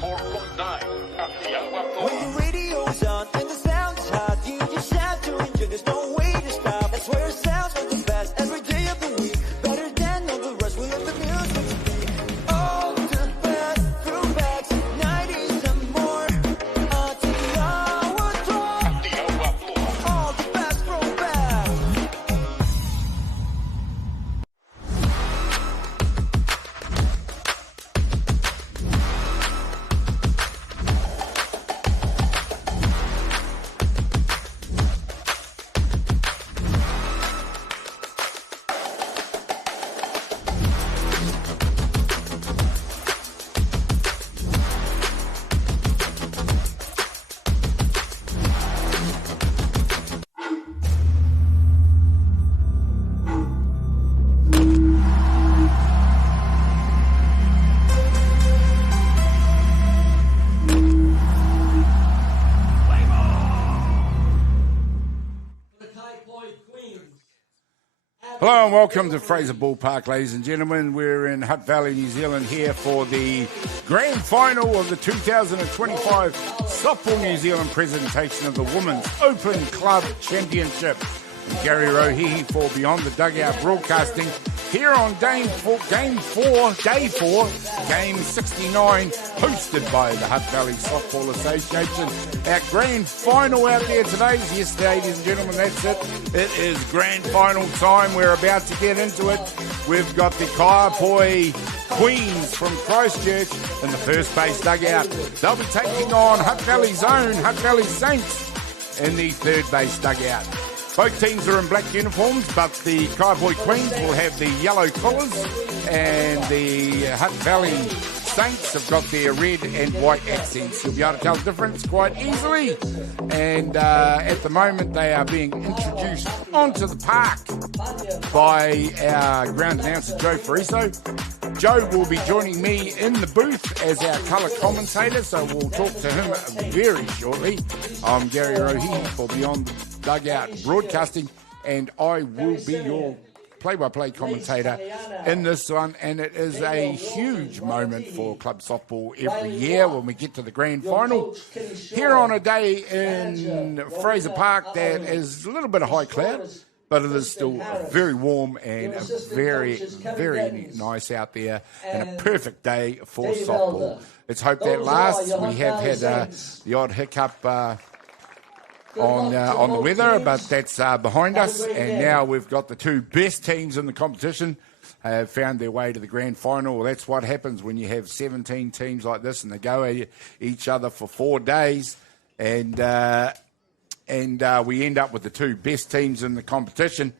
Atiawa. When the radio's on and the sound is hot, you just have to enjoy. There's no way to stop. That's where it sounds like the best every day of the week. Better than all the rest. We let the music speak. All the best throwbacks, 90s and more. Atiawa Talk. All the best throwbacks. Hello and welcome to Fraser Ballpark, ladies and gentlemen. We're in Hutt Valley, New Zealand here for the grand final of the 2025 Softball New Zealand presentation of the Women's Open Club Championship. I'm Gary Rohihi for Beyond the Dugout Broadcasting here on Day 4, Game 69, hosted by the Hutt Valley Softball Association. Our grand final out there today is yesterday, ladies and gentlemen, that's it. It is grand final time. We're about to get into it. We've got the Kaiapoi Queens from Christchurch in the first base dugout. They'll be taking on Hutt Valley's own Hutt Valley Saints in the third base dugout. Both teams are in black uniforms, but the Kaiapoi Queens will have the yellow collars, and the Hutt Valley Saints have got their red and white accents. You'll be able to tell the difference quite easily. And at the moment, they are being introduced onto the park by our ground announcer, Joe Fraser. Joe will be joining me in the booth as our colour commentator, so we'll talk to him very shortly. I'm Gary Rohihi for Beyond the Dugout Broadcasting, and I will be your play-by-play commentator in this one, and it is a huge moment for club softball every year when we get to the grand final. Here on a day in Fraser Park that is a little bit of high cloud, but it is still very warm and very, very nice out there, and a perfect day for softball. Let's hope that lasts. We have had the odd hiccup on the weather, but that's behind us, and now we've got the two best teams in the competition have found their way to the grand final. Well, that's what happens when you have 17 teams like this and they go at each other for 4 days, and we end up with the two best teams in the competition.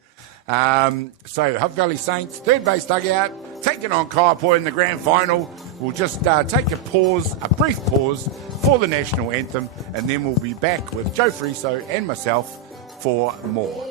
So Hutt Valley Saints, third base dugout, taking on Kaiapoi in the grand final. We'll just take a brief pause for the national anthem, and then we'll be back with Joe Friso and myself for more.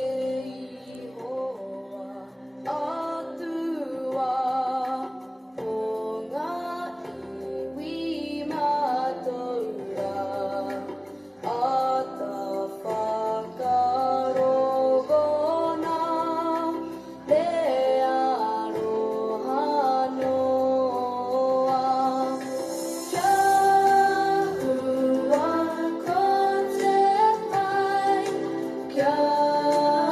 Yeah.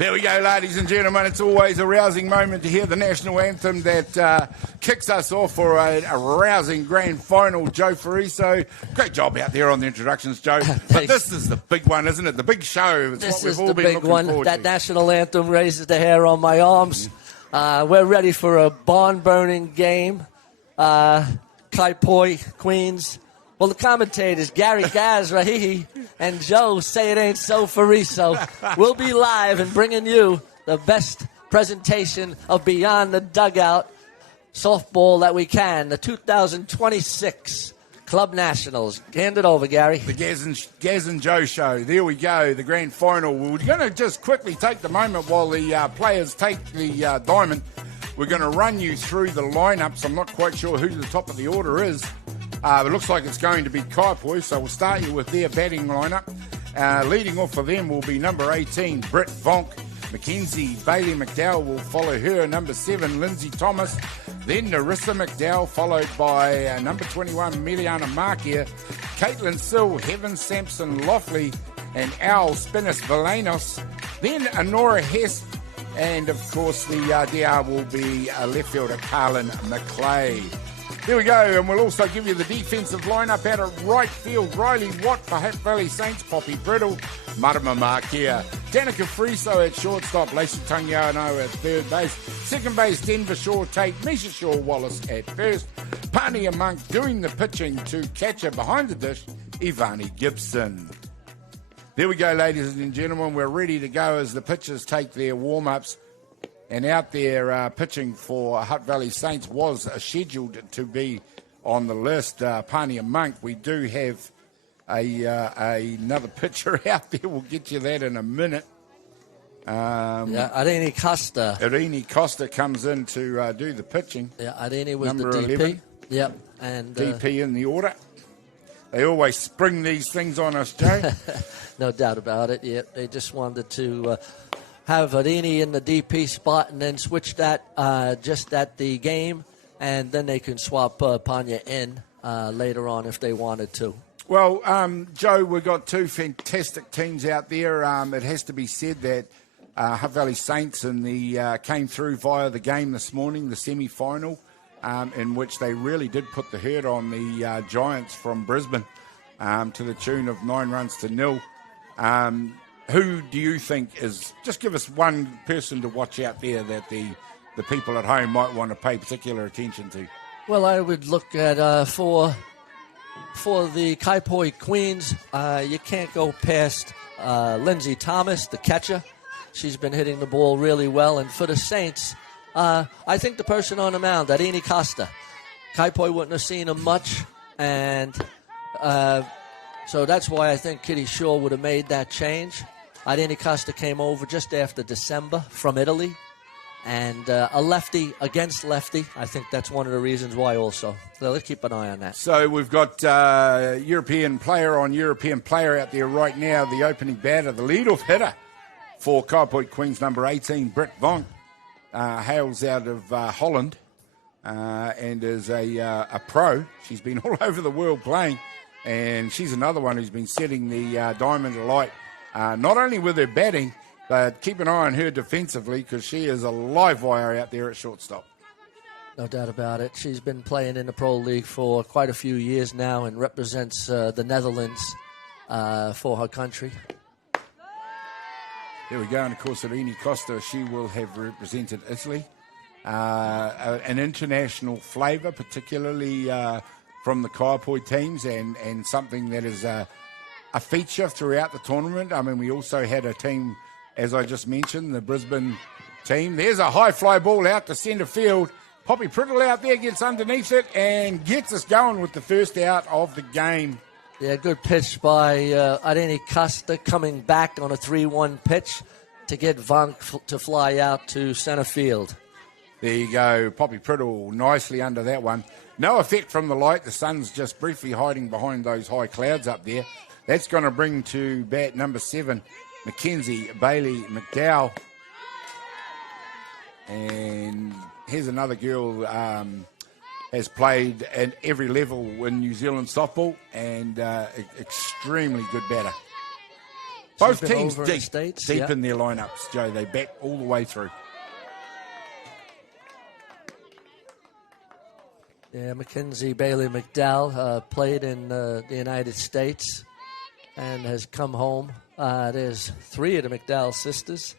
There we go, ladies and gentlemen. It's always a rousing moment to hear the national anthem that kicks us off for a rousing grand final. Joe Fariso, great job out there on the introductions, Joe. But this is the big one, isn't it? The big show. It's This what is we've all the been big looking one. forward That to. national anthem raises the hair on my arms. We're ready for a barn-burning game. Kaiapoi, Queens. Well, the commentators, Gary Gaz, Rahihi, and Joe say it ain't so Fariso. We'll be live and bringing you the best presentation of Beyond the Dugout softball that we can. The 2026 Club Nationals. Hand it over, Gary. The Gaz and Joe show. There we go, the grand final. We're going to just quickly take the moment while the players take the diamond. We're going to run you through the lineups. I'm not quite sure who the top of the order is. It looks like it's going to be Kaiapoi, so we'll start you with their batting lineup. Leading off for them will be number 18, Britt Vonk. Mackenzie Bailey McDowell will follow her. Number 7, Lindsay Thomas. Then Narissa McDowell, followed by number 21, Meliana Markia. Caitlin Sill, Heaven Sampson Loughley, and Al Spinis Valenos. Then Honora Hess. And, of course, the DR will be left fielder Carlin McClay. There we go, and we'll also give you the defensive lineup out of right field. Riley Watt for Hutt Valley Saints, Poppy Brittle, Marama Markia. Danica Friso at shortstop, Lacey Tungiano at third base. Second base, Denver Shaw Tate, Misha Shaw Wallace at first. Pania Monk doing the pitching to catcher behind the dish, Ivani Gibson. There we go, ladies and gentlemen. We're ready to go as the pitchers take their warm-ups. And out there pitching for Hutt Valley Saints was scheduled to be on the list, Pania Monk. We do have another pitcher out there. We'll get you that in a minute. Arini Costa. Irini Costa comes in to do the pitching. Yeah, Arini was Number the DP. 11. Yep. And DP in the order. They always spring these things on us, Joe. No doubt about it. Yeah, they just wanted to have Arini in the DP spot and then switch that just at the game, and then they can swap Panya in later on if they wanted to. Well, Joe, we've got two fantastic teams out there. It has to be said that Hutt Valley Saints came through via the game this morning, the semi-final, in which they really did put the hurt on the Giants from Brisbane to the tune of 9-0. Who do you think is, just give us one person to watch out there that the people at home might want to pay particular attention to? Well, I would look at for the Kaiapoi Queens, you can't go past Lindsay Thomas, the catcher. She's been hitting the ball really well. And for the Saints, I think the person on the mound, Arini Costa. Kaiapoi wouldn't have seen him much, and so that's why I think Kitty Shaw would have made that change. Arini Costa came over just after December from Italy, and a lefty against lefty. I think that's one of the reasons why also. So let's keep an eye on that. So we've got European player on European player out there right now, the opening batter, the leadoff hitter for Kaiapoi Queens, number 18, Britt Vonk, hails out of Holland and is a pro. She's been all over the world playing, and she's another one who's been setting the diamond alight. Not only with her batting, but keep an eye on her defensively because she is a live wire out there at shortstop. No doubt about it. She's been playing in the Pro League for quite a few years now and represents the Netherlands for her country. There we go. And, of course, Irini Costa, she will have represented Italy. An international flavour, particularly from the Kaiapoi teams, and something that is a feature throughout the tournament. I mean, we also had a team, as I just mentioned, the Brisbane team. There's a high fly ball out to centre field. Poppy Prittle out there gets underneath it and gets us going with the first out of the game. Yeah, good pitch by Arini Costa coming back on a 3-1 pitch to get Vonk to fly out to centre field. There you go. Poppy Prittle nicely under that one. No effect from the light. The sun's just briefly hiding behind those high clouds up there. That's going to bring to bat number 7, Mackenzie Bailey McDowell. And here's another girl has played at every level in New Zealand softball and extremely good batter. Both She's been teams over in the deep States, yeah. in their lineups, Joe. They back all the way through. Yeah, Mackenzie Bailey McDowell played in the United States and has come home. There's 3 of the McDowell sisters.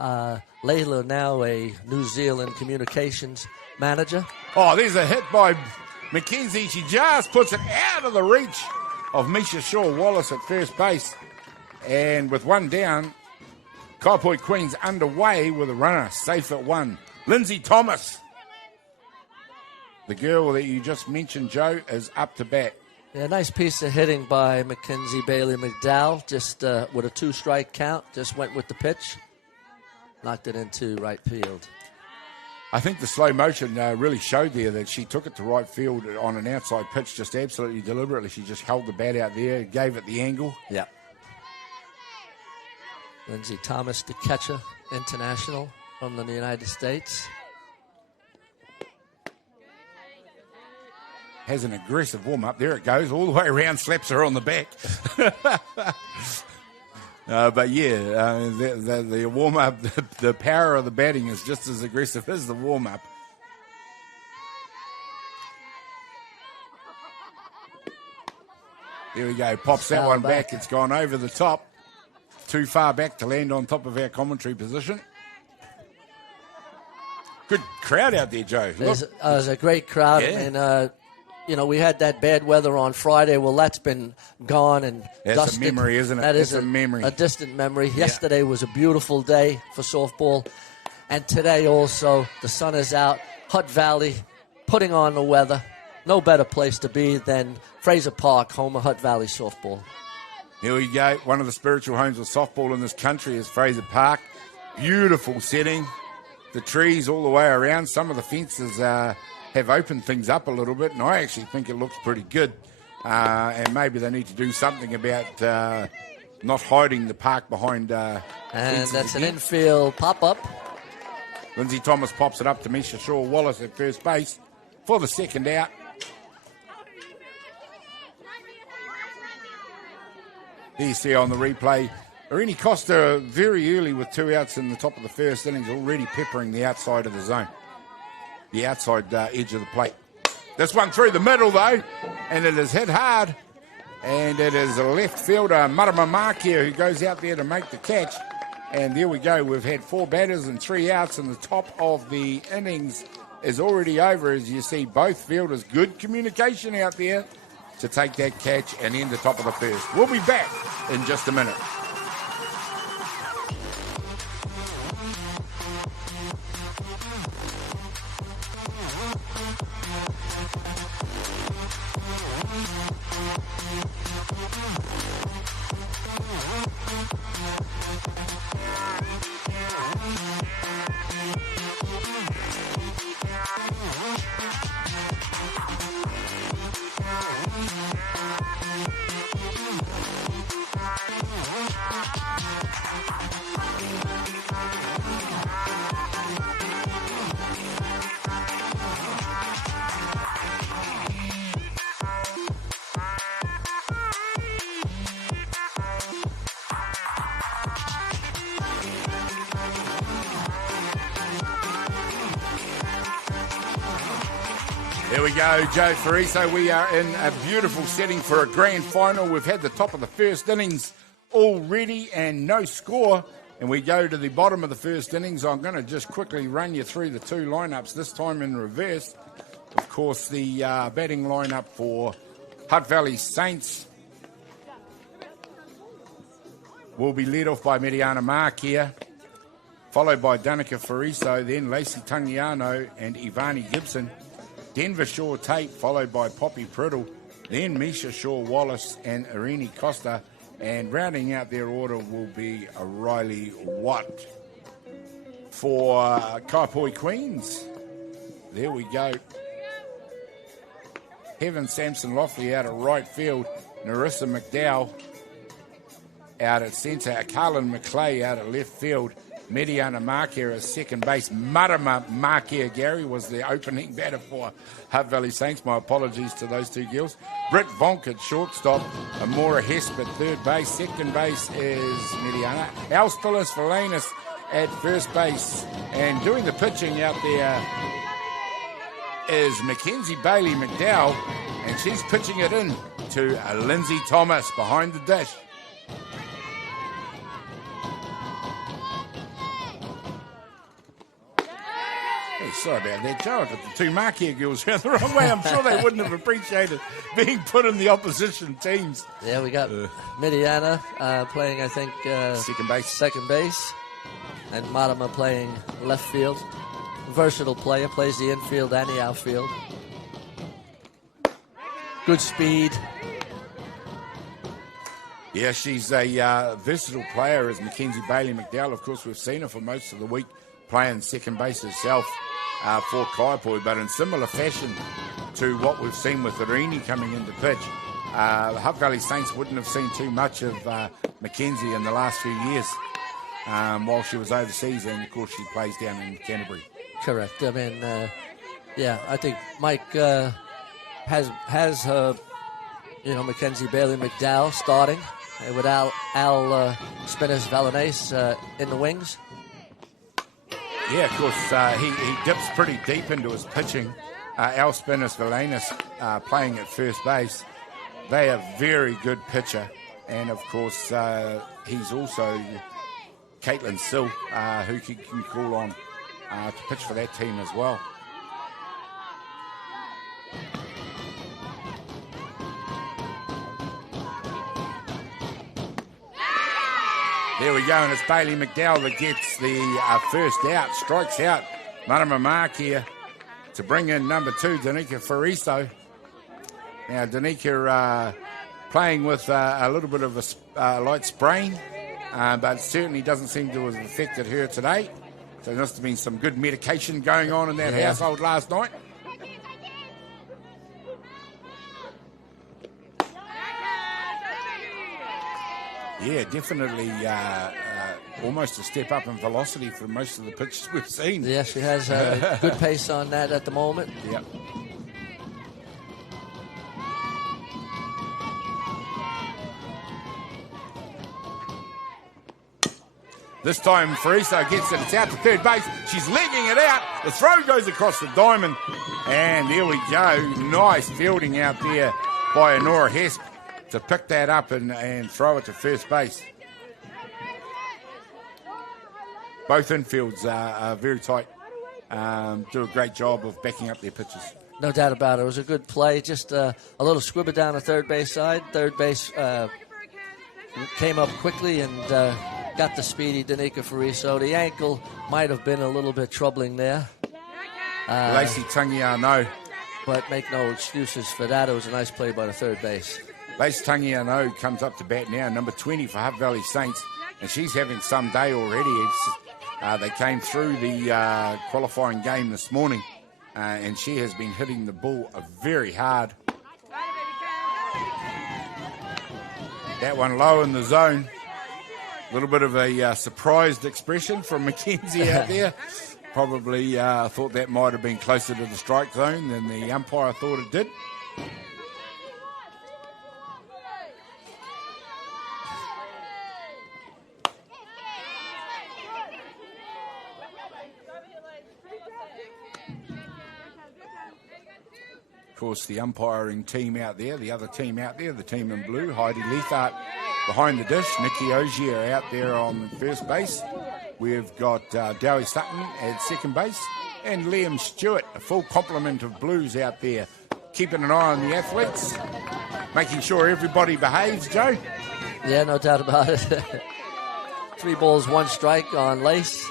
Layla now a New Zealand communications manager. Oh, there's a hit by Mackenzie. She just puts it out of the reach of Misha Shaw-Wallace at first base. And with one down, Kaiapoi Queens underway with a runner safe at 1. Lindsay Thomas, the girl that you just mentioned, Joe, is up to bat. Yeah, nice piece of hitting by Mackenzie Bailey McDowell. Just with a 2-strike count, just went with the pitch. Knocked it into right field. I think the slow motion really showed there that she took it to right field on an outside pitch just absolutely deliberately. She just held the bat out there, gave it the angle. Yeah. Lindsay Thomas, the catcher, international from the United States. Has an aggressive warm-up. There it goes, all the way around, slaps her on the back. But yeah, the warm-up, the power of the batting is just as aggressive as the warm-up. There we go, pops that one back. It's gone over the top. Too far back to land on top of our commentary position. Good crowd out there, Joe. There's a great crowd, Yeah. and we had that bad weather on Friday. Well, that's been gone and That's dusted. a memory, isn't it? That is That's a memory. a distant memory. Yesterday was a beautiful day for softball, and today also the sun is out. Hutt Valley putting on the weather. No better place to be than Fraser Park, home of Hutt Valley softball. Here we go. One of the spiritual homes of softball in this country is Fraser Park. Beautiful setting. The trees all the way around. Some of the fences have opened things up a little bit, and I actually think it looks pretty good. And maybe they need to do something about not hiding the park behind And that's again. an infield pop-up. Lindsay Thomas pops it up to Misha Shaw-Wallace at first base for the second out. There you see on the replay, Irene Costa very early with 2 outs in the top of the first innings, already peppering the outside of the zone, the outside edge of the plate. This one through the middle though, and it is hit hard, and it is a left fielder, Marama Markia, who goes out there to make the catch. And there we go, we've had 4 batters and 3 outs, and the top of the innings is already over. As you see, both fielders, good communication out there to take that catch and end the top of the first. We'll be back in just a minute. There we go, Joe Fariso. We are in a beautiful setting for a grand final. We've had the top of the first innings already and no score. And we go to the bottom of the first innings. I'm going to just quickly run you through the 2 lineups, this time in reverse. Of course, the batting lineup for Hutt Valley Saints will be led off by Mediana Markia, followed by Danica Fariso, then Lacey Tungiano and Ivani Gibson. Denver Shaw Tate, followed by Poppy Priddle, then Misha Shaw-Wallace and Irene Costa, and rounding out their order will be Riley Watt. For Kaiapoi Queens, there we go. Heaven Sampson Lofty out at right field, Narissa McDowell out at centre, Carlin McClay out at left field, Mediana Markia at second base. Marama Markia Gary was the opening batter for Hutt Valley Saints. My apologies to those two girls. Britt Vonk at shortstop. Amora Hesp at third base. Second base is Mediana. Alspilus Valanis at first base. And doing the pitching out there is Mackenzie Bailey McDowell. And she's pitching it in to Lindsay Thomas behind the dish. Sorry about that, Joe. I got the two Markia girls around the wrong way. I'm sure they wouldn't have appreciated being put in the opposition teams. Yeah, we got Mediana playing, I think, second base. And Marama playing left field. Versatile player, plays the infield and the outfield. Good speed. Yeah, she's a versatile player as Mackenzie Bailey McDowell. Of course, we've seen her for most of the week playing second base herself for Kaiapoi, but in similar fashion to what we've seen with Irini coming into pitch. The Hutt Valley Saints wouldn't have seen too much of Mackenzie in the last few years while she was overseas, and of course she plays down in Canterbury. Correct. I mean, I think Mike has her, Mackenzie Bailey McDowell starting with Al Spinners Valanes in the wings. Yeah, of course, he dips pretty deep into his pitching. Al Spinners Valanis playing at first base. They are very good pitcher. And, of course, he's also Caitlin Sill, who can call on to pitch for that team as well. There we go, and it's Bailey McDowell that gets the first out, strikes out Marama Markia to bring in number 2, Danica Fariso. Now, Danica playing with a little bit of a light sprain, but certainly doesn't seem to have affected her today. So there must have been some good medication going on in that household last night. Yeah, definitely almost a step up in velocity from most of the pitches we've seen. Yeah, she has a good pace on that at the moment. Yep. This time, Fraser gets it. It's out to third base. She's legging it out. The throw goes across the diamond. And there we go. Nice fielding out there by Honora Hesp to pick that up and throw it to first base. Both infields are very tight. Do a great job of backing up their pitches. No doubt about it. It was a good play. Just a little squibber down the third base side. Third base came up quickly and got the speedy Danica Fariso. The ankle might have been a little bit troubling there. Lacey Tangiano. But make no excuses for that. It was a nice play by the third base. Lacey Tangiano comes up to bat now, number 20 for Hutt Valley Saints, and she's having some day already. They came through the qualifying game this morning, and she has been hitting the ball very hard. That one low in the zone. A little bit of a surprised expression from Mackenzie out there. Probably thought that might have been closer to the strike zone than the umpire thought it did. Of course, the umpiring team out there, the other team out there, the team in blue, Heidi Leithart behind the dish, Nikki Ogier out there on first base. We've got Dowie Sutton at second base and Liam Stewart, a full complement of blues out there, keeping an eye on the athletes, making sure everybody behaves, Joe. Yeah, no doubt about it. 3 balls, 1 strike on Lace.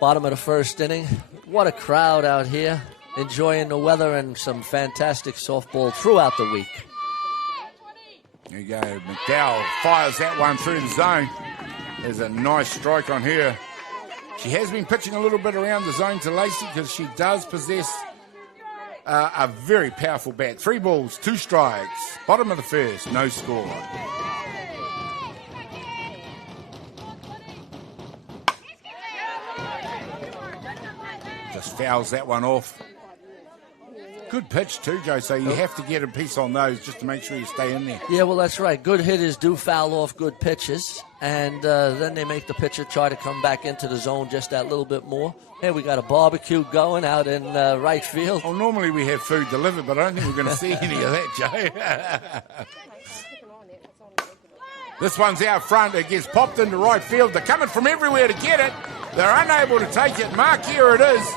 Bottom of the first inning. What a crowd out here, enjoying the weather and some fantastic softball throughout the week. There you go. McDowell fires that one through the zone. There's a nice strike on her. She has been pitching a little bit around the zone to Lacey because she does possess a very powerful bat. 3 balls, 2 strikes. Bottom of the first, no score. Just fouls that one off. Good pitch too, Joe, so you have to get a piece on those just to make sure you stay in there. Yeah, well, that's right. Good hitters do foul off good pitches, and then they make the pitcher try to come back into the zone just that little bit more. Hey, we got a barbecue going out in right field. Well, normally we have food delivered, but I don't think we're going to see any of that, Joe. This one's out front. It gets popped into right field. They're coming from everywhere to get it. They're unable to take it. Mark, here it is,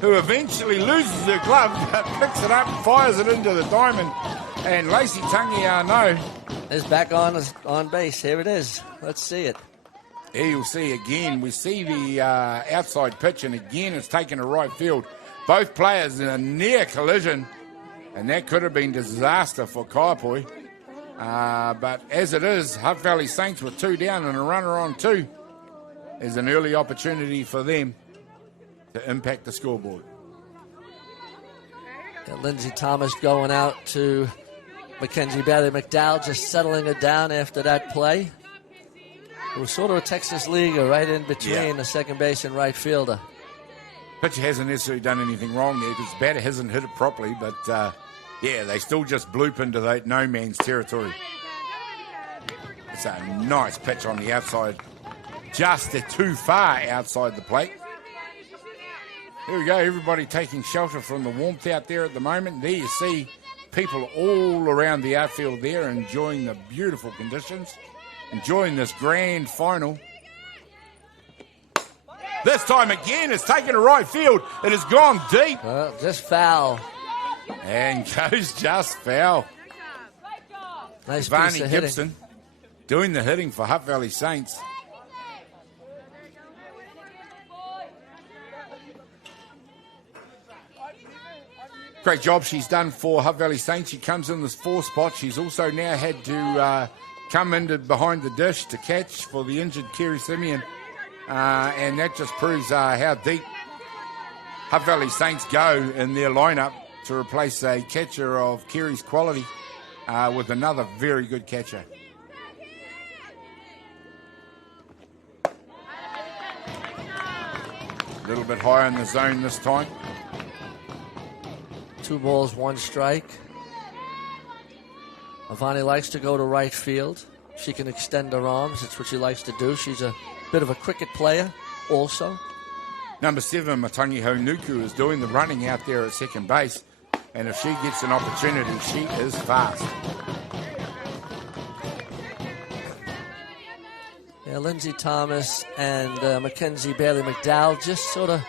who eventually loses her glove, picks it up, fires it into the diamond, and Lacey Tangiano is back on base. Here it is. Let's see it. Here you'll see again. We see the outside pitch, and again it's taken to right field. Both players in a near collision, and that could have been disaster for Kaiapoi. But as it is, Hutt Valley Saints with 2 down and a runner on 2 is an early opportunity for them to impact the scoreboard. Lindsay Thomas going out to Mackenzie Bailey McDowell, just settling it down after that play. It was sort of a Texas leaguer right in between the second base and right fielder. Pitcher hasn't necessarily done anything wrong there because the batter hasn't hit it properly, but they still just bloop into that no man's territory. It's a nice pitch on the outside, just too far outside the plate. Here we go, everybody taking shelter from the warmth out there at the moment. There you see people all around the outfield there enjoying the beautiful conditions, enjoying this grand final. This time again, it's taken to right field. It has gone deep. Just foul. And goes just foul. Nice Varney piece of Gibson hitting. doing the hitting for Hutt Valley Saints. Great job she's done for Hutt Valley Saints. She comes in this 4th spot. She's also now had to come into behind the dish to catch for the injured Kerry Simeon. And that just proves how deep Hutt Valley Saints go in their lineup to replace a catcher of Kerry's quality with another very good catcher. A little bit higher in the zone this time. 2 balls, 1 strike. Avani likes to go to right field. She can extend her arms. It's what she likes to do. She's a bit of a cricket player also. Number 7, Matangi Honuku, is doing the running out there at second base. And if she gets an opportunity, she is fast. Yeah, Lindsay Thomas and Mackenzie Bailey McDowell just sort of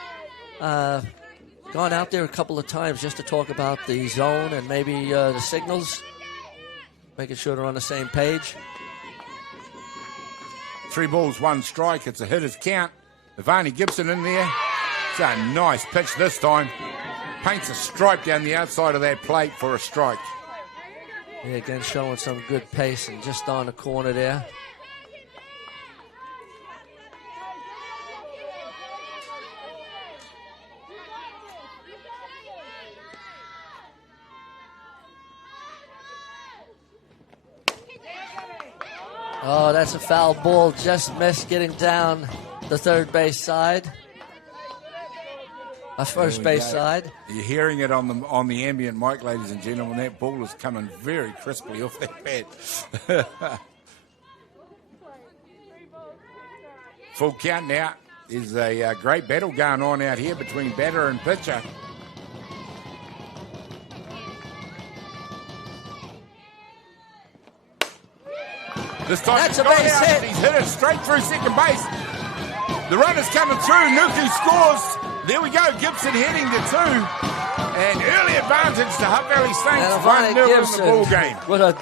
gone out there a couple of times just to talk about the zone and maybe the signals, making sure they're on the same page. 3 balls, 1 strike. It's a hitter's count. Ivani Gibson in there. It's a nice pitch this time. Paints a stripe down the outside of that plate for a strike. Yeah, again showing some good pace and just on the corner there. Oh, that's a foul ball. Just missed getting down the third base side. First base side. You're hearing it on the ambient mic, ladies and gentlemen. That ball is coming very crisply off that bat. Full count now. There's a great battle going on out here between batter and pitcher. This time That's he's a base out. hit. He's hit it straight through second base. The runner's coming through. Nuku scores. There we go. Gibson heading to 2. And early advantage to Hutt Valley Saints. 1-0 in the ball game. With a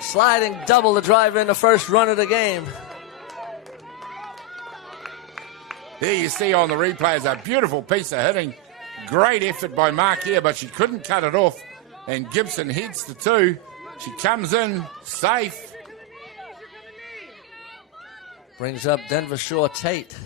sliding double to drive in the first run of the game. There you see on the replay is a beautiful piece of hitting. Great effort by Mark here, but she couldn't cut it off. And Gibson heads to 2. She comes in safe. Brings up Denver Shore Tate.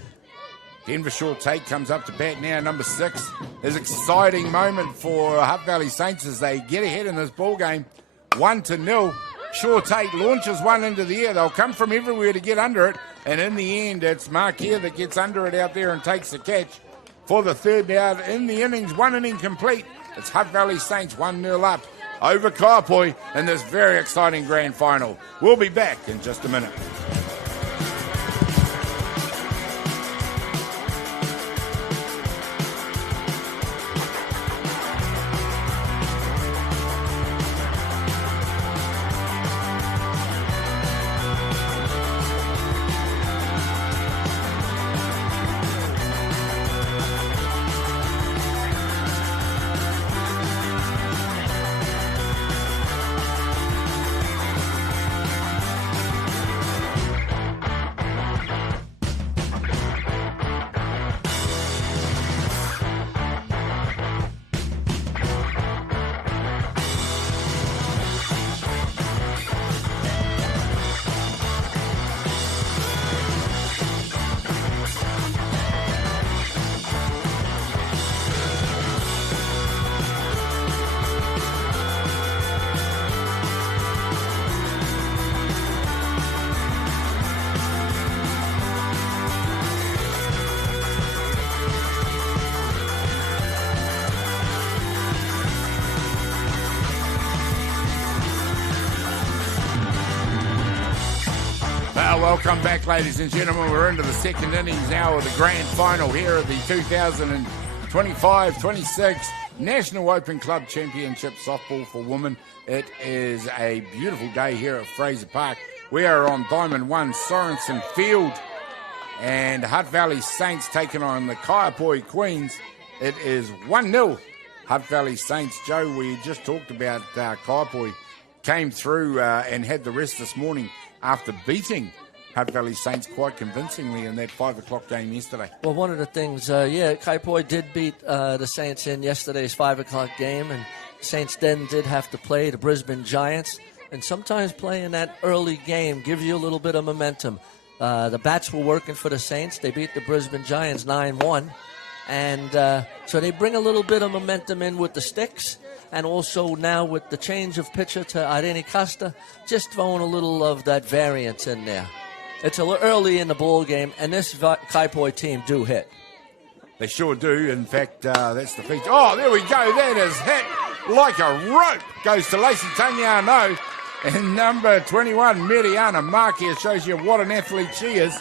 Denver Shore Tate comes up to bat now, number 6. There's an exciting moment for Hutt Valley Saints as they get ahead in this ball game, 1-0. Shore Tate launches one into the air. They'll come from everywhere to get under it, and in the end, it's Mark here that gets under it out there and takes the catch for the third out in the innings. One inning complete. It's Hutt Valley Saints 1-0 up over Kaiapoi in this very exciting grand final. We'll be back in just a minute. Welcome back, ladies and gentlemen. We're into the second innings now of the grand final here at the 2025-26 National Open Club Championship Softball for Women. It is a beautiful day here at Fraser Park. We are on Diamond 1 Sorensen Field, and Hutt Valley Saints taking on the Kaiapoi Queens. It is 1-0 Hutt Valley Saints. Joe, we just talked about Kaiapoi came through and had the rest this morning after beating Hutt Valley Saints quite convincingly in that 5 o'clock game yesterday. Well, one of the things, Kaiapoi did beat the Saints in yesterday's 5 o'clock game, and Saints then did have to play the Brisbane Giants, and sometimes playing that early game gives you a little bit of momentum. The bats were working for the Saints. They beat the Brisbane Giants 9-1, and so they bring a little bit of momentum in with the sticks, and also now with the change of pitcher to Irene Costa, just throwing a little of that variance in there. It's a little early in the ball game, and this Kaiapoi team do hit. They sure do. In fact, that's the feature. Oh, there we go. That is hit like a rope. Goes to Lacey Tangiano. And number 21, Meriana Marquez, shows you what an athlete she is.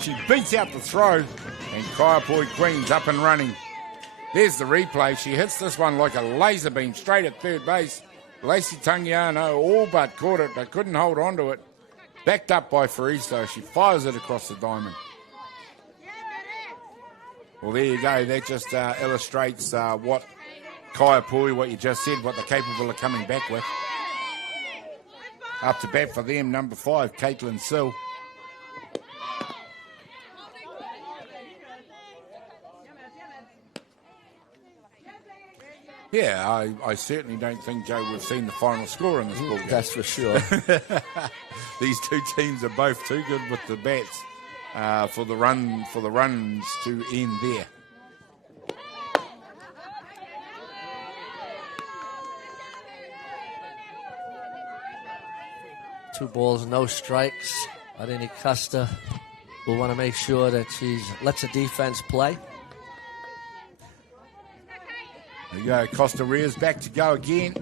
She beats out the throw, and Kaiapoi Queens up and running. There's the replay. She hits this one like a laser beam straight at third base. Lacey Tangiano all but caught it, but couldn't hold on to it. Backed up by Fraser, she fires it across the diamond. Well, there you go. That just illustrates what Kaiapoi, what you just said, what they're capable of coming back with. Up to bat for them, number 5, Caitlin Sill. Yeah, I certainly don't think, Joe, we've seen the final score in this ball game. That's for sure. These two teams are both too good with the bats for the runs to end there. Two balls, no strikes. Irene Costa will want to make sure that she lets the defense play. There you go. Costa rears back to go again.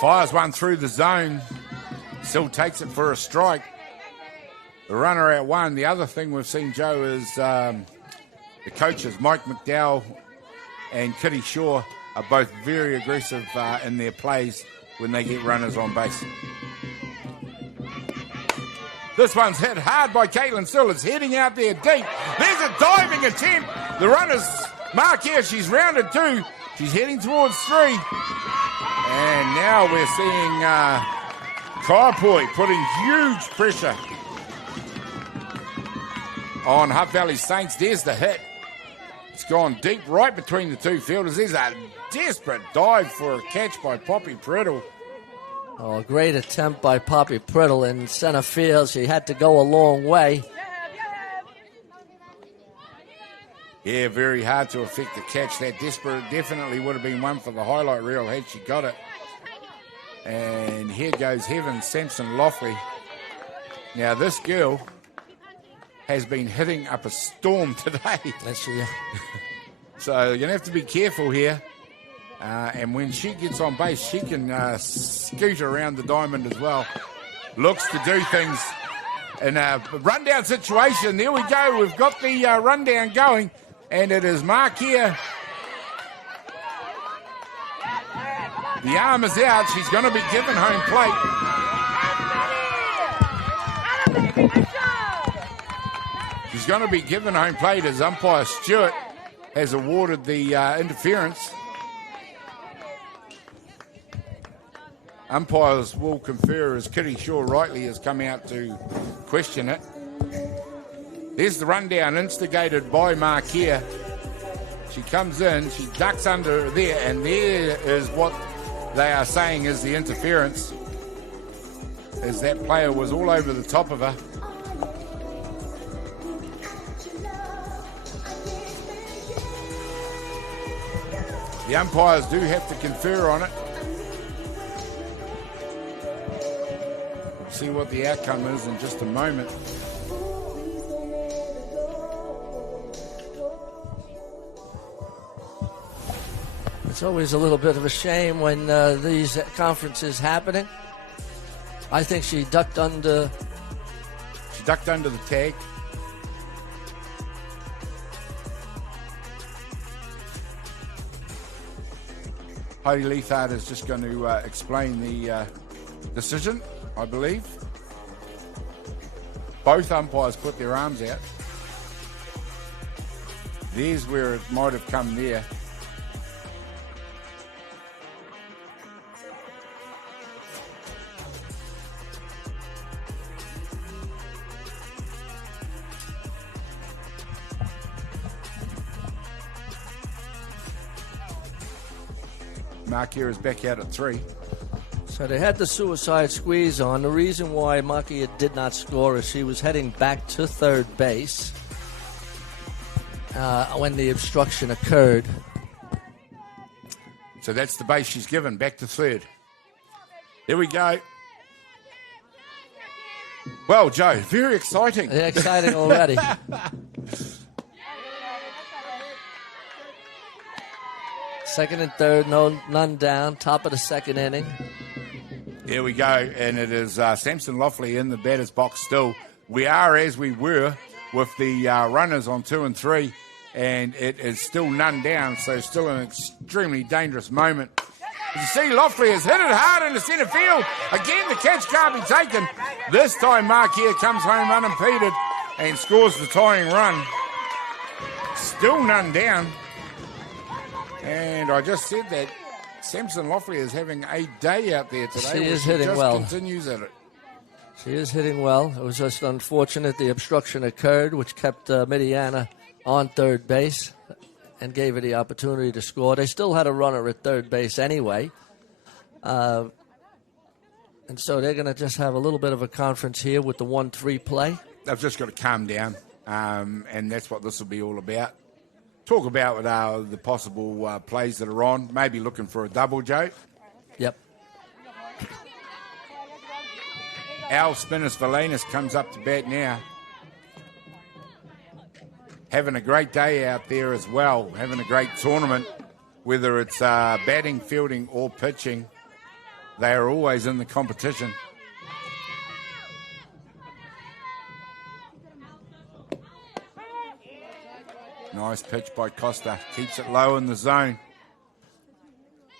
Fires one through the zone. Still takes it for a strike. The runner at 1. The other thing we've seen, Joe, is the coaches, Mike McDowell and Kitty Shaw, are both very aggressive in their plays when they get runners on base. This one's hit hard by Caitlin Sill. It's heading out there deep. There's a diving attempt. The runner's mark here. She's rounded 2. She's heading towards 3. And now we're seeing Kaiapoi putting huge pressure on Hutt Valley Saints. There's the hit. It's gone deep right between the two fielders. There's a desperate dive for a catch by Poppy Priddle. Oh, a great attempt by Poppy Priddle in center field. She had to go a long way. Yeah, very hard to affect the catch. That definitely would have been one for the highlight reel had she got it. And here goes Heaven Sampson Loffley. Now, this girl has been hitting up a storm today. That's she. So you're going to have to be careful here. And when she gets on base, she can scoot around the diamond as well. Looks to do things in a rundown situation. There we go. We've got the rundown going. And it is Mark here. The arm is out. She's going to be given home plate. She's going to be given home plate as umpire Stewart has awarded the interference. Umpires will confer as Kitty Shaw rightly has come out to question it. There's the rundown instigated by Markia. She comes in, she ducks under there, and there is what they are saying is the interference, as that player was all over the top of her. The umpires do have to confer on it. See what the outcome is in just a moment. It's always a little bit of a shame when these conferences happening. I think she ducked under. She ducked under the tag. Heidi Leithart is just going to explain the decision, I believe. Both umpires put their arms out. There's where it might have come there. Mark here is back out at 3. So they had the suicide squeeze on. The reason why Makia did not score is she was heading back to third base when the obstruction occurred. So that's the base she's given, back to third. Here we go. Well, Joe, very exciting. Yeah, exciting already. Second and third, none down. Top of the second inning. Here we go, and it is Samson Loughley in the batter's box still. We are as we were with the runners on 2 and 3, and it is still none down, so still an extremely dangerous moment. As you see, Loughley has hit it hard into centre field. Again, the catch can't be taken. This time, Mark here comes home unimpeded and scores the tying run. Still none down. And I just said that Samson Loughley is having a day out there today. She is hitting well. Continues at it. She is hitting well. It was just unfortunate the obstruction occurred, which kept Midiana on third base and gave her the opportunity to score. They still had a runner at third base anyway. And so they're going to just have a little bit of a conference here with the 1-3 play. They've just got to calm down, and that's what this will be all about. Talk about the possible plays that are on. Maybe looking for a double, Joe. Yep. Al Spinners-Valanis comes up to bat now. Having a great day out there as well. Having a great tournament. Whether it's batting, fielding, or pitching, they are always in the competition. Nice pitch by Costa. Keeps it low in the zone.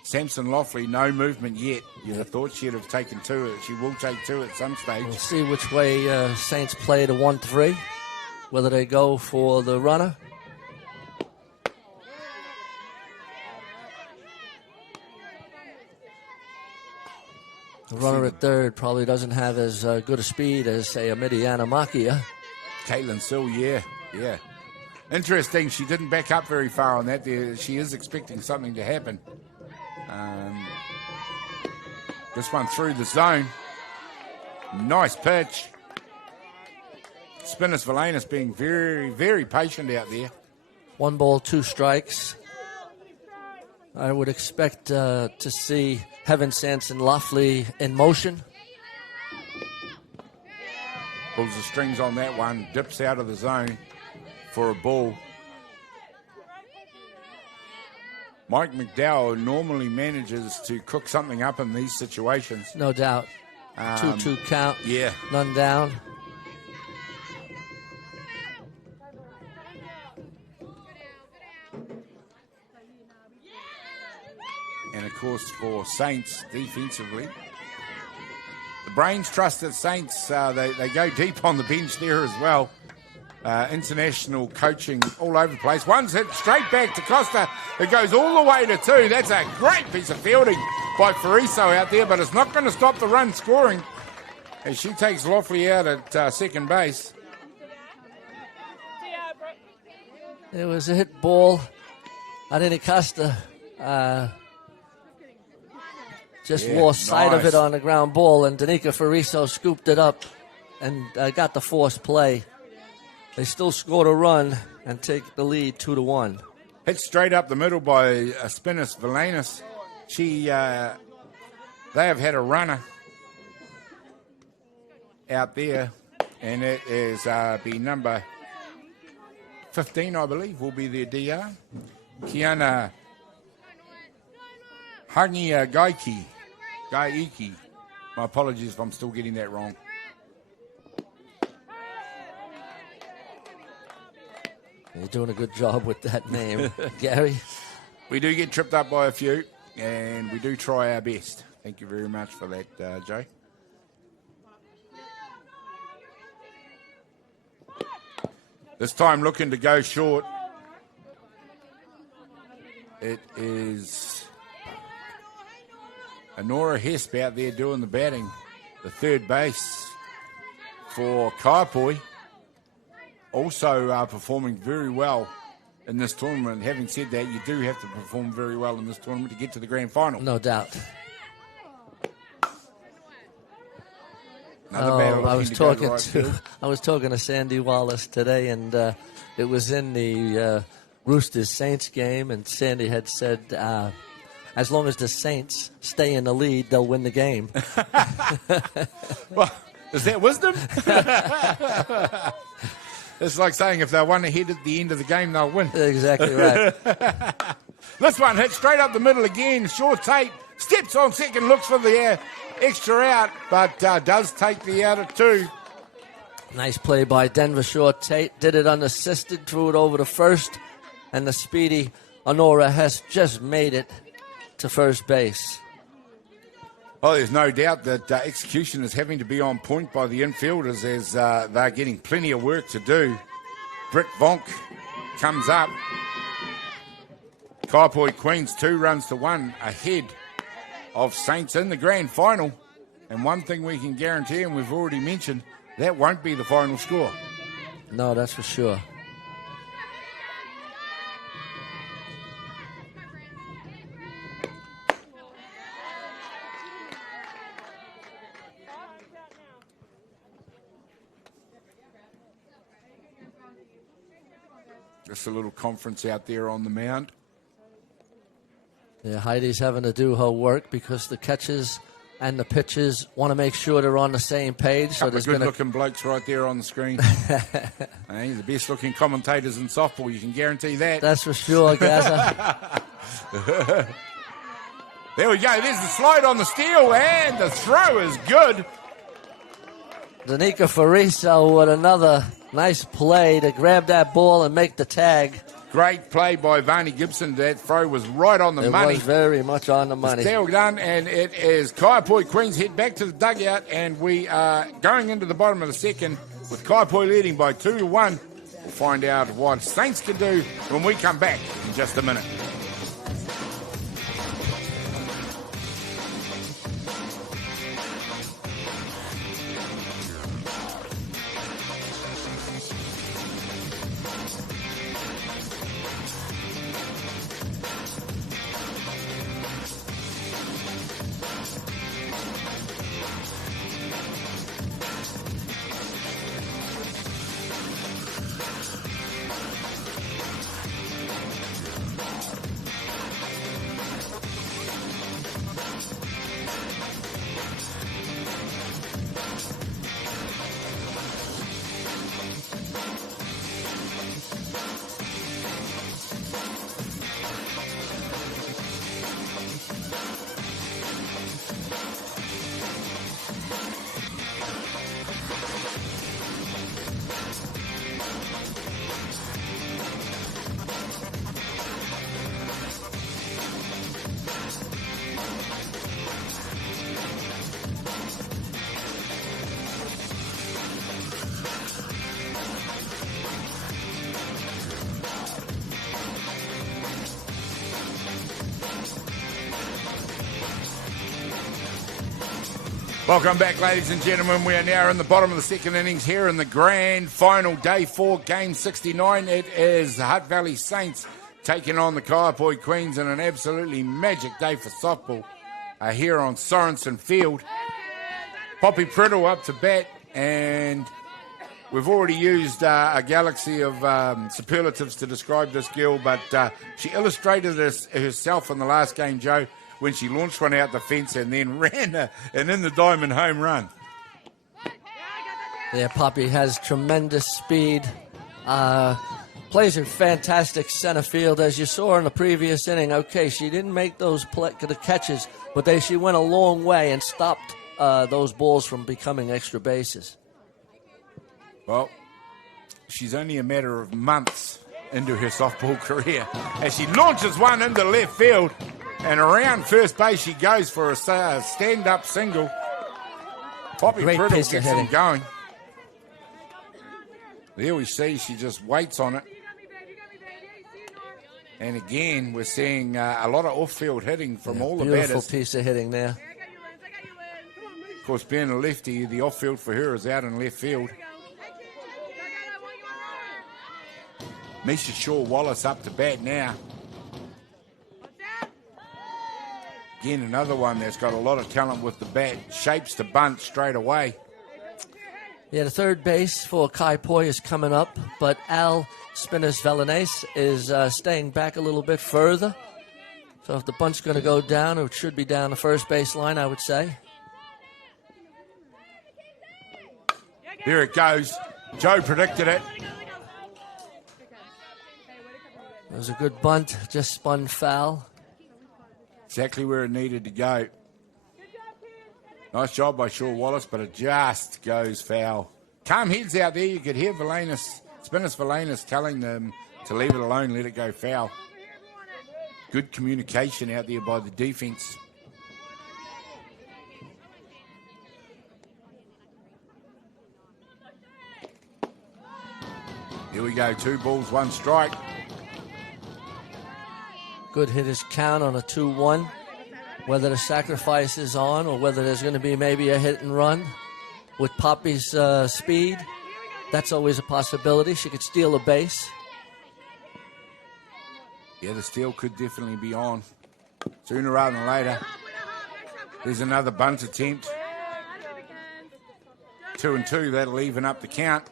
Samson Loughley, no movement yet. You'd have thought she'd have taken 2. She will take 2 at some stage. We'll see which way Saints play the 1-3. Whether they go for the runner. The runner at third probably doesn't have as good a speed as, say, a Midiana Makia. Caitlin Sill, yeah. Interesting, she didn't back up very far on that. She is expecting something to happen. This one through the zone. Nice pitch. Spinners-Valanis being very, very patient out there. 1 ball, 2 strikes. I would expect to see Heaven Sanson Loughley in motion. Pulls the strings on that one. Dips out of the zone for a ball. Mike McDowell normally manages to cook something up in these situations. No doubt. 2-2 count. Yeah. None down. And, of course, for Saints defensively, the brains trust that Saints, they go deep on the bench there as well. International coaching all over the place. One's hit straight back to Costa. It goes all the way to 2. That's a great piece of fielding by Fraser out there, but it's not going to stop the run scoring as she takes Loffley out at second base. It was a hit ball. I think Costa lost sight of it on the ground ball, and Danica Fariso scooped it up and got the forced play. They still scored a run and take the lead 2-1. Hit straight up the middle by Spinis Valanis. They have had a runner out there, and it is be number 15, I believe, will be their DR. Kiana Gaiki. My apologies if I'm still getting that wrong. You're doing a good job with that name, Gary. We do get tripped up by a few, and we do try our best. Thank you very much for that, Joe. This time looking to go short. It is Honora Hesp out there doing the batting. The third base for Kaiapoi. Also performing very well in this tournament. Having said that, you do have to perform very well in this tournament to get to the grand final. No doubt. I was talking to Sandy Wallace today, and it was in the Roosters Saints game, and Sandy had said, as long as the Saints stay in the lead, they'll win the game. Well, is that wisdom? It's like saying if they won ahead at the end of the game, they'll win. Exactly right. This one hit straight up the middle again. Short Tate steps on second, looks for the extra out, but does take the out at 2. Nice play by Denver Short Tate. Did it unassisted, threw it over to first, and the speedy Honora Hess just made it to first base. Oh, there's no doubt that execution is having to be on point by the infielders as they're getting plenty of work to do. Britt Vonk comes up. Kaiapoi Queens 2 runs to 1 ahead of Saints in the grand final. And one thing we can guarantee, and we've already mentioned, that won't be the final score. No, that's for sure. Just a little conference out there on the mound. Yeah, Heidi's having to do her work because the catchers and the pitchers want to make sure they're on the same page. So there's good-looking blokes right there on the screen. Hey, the best-looking commentators in softball, you can guarantee that. That's for sure, Gaza. There we go. There's the slide on the steal, and the throw is good. Danica Fariso with another nice play to grab that ball and make the tag. Great play by Varney Gibson. That throw was right on the money. It was very much on the money. It's tail done, and it is Kaiapoi Queens head back to the dugout, and we are going into the bottom of the second with Kaiapoi leading by 2-1. We'll find out what Saints can do when we come back in just a minute. Welcome back, ladies and gentlemen. We are now in the bottom of the second innings here in the grand final, day 4, game 69. It is Hutt Valley Saints taking on the Kaiapoi Queens in an absolutely magic day for softball here on Sorensen Field. Poppy Priddle up to bat, and we've already used a galaxy of superlatives to describe this girl, but she illustrated this herself in the last game, Joe, when she launched one out the fence and then ran an in the diamond home run. Yeah, Poppy has tremendous speed. Plays in fantastic center field, as you saw in the previous inning. Okay, she didn't make those the catches, but she went a long way and stopped those balls from becoming extra bases. Well, she's only a matter of months into her softball career as she launches one into left field, and around first base she goes for a stand-up single. Poppy Priddle gets him going. There we see she just waits on it. And again, we're seeing a lot of off-field hitting from all the batters. Beautiful piece of hitting there. Of course, being a lefty, the off-field for her is out in left field. Misha Shaw-Wallace up to bat now. Again, another one that's got a lot of talent with the bat. Shapes the bunt straight away. Yeah, the third base for Kaiapoi is coming up, but Al Spinas-Velanese is staying back a little bit further. So if the bunt's going to go down, it should be down the first base line, I would say. There it goes. Joe predicted it. It was a good bunt, just spun foul. Exactly where it needed to go. Nice job by Shaw-Wallace, but it just goes foul. Calm heads out there. You could hear Spinas-Velanese telling them to leave it alone, let it go foul. Good communication out there by the defense. Here we go, 2 balls, 1 strike. Good hitter's count on a 2-1. Whether the sacrifice is on or whether there's going to be maybe a hit and run. With Poppy's speed, that's always a possibility. She could steal a base. Yeah, the steal could definitely be on. Sooner rather than later. There's another bunt attempt. 2-2, that'll even up the count.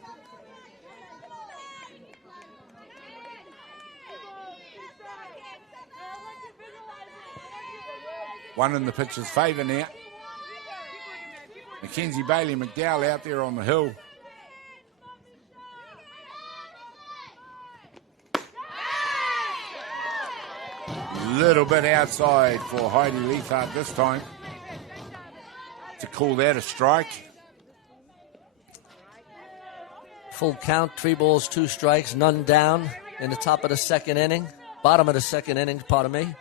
One in the pitcher's favour now. Mackenzie Bailey McDowell out there on the hill. Little bit outside for Heidi Leithart this time to call that a strike. Full count, 3 balls, 2 strikes, none down in the top of the second inning. Bottom of the second inning, pardon me.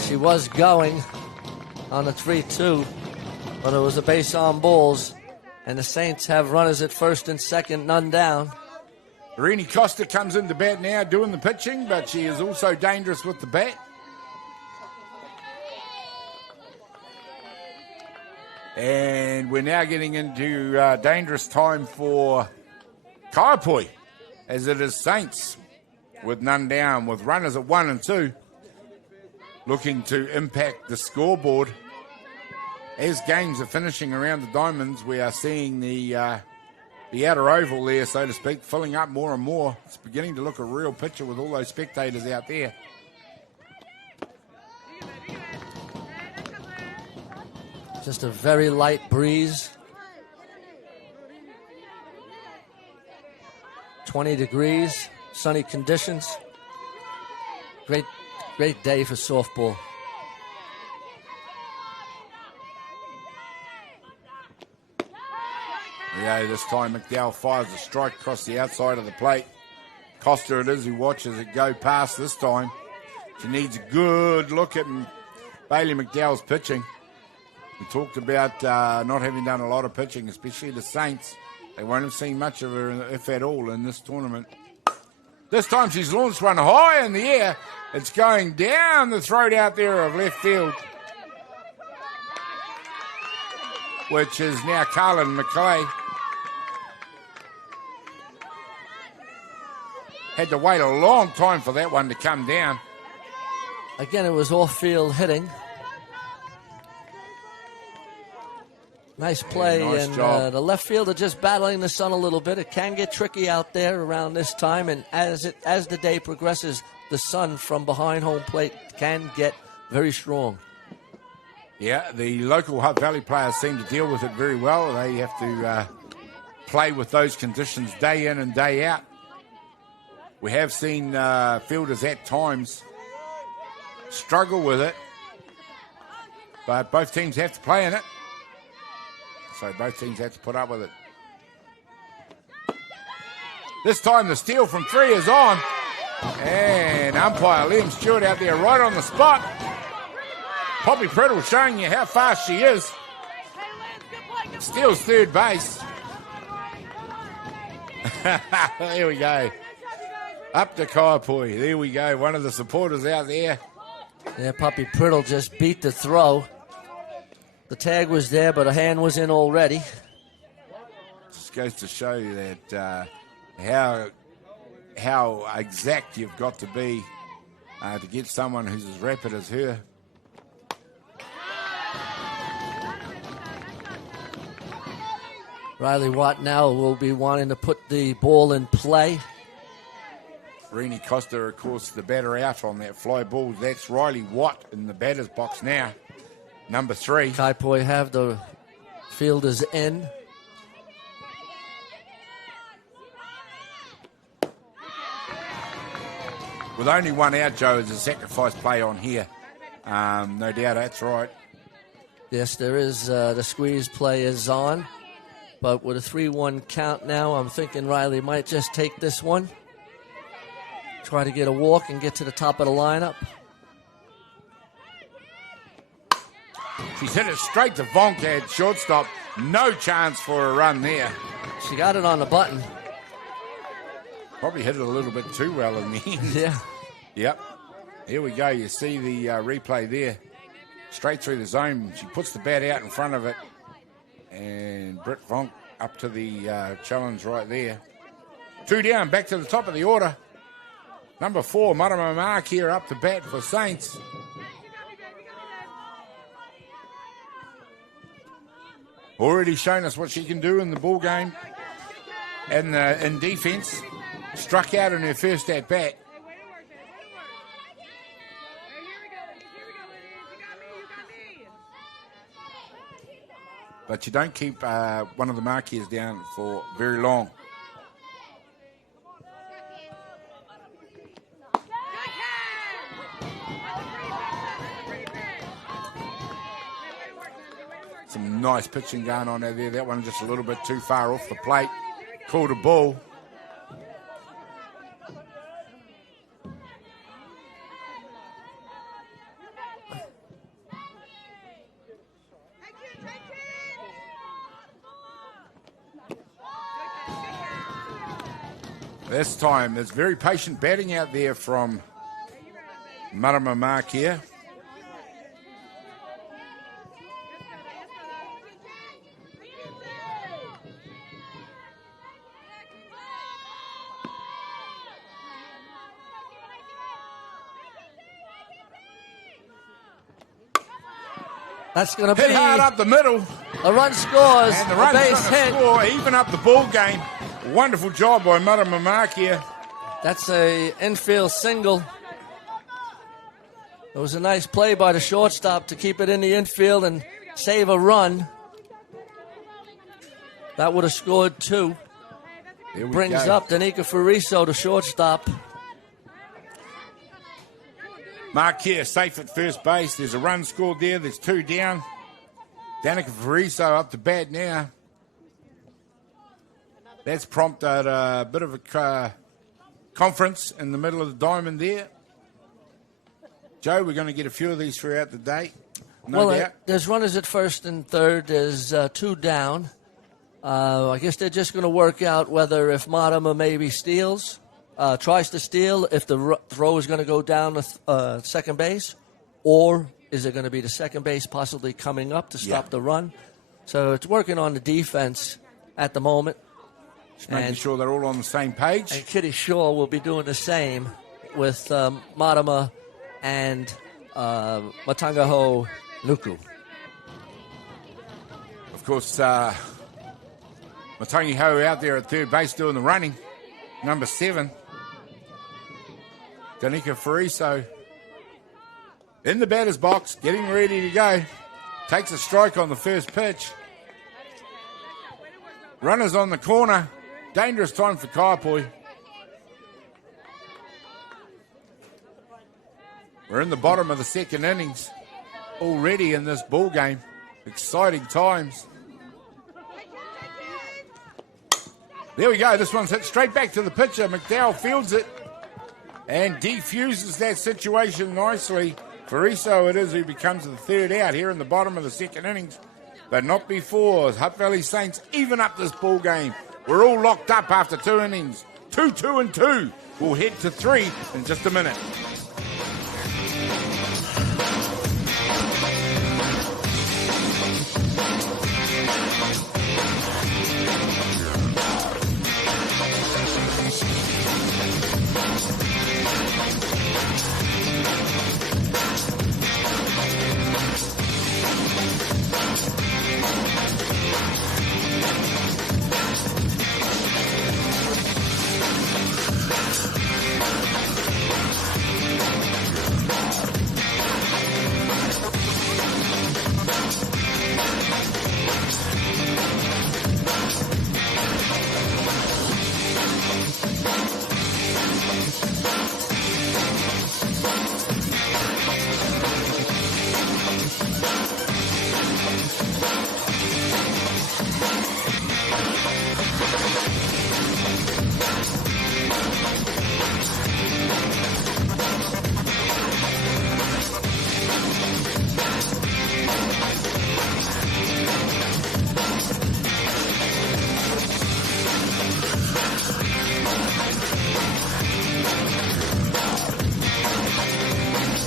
She was going on a 3-2, but it was a base on balls, and the Saints have runners at first and second, none down. Irini Costa comes into bat now doing the pitching, but she is also dangerous with the bat. And we're now getting into dangerous time for Kaiapoi, as it is Saints with none down, with runners at 1 and 2. Looking to impact the scoreboard. As games are finishing around the diamonds, we are seeing the outer oval there, so to speak, filling up more and more. It's beginning to look a real picture with all those spectators out there. Just a very light breeze. 20 degrees, sunny conditions. Great day for softball. Yeah, this time McDowell fires a strike across the outside of the plate. Costa it is who watches it go past this time. She needs a good look at Bailey McDowell's pitching. We talked about not having done a lot of pitching, especially the Saints. They won't have seen much of her, if at all, in this tournament. This time she's launched one high in the air. It's going down the throat out there of left field, which is now Carlin McClay. Had to wait a long time for that one to come down. Again, it was off-field hitting. Nice play, Yeah, nice and job. the left fielder just battling the sun a little bit. It can get tricky out there around this time, and as the day progresses, the sun from behind home plate can get very strong. Yeah, the local Hutt Valley players seem to deal with it very well. They have to play with those conditions day in and day out. We have seen fielders at times struggle with it, but both teams have to play in it. So both teams have to put up with it. This time the steal from 3 is on. And umpire Liam Stewart out there right on the spot. Poppy Priddle showing you how fast she is. Steals third base. There we go. Up to Kaiapoi. There we go. One of the supporters out there. Yeah, Poppy Priddle just beat the throw. The tag was there, but a hand was in already. Just goes to show you that how exact you've got to be to get someone who's as rapid as her. Riley Watt now will be wanting to put the ball in play. Rini Costa, of course, the batter out on that fly ball. That's Riley Watt in the batter's box now. Number 3. Kaiapoi have the fielders in. With only one out, Joe, is a sacrifice play on here. No doubt, that's right. Yes, there is. The squeeze play is on. But with a 3-1 count now, I'm thinking Riley might just take this one. Try to get a walk and get to the top of the lineup. She's hit it straight to Vonk at shortstop. No chance for a run there. She got it on the button. Probably hit it a little bit too well in the end. Yeah. Yep. Here we go. You see the replay there. Straight through the zone. She puts the bat out in front of it. And Britt Vonk up to the challenge right there. 2 down. Back to the top of the order. Number 4, Marama Mark here up to bat for Saints. Already shown us what she can do in the ball game and in defense. Struck out in her first at bat. But you don't keep one of the marquees down for very long. Some nice pitching going on out there. That one just a little bit too far off the plate. Called a ball. This time, there's very patient batting out there from Marama Mark here. That's going to Hit be hard up the middle. a run scores, And the a run's base going to hit. score, even up the ball game. Wonderful job by Marama Mark here. That's a infield single. It was a nice play by the shortstop to keep it in the infield and save a run. That would have scored 2. Here we Brings go. up Danica Fariso, the shortstop. Mark here, safe at first base. There's a run scored there. There's 2 down. Danica Fariso up to bat now. That's prompted a bit of a conference in the middle of the diamond there. Joe, we're going to get a few of these throughout the day. No doubt. There's runners at first and third. There's 2 down. I guess they're just going to work out whether if Marama maybe steals tries to steal if the throw is going to go down to second base, or is it going to be the second base possibly coming up to stop the run? So it's working on the defense at the moment. Just making sure they're all on the same page. And Kitty Shaw will be doing the same with Marama and Matangaho Nuku. Of course, Matangaho out there at third base doing the running. Number 7. Danica Fariso in the batter's box, getting ready to go. Takes a strike on the first pitch. Runners on the corner. Dangerous time for Kaiapoi. We're in the bottom of the second innings already in this ball game. Exciting times. There we go. This one's hit straight back to the pitcher. McDowell fields it and defuses that situation nicely. Fariso it is who becomes the third out here in the bottom of the second innings. But not before. Hutt Valley Saints even up this ball game. We're all locked up after 2 innings. 2, 2, 2. We'll head to 3 in just a minute.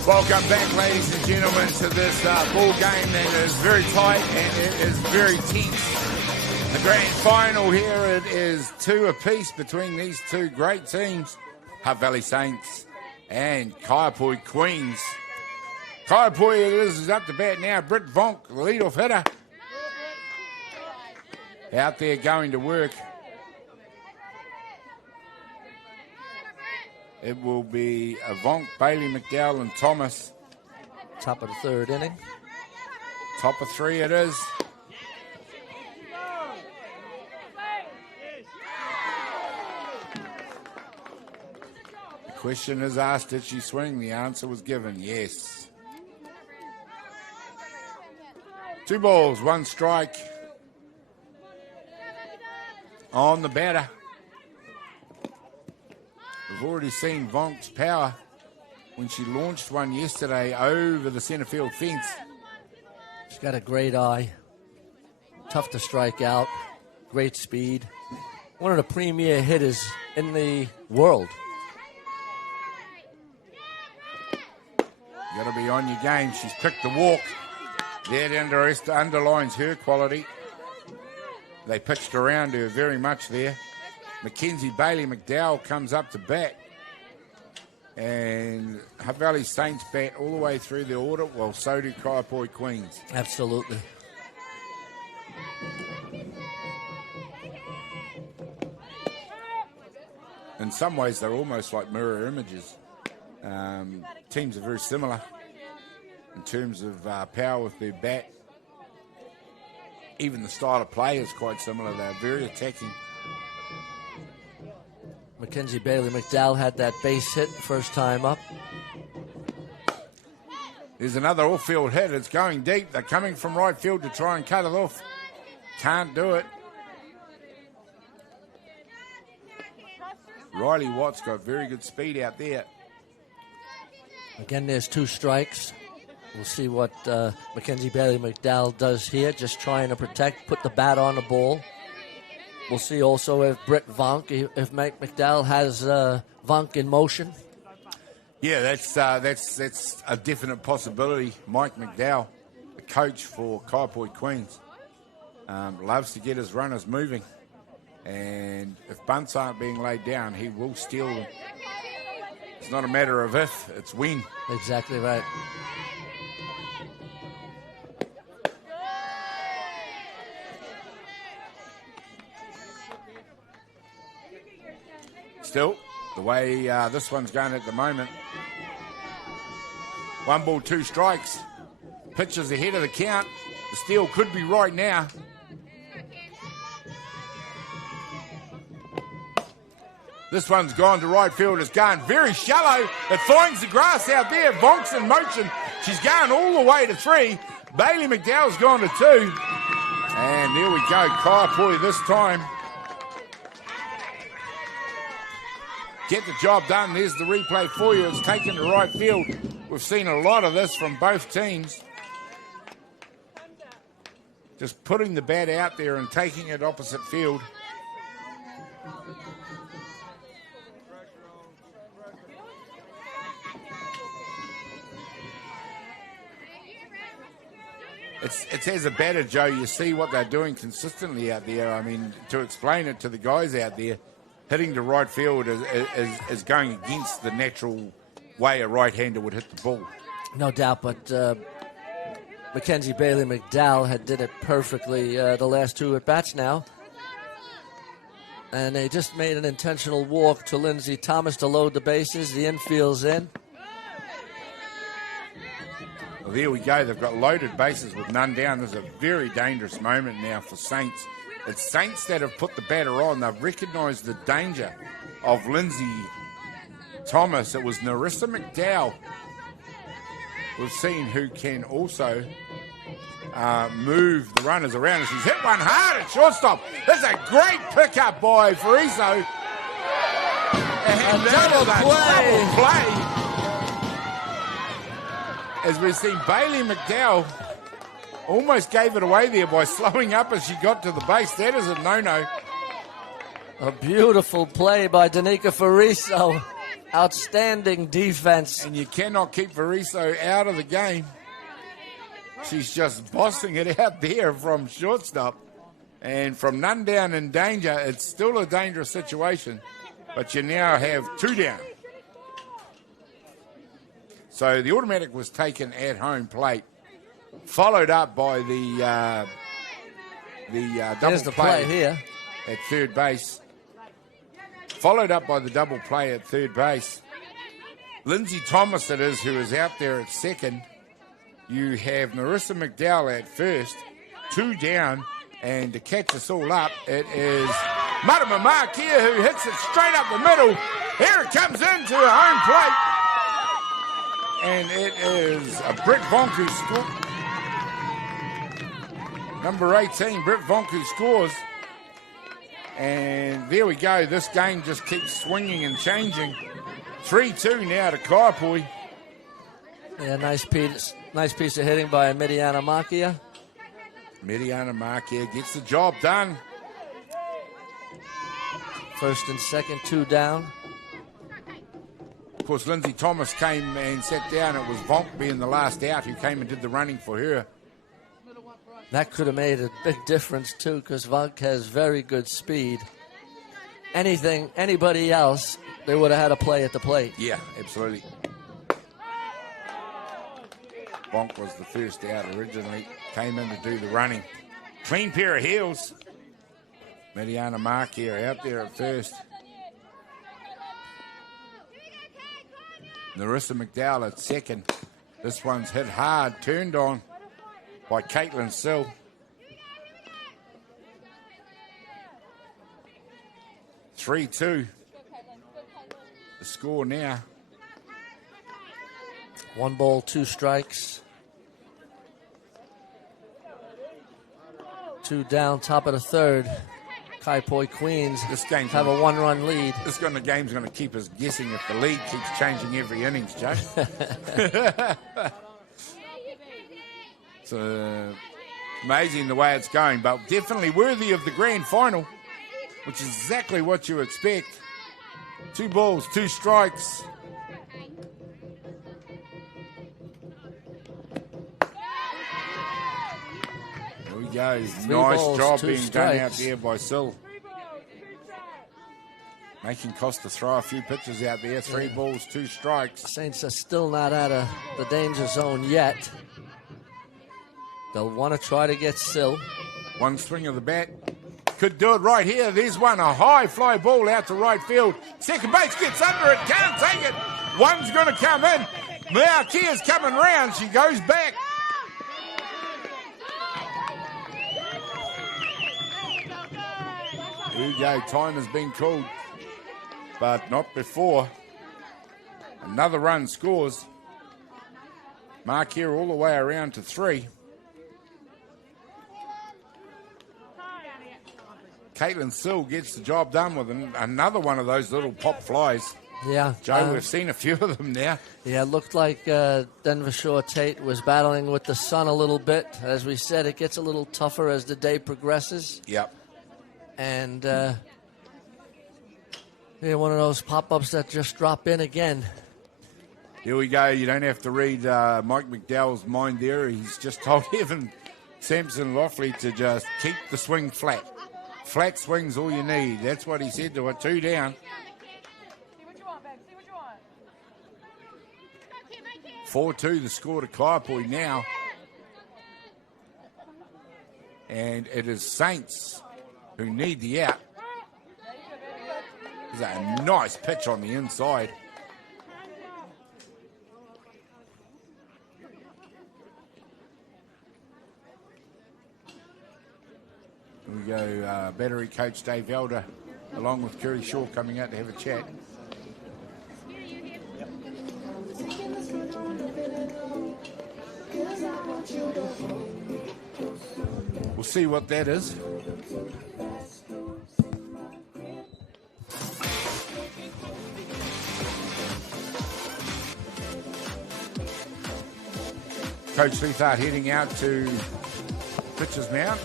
Welcome back, ladies and gentlemen, to this ball game that is very tight and it is very tense. The grand final here, it is 2 apiece between these two great teams, Hutt Valley Saints and Kaiapoi Queens. Kaiapoi it is up to bat now. Britt Vonk, the leadoff hitter, out there going to work. It will be Vonk, Bailey, McDowell, and Thomas. Top of the third inning. Top of 3 it is. The question is asked, did she swing? The answer was given, yes. 2 balls, 1 strike on the batter. We've already seen Vonk's power when she launched one yesterday over the centre field fence. She's got a great eye. Tough to strike out. Great speed. One of the premier hitters in the world. You got to be on your game. She's picked the walk. That underlines her quality. They pitched around her very much there. Mackenzie Bailey McDowell comes up to bat. And Hutt Valley Saints bat all the way through the order. Well, so do Kaiapoi Queens. Absolutely. In some ways, they're almost like mirror images. Teams are very similar in terms of power with their bat. Even the style of play is quite similar. They're very attacking. Mackenzie Bailey McDowell had that base hit first time up. There's another off-field hit. It's going deep. They're coming from right field to try and cut it off. Can't do it. Riley Watt's got very good speed out there. Again, there's 2 strikes. We'll see what Mackenzie Bailey McDowell does here. Just trying to protect, put the bat on the ball. We'll see also if Britt Vonk, if Mike McDowell has Vonk in motion. Yeah, that's a definite possibility. Mike McDowell, the coach for Kaiapoi Queens, loves to get his runners moving. And if bunts aren't being laid down, he will steal them. It's not a matter of if, it's when. Exactly right. Still, the way this one's going at the moment. 1 ball, 2 strikes. Pitcher's ahead of the count. The steal could be right now. This one's gone to right field. It's gone very shallow. It finds the grass out there. Vonk's in motion. She's going all the way to 3. Bailey McDowell's gone to 2. And there we go. Kaiapoi this time. Get the job done. There's the replay for you. It's taken to right field. We've seen a lot of this from both teams. Just putting the bat out there and taking it opposite field. It's as a batter, Joe, you see what they're doing consistently out there. I mean, to explain it to the guys out there, hitting to right field is going against the natural way a right-hander would hit the ball. No doubt, but Mackenzie Bailey McDowell had did it perfectly the last 2 at-bats now. And they just made an intentional walk to Lindsey Thomas to load the bases. The infield's in. Well, there we go. They've got loaded bases with none down. There's a very dangerous moment now for Saints. It's Saints that have put the batter on. They've recognised the danger of Lindsey Thomas. It was Narissa McDowell. We've seen who can also move the runners around. And she's hit one hard at shortstop. That's a great pickup by Fraser. And double play. As we've seen, Bailey McDowell almost gave it away there by slowing up as she got to the base. That is a no-no. A beautiful play by Danica Fariso. Outstanding defense. And you cannot keep Fariso out of the game. She's just bossing it out there from shortstop. And from none down in danger, it's still a dangerous situation. But you now have 2 down. So the automatic was taken at home plate, followed up by the double play here at third base. Followed up by the double play at third base. Lindsey Thomas it is who is out there at second. You have Narissa McDowell at first, 2 down, and to catch us all up, it is Marama Markia who hits it straight up the middle. Here it comes into home plate. And it is a Britt Vonk who scores. Number 18, Britt Vonk who scores. And there we go. This game just keeps swinging and changing. 3-2 now to Kaiapoi. Yeah, nice piece of hitting by Mediana Makia. Mediana Makia gets the job done. First and second, 2 down. Of course, Lindsey Thomas came and sat down. It was Vonk being the last out who came and did the running for her. That could have made a big difference, too, because Vonk has very good speed. Anybody else, they would have had a play at the plate. Yeah, absolutely. Vonk was the first out originally. Came in to do the running. Clean pair of heels. Mediana Mark here out there at first. Narissa McDowell at second. This one's hit hard, turned on by Caitlin Sill. (3-2) the score now. 1 ball, 2 strikes. 2 down, top of the third. Kaiapoi Queens have a 1-run lead. This game's going to keep us guessing if the lead keeps changing every innings, Joe. It's amazing the way it's going, but definitely worthy of the grand final. which is exactly what you expect. 2 balls, 2 strikes. There we go. Nice job being done out there by Sill. Making Costa throw a few pitches out there. 3 balls, 2 strikes. Saints are still not out of the danger zone yet. They'll want to try to get Sill. 1 swing of the bat. Could do it right here. There's one. A high fly ball out to right field. Second base gets under it. Can't take it. One's going to come in. Now Kia's coming round. She goes back. There you go. Time has been called. But not before. Another run scores. Mark here all the way around to 3. Caitlin Sill gets the job done with another one of those little pop flies. Yeah. Joe, we've seen a few of them now. Yeah, it looked like Denver Shore Tate was battling with the sun a little bit. As we said, it gets a little tougher as the day progresses. Yep. And one of those pop-ups that just drop in again. Here we go. You don't have to read Mike McDowell's mind there. He's just told Evan Sampson Loughley to just keep the swing flat. Flat swing's all you need. That's what he said to her. 2 down. 4-2 the score to Kaiapoi now. And it is Saints who need the out. There's a nice pitch on the inside. Here we go, battery coach Dave Elder, along with Kerry Shaw, coming out to have a chat. We'll see what that is. Coach Leithart heading out to pitcher's mound.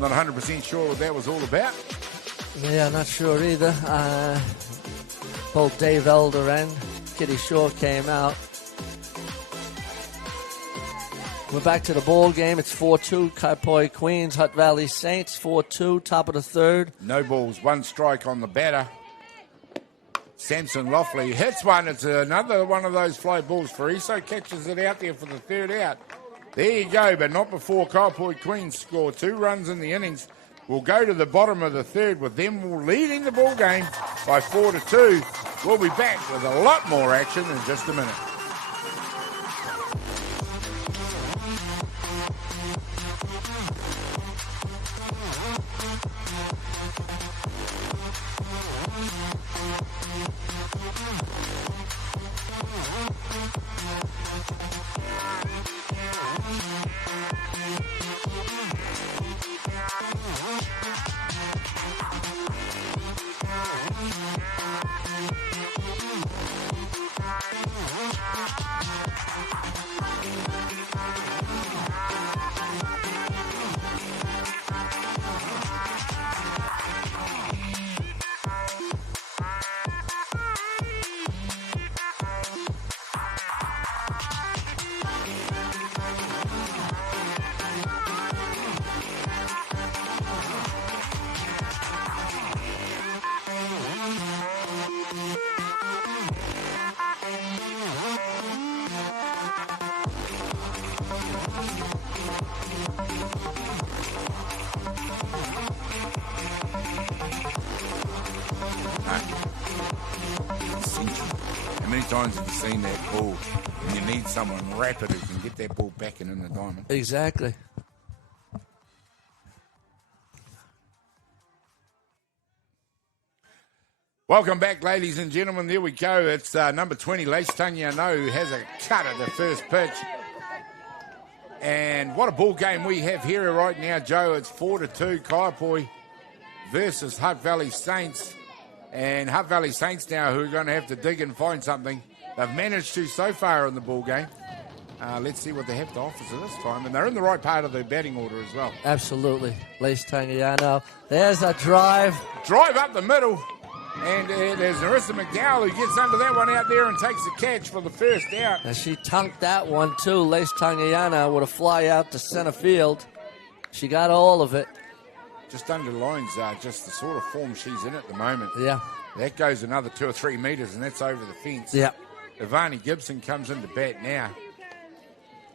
Not 100% sure what that was all about. Yeah, not sure either. Both Dave Elder and Kitty Shaw came out. We're back to the ball game. It's 4-2. Kaiapoi Queens, Hutt Valley Saints, 4-2, top of the 3rd. No balls, 1 strike on the batter. Samson Loughley hits one. It's another one of those fly balls. Fraser catches it out there for the 3rd out. There you go, but not before Kaiapoi Queens score 2 runs in the innings. We'll go to the bottom of the 3rd with them leading the ball game by 4-2. We'll be back with a lot more action in just a minute. How many times have you seen that ball and you need someone rapid who can get that ball back in the diamond? Exactly. Welcome back, ladies and gentlemen. There we go. It's number 20, Lace Tanyano, who has a cut at the first pitch. And what a ball game we have here right now, Joe. It's 4-2, Kaiapoi versus Hutt Valley Saints. And Hutt Valley Saints now, who are going to have to dig and find something. They've managed to so far in the ball game. Let's see what they have to offer us this time. And they're in the right part of the batting order as well. Absolutely. Lace Tangiano. There's a drive. Drive up the middle. And there's Narissa McDowell who gets under that one out there and takes the catch for the first out. And she tunked that one, too. Lace Tangiana with a fly out to center field. She got all of it. Just underlines just the sort of form she's in at the moment. Yeah. That goes another 2 or 3 meters, and that's over the fence. Yeah. Ivani Gibson comes into bat now.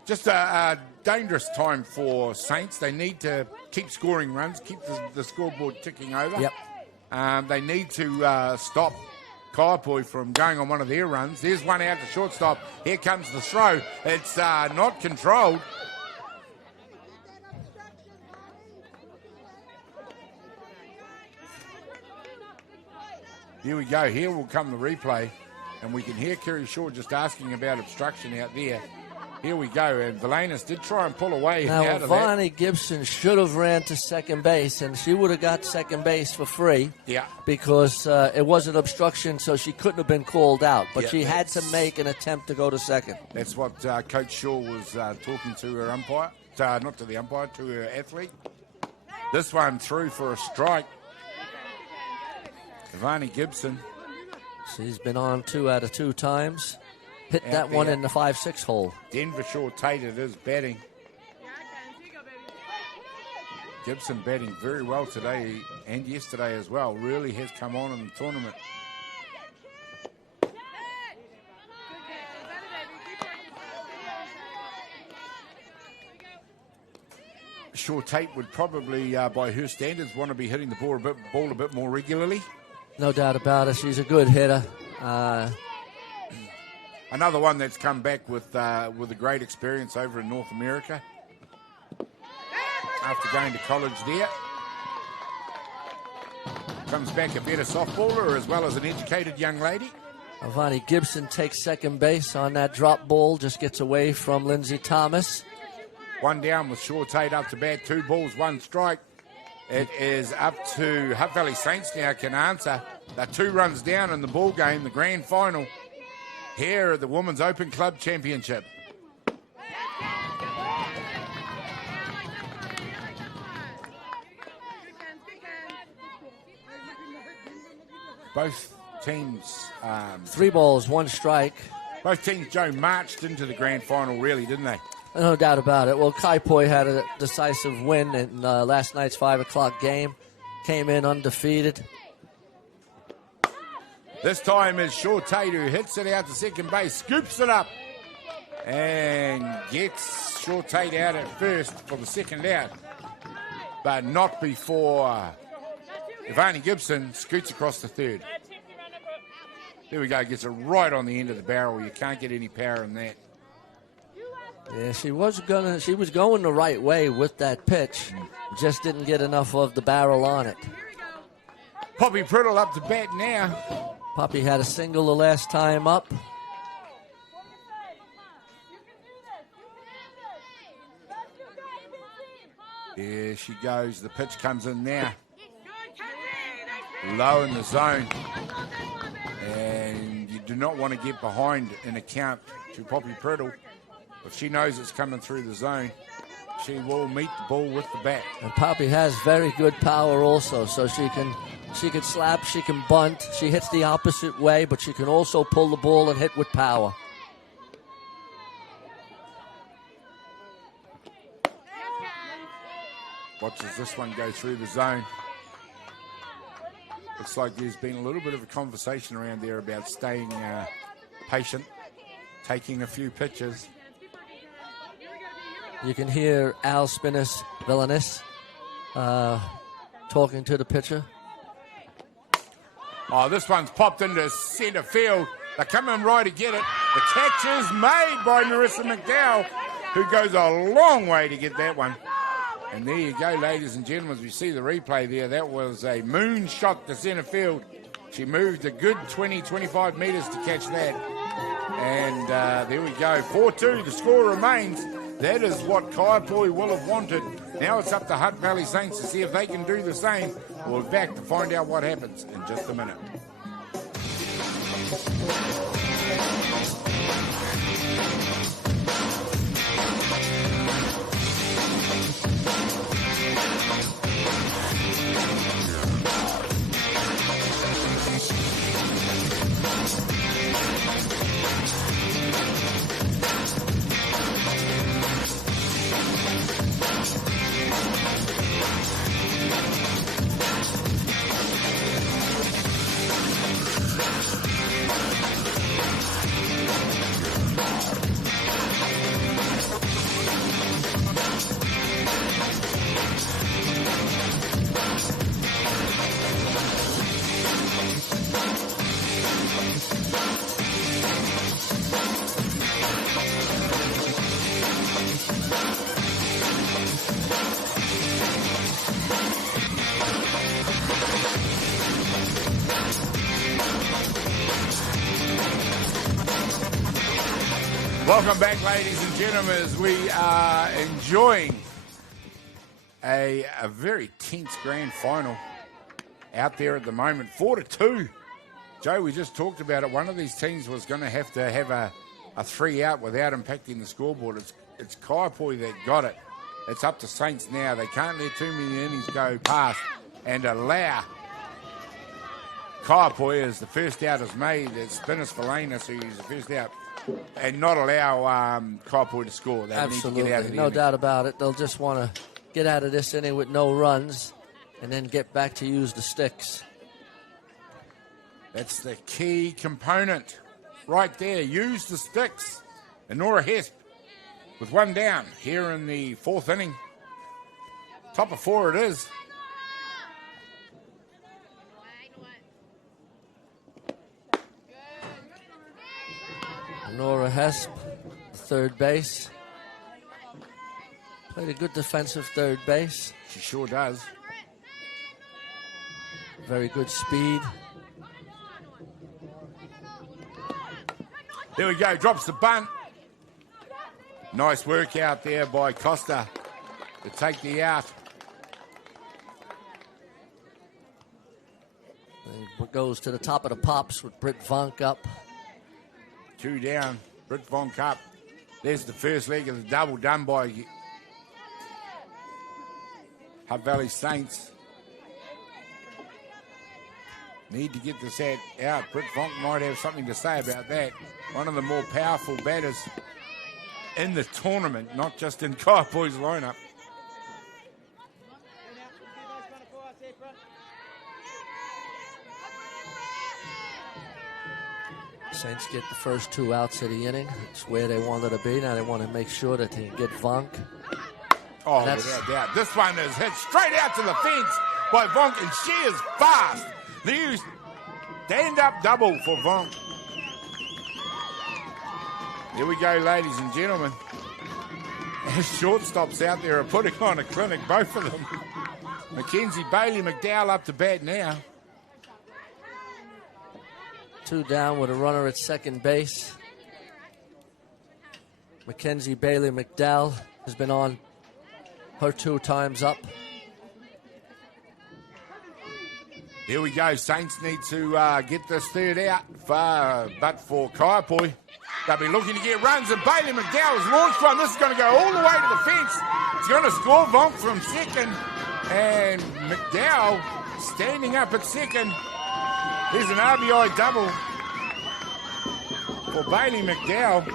Just a dangerous time for Saints. They need to keep scoring runs, keep the scoreboard ticking over. Yep. They need to stop Kaiapoi from going on one of their runs. There's one out to shortstop. Here comes the throw. It's not controlled. Here we go. Here will come the replay. And we can hear Kerry Shaw just asking about obstruction out there. Here we go. And Valanis did try and pull away now, out of that. Ivani Gibson should have ran to second base, and she would have got second base for free. Yeah. Because it was an obstruction, so she couldn't have been called out. But Yeah, she had to make an attempt to go to second. That's what Coach Shaw was talking to her umpire. Not to the umpire, to her athlete. This one through for a strike. Ivani Gibson. She's been on 2 out of 2 times. Hit Out that one there. in the 5-6 hole. Denver Shaw Tate it is batting. Gibson batting very well today and yesterday as well. Really has come on in the tournament. Shaw Tate would probably, by her standards, want to be hitting the ball a bit more regularly. No doubt about it. She's a good hitter. Another one that's come back with a great experience over in North America after going to college there. Comes back a better softballer as well as an educated young lady. Ivani Gibson takes second base on that drop ball. Just gets away from Lindsay Thomas. One down with Shaw Tate up to bat. 2 balls, 1 strike. It is up to Hutt Valley Saints now can answer. They're 2 runs down in the ball game, the grand final here at the Women's Open Club Championship. Both teams... 3 balls, 1 strike. Both teams, Joe, marched into the grand final, really, didn't they? No doubt about it. Well, Kaiapoi had a decisive win in last night's 5 o'clock game. Came in undefeated. This time is Shaw Tate who hits it out to second base, scoops it up, and gets Shaw Tate out at first for the second out. But not before Ivani Gibson scoots across the third. There we go, gets it right on the end of the barrel. You can't get any power in that. Yeah, she was going the right way with that pitch. Just didn't get enough of the barrel on it. Poppy Priddle up to bat now. Poppy had a single the last time up. There she goes. The pitch comes in now. Low in the zone. And you do not want to get behind in a count to Poppy Priddle. If she knows it's coming through the zone, she will meet the ball with the bat. And Poppy has very good power also, so she can slap, she can bunt. She hits the opposite way, but she can also pull the ball and hit with power. Watches this one go through the zone. Looks like there's been a little bit of a conversation around there about staying patient, taking a few pitches. You can hear Al Spinis Villanis talking to the pitcher. Oh, this one's popped into center field. They're coming right to get it. The catch is made by Narissa McDowell, who goes a long way to get that one. And there you go, ladies and gentlemen, as we see the replay there, that was a moon shot to center field. She moved a good 20, 25 metres to catch that. And there we go, 4-2, the score remains. That is what Kaiapoi will have wanted. Now it's up to Hutt Valley Saints to see if they can do the same. We'll be back to find out what happens in just a minute. Welcome back, ladies and gentlemen, as we are enjoying a very tense grand final out there at the moment. 4-2. Joe, we just talked about it. One of these teams was going to have a 3 out without impacting the scoreboard. It's Kaiapoi that got it. It's up to Saints now. They can't let too many innings go past and allow Kaiapoi, as the first out is made. It's Spinners for Lena, so he's the first out. And not allow Kaiapoi to score. They Absolutely, need to get out of the no inning. doubt about it. They'll just want to get out of this inning with no runs and then get back to use the sticks. That's the key component right there. Use the sticks. And Nora Hesp with 1 down here in the 4th inning. Top of 4 it is. Nora Hesp, third base. Played a good defensive third base. She sure does. Very good speed. There we go, drops the bunt. Nice work out there by Costa to take the out. And goes to the top of the pops with Britt Vonk up. 2 down, Britt Vonk up. There's the first leg of the double done by Hutt Valley Saints. Need to get this out. Britt Vonk might have something to say about that. One of the more powerful batters in the tournament, not just in Kaiapoi's lineup. Saints get the first 2 outs of the inning. It's where they wanted to be. Now they want to make sure that they get Vonk. Oh, without doubt. This one is hit straight out to the fence by Vonk, and she is fast. New stand-up double for Vonk. Here we go, ladies and gentlemen. As shortstops out there are putting on a clinic, both of them. Mackenzie Bailey McDowell up to bat now. 2 down with a runner at second base. Mackenzie Bailey McDowell has been on her 2 times up. Here we go. Saints need to get this third out, but for Kaiapoi, they'll be looking to get runs, and Bailey McDowell has launched one. This is going to go all the way to the fence. It's going to score Vonk from second, and McDowell standing up at second. Here's an RBI double for Bailey McDowell.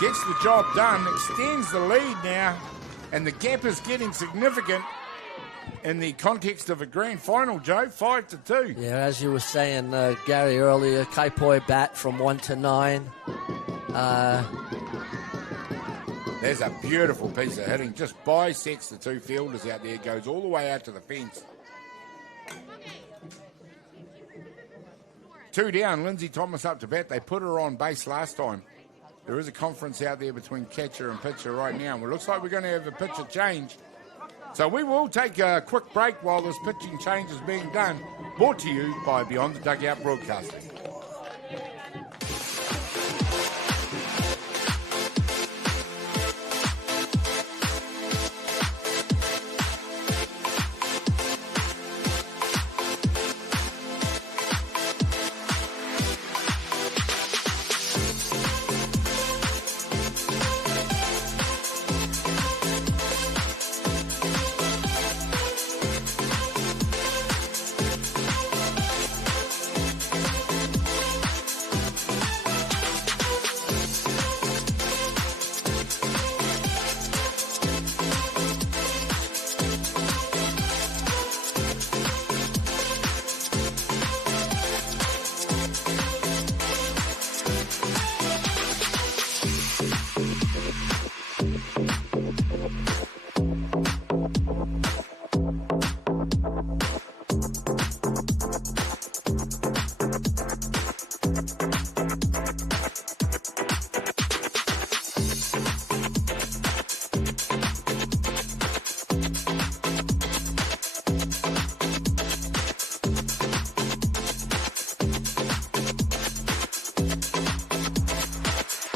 Gets the job done, extends the lead now, and the gap is getting significant in the context of a grand final, Joe. 5-2. Yeah, as you were saying, Gary, earlier, Kaiapoi bat from 1 to 9. There's a beautiful piece of hitting. Just bisects the 2 fielders out there. Goes all the way out to the fence. 2 down, Lindsay Thomas up to bat. They put her on base last time. There is a conference out there between catcher and pitcher right now. And it looks like we're going to have a pitcher change. So we will take a quick break while this pitching change is being done. Brought to you by Beyond the Dugout Broadcasting.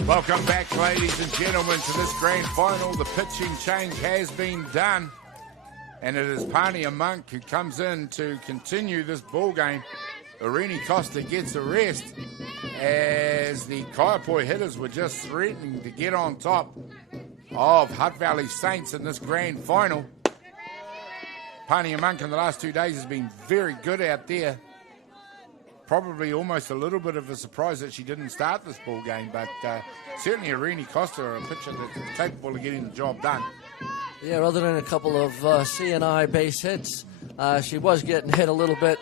Welcome back, ladies and gentlemen, to this grand final. The pitching change has been done, and it is Pania Monk who comes in to continue this ball game. Irene Costa gets a rest as the Kaiapoi hitters were just threatening to get on top of Hutt Valley Saints in this grand final. Pania Monk in the last 2 days has been very good out there. Probably almost a little bit of a surprise that she didn't start this ball game, but certainly Irene Costa, a pitcher that's capable of getting the job done. Yeah, other than a couple of C&I base hits, she was getting hit a little bit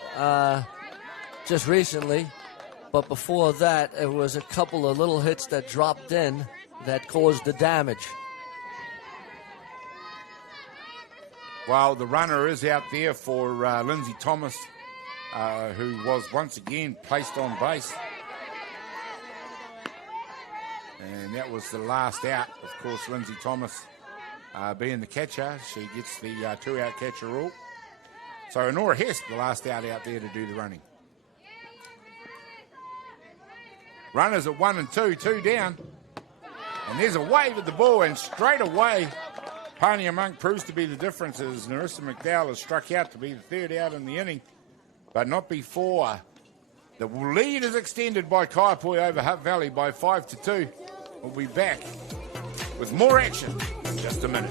just recently, but before that, it was a couple of little hits that dropped in that caused the damage. Well, the runner is out there for Lindsay Thomas, who was once again placed on base. And that was the last out. Of course, Lindsay Thomas being the catcher, she gets the 2-out catcher rule. So Honora Hess, the last out there to do the running. Runners at 1 and 2, 2 down. And there's a wave at the ball, and straight away, Pania Monk proves to be the difference as Narissa McDowell has struck out to be the third out in the inning, but not before. The lead is extended by Kaiapoi over Hutt Valley by 5-2. We'll be back with more action in just a minute.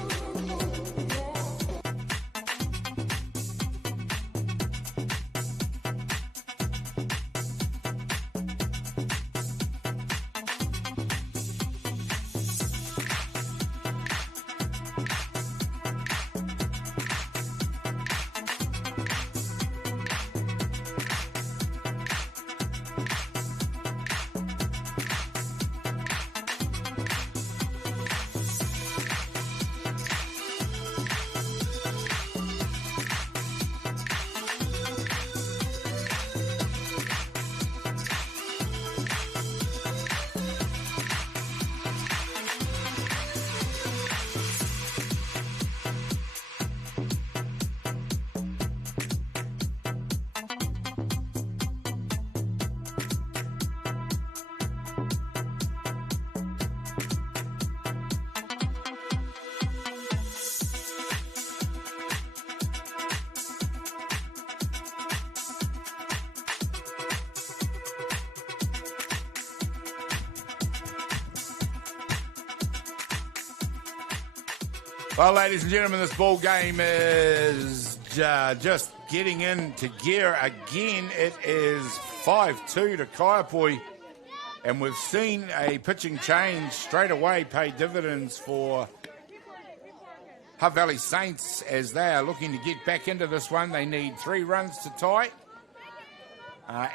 Well, ladies and gentlemen, this ball game is just getting into gear again. It is 5-2 to Kaiapoi, and we've seen a pitching change straight away pay dividends for Hutt Valley Saints as they are looking to get back into this one. They need 3 runs to tie,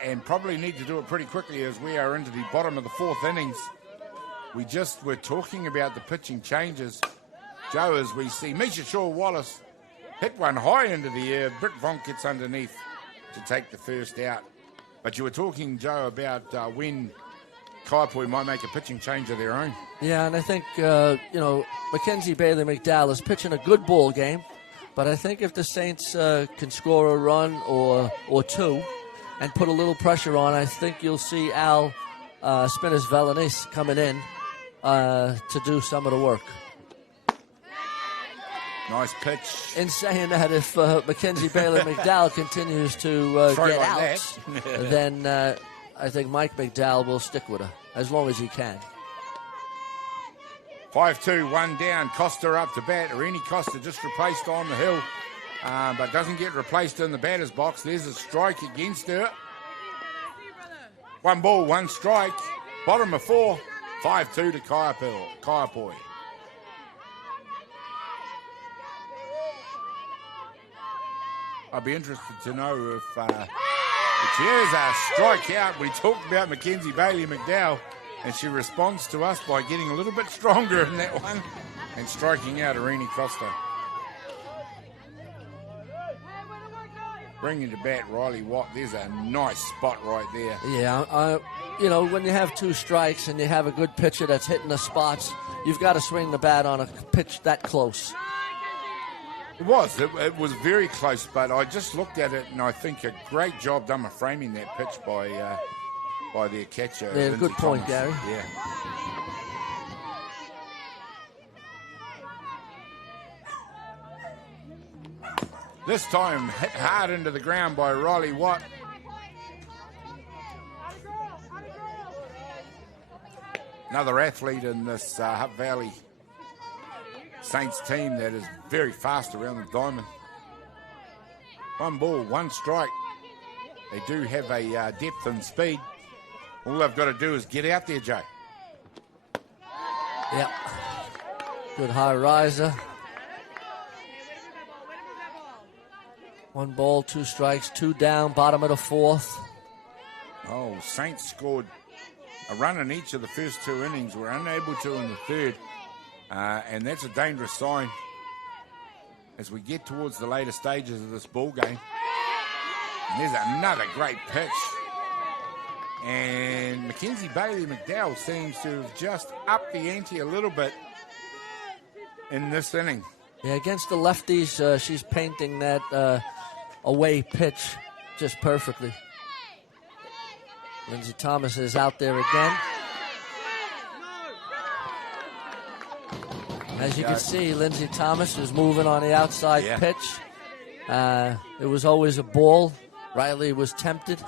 and probably need to do it pretty quickly as we are into the bottom of the 4th innings. We just were talking about the pitching changes, Joe, as we see Misha Shaw-Wallace hit one high into the air. Britt Vonk gets underneath to take the first out. But you were talking, Joe, about when Kaiapoi might make a pitching change of their own. Yeah, and I think, Mackenzie Bailey McDowell is pitching a good ball game. But I think if the Saints can score a run or 2 and put a little pressure on, I think you'll see Al Spinners-Velanis coming in to do some of the work. Nice pitch. In saying that, if Mackenzie Bailey McDowell continues to get out, then I think Mike McDowell will stick with her as long as he can. 5-2, 1 down. Costa up to bat. Irene Costa just replaced on the hill, but doesn't get replaced in the batter's box. There's a strike against her. 1 ball, 1 strike. Bottom of 4. 5-2 to Kaiapoi. I'd be interested to know if there's a strikeout. We talked about Mackenzie Bailey McDowell, and she responds to us by getting a little bit stronger in that one and striking out Irene Costa. Bringing to bat Riley Watt. There's a nice spot right there. Yeah, when you have 2 strikes and you have a good pitcher that's hitting the spots, you've got to swing the bat on a pitch that close. It was very close, but I just looked at it and I think a great job done of framing that pitch by their catcher. Yeah, good point, Gary. Yeah. This time hit hard into the ground by Riley Watt. Another athlete in this Hutt Valley Saints team that is very fast around the diamond. One ball, one strike. They do have a depth and speed. All they've got to do is get out there, Jay. Yep. Good high riser. 1 ball, 2 strikes, 2 down, bottom of the 4th. Oh, Saints scored a run in each of the first 2 innings. Were unable to in the 3rd. And that's a dangerous sign as we get towards the later stages of this ball game. And there's another great pitch. And Mackenzie Bailey McDowell seems to have just upped the ante a little bit in this inning. Yeah, against the lefties, she's painting that away pitch just perfectly. Lindsey Thomas is out there again. As you can see, Lindsey Thomas is moving on the outside pitch. It was always a ball. Riley was tempted,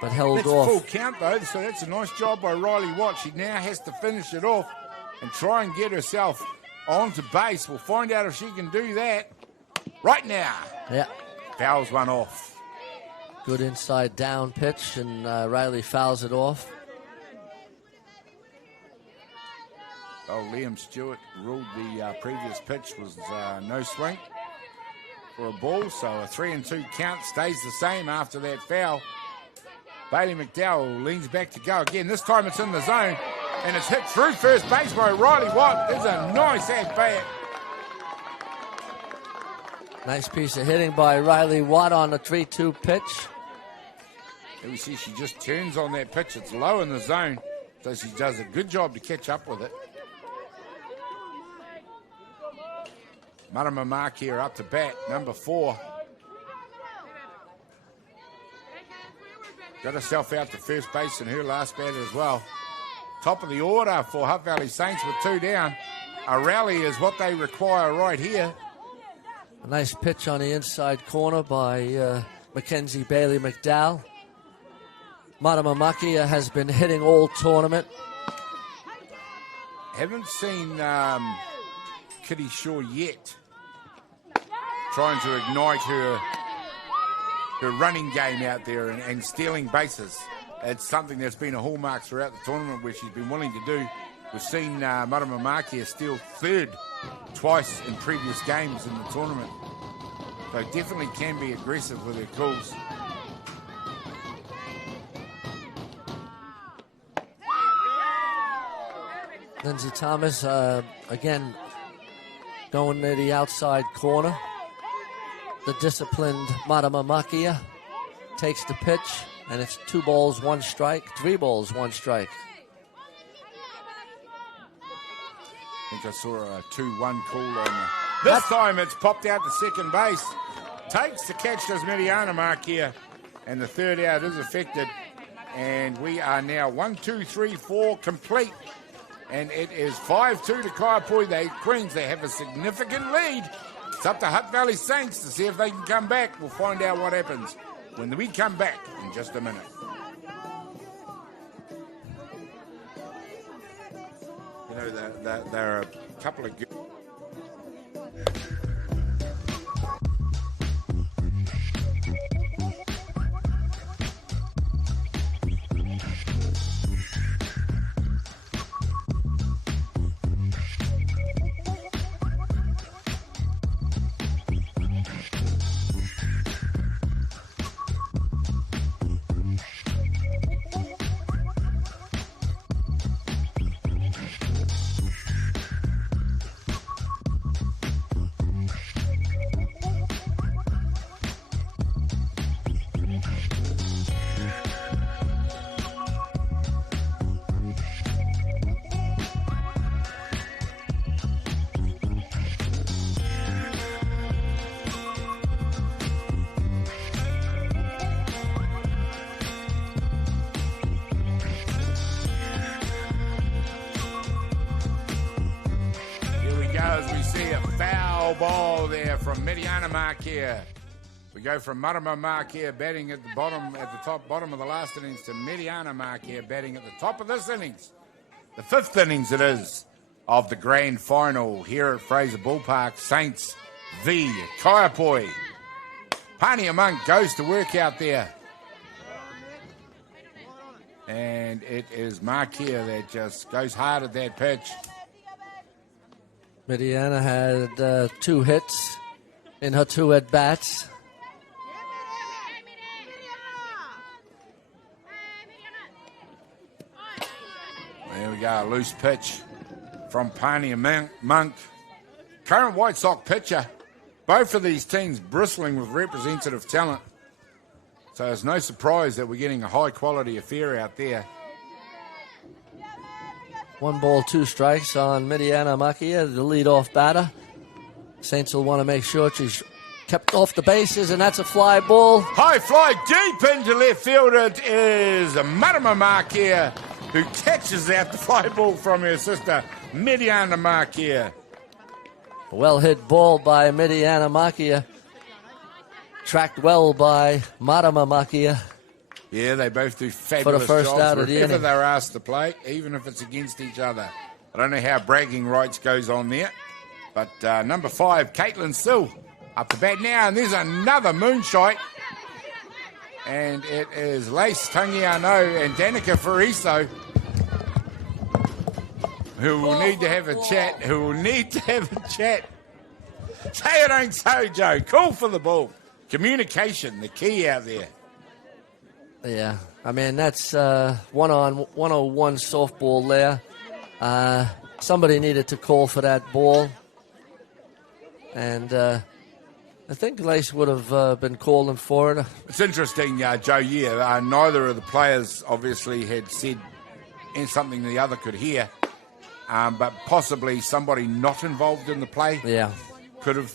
but held that's off. Full count, though, so that's a nice job by Riley Watt. She now has to finish it off and try and get herself onto base. We'll find out if she can do that right now. Yeah. Fouls one off. Good inside down pitch, and Riley fouls it off. Oh, Liam Stewart ruled the previous pitch was no swing for a ball, so a 3-2 count stays the same after that foul. Bailey McDowell leans back to go again. This time it's in the zone, and it's hit through first base by Riley Watt. There's a nice at-bat. Nice piece of hitting by Riley Watt on the 3-2 pitch. Here we see she just turns on that pitch. It's low in the zone, so she does a good job to catch up with it. Marama Mark here up to bat, number 4. Got herself out to first base in her last bat as well. Top of the order for Hutt Valley Saints with 2 down. A rally is what they require right here. A nice pitch on the inside corner by Mackenzie Bailey McDowell. Marama Makia has been hitting all tournament. Haven't seen Kitty Shaw yet trying to ignite her running game out there and stealing bases. It's something that's been a hallmark throughout the tournament where she's been willing to do. We've seen Marama Makia steal 3rd twice in previous games in the tournament. So definitely can be aggressive with her calls. Lindsey Thomas, again, going to the outside corner. The disciplined Marama Makia takes the pitch, and it's 2 balls, 1 strike, 3 balls, 1 strike. I think I saw a 2-1 call on her. This time it's popped out to second base. Takes the catch, does Mediana Makia, and the 3rd out is affected. And we are now 1, 2, 3, 4 complete. And it is 5-2 to Kaiapoi. The Queens, they have a significant lead. It's up to Hutt Valley Saints to see if they can come back. We'll find out what happens when we come back in just a minute. You know, there are a couple of good... foul ball there from Mediana Markia. We go from Marama Markia batting at the bottom of the last innings to Mediana Markia batting at the top of this innings. The fifth innings it is of the grand final here at Fraser Ballpark. Saints v Kaiapoi. Pania Monk goes to work out there. And it is Markia that just goes hard at that pitch. Mediana had 2 hits in her 2 at-bats. There we go, a loose pitch from Pania Monk. Current White Sox pitcher. Both of these teams bristling with representative talent. So it's no surprise that we're getting a high-quality affair out there. 1 ball, 2 strikes on Mediana Makia, the lead-off batter. Saints will want to make sure she's kept off the bases, and that's a fly ball. High fly deep into left field. It is Marama Markia who catches out the fly ball from her sister, Mediana Markia. A well-hit ball by Mediana Makia. Tracked well by Marama Makia. Yeah, they both do fabulous first jobs out of the wherever inning. they're asked to play, even if it's against each other. I don't know how bragging rights goes on there. But number 5, Caitlin Sill, up to bat now. And there's another moonshot. And it is Lace Tangiano and Danica Fariso who will need to have a chat. Say it ain't so, Joe. Call for the ball. Communication, the key out there. Yeah, I mean, that's 101 softball there. Somebody needed to call for that ball. And I think Lace would have been calling for it. It's interesting, Joe, neither of the players obviously had said something the other could hear. But possibly somebody not involved in the play could have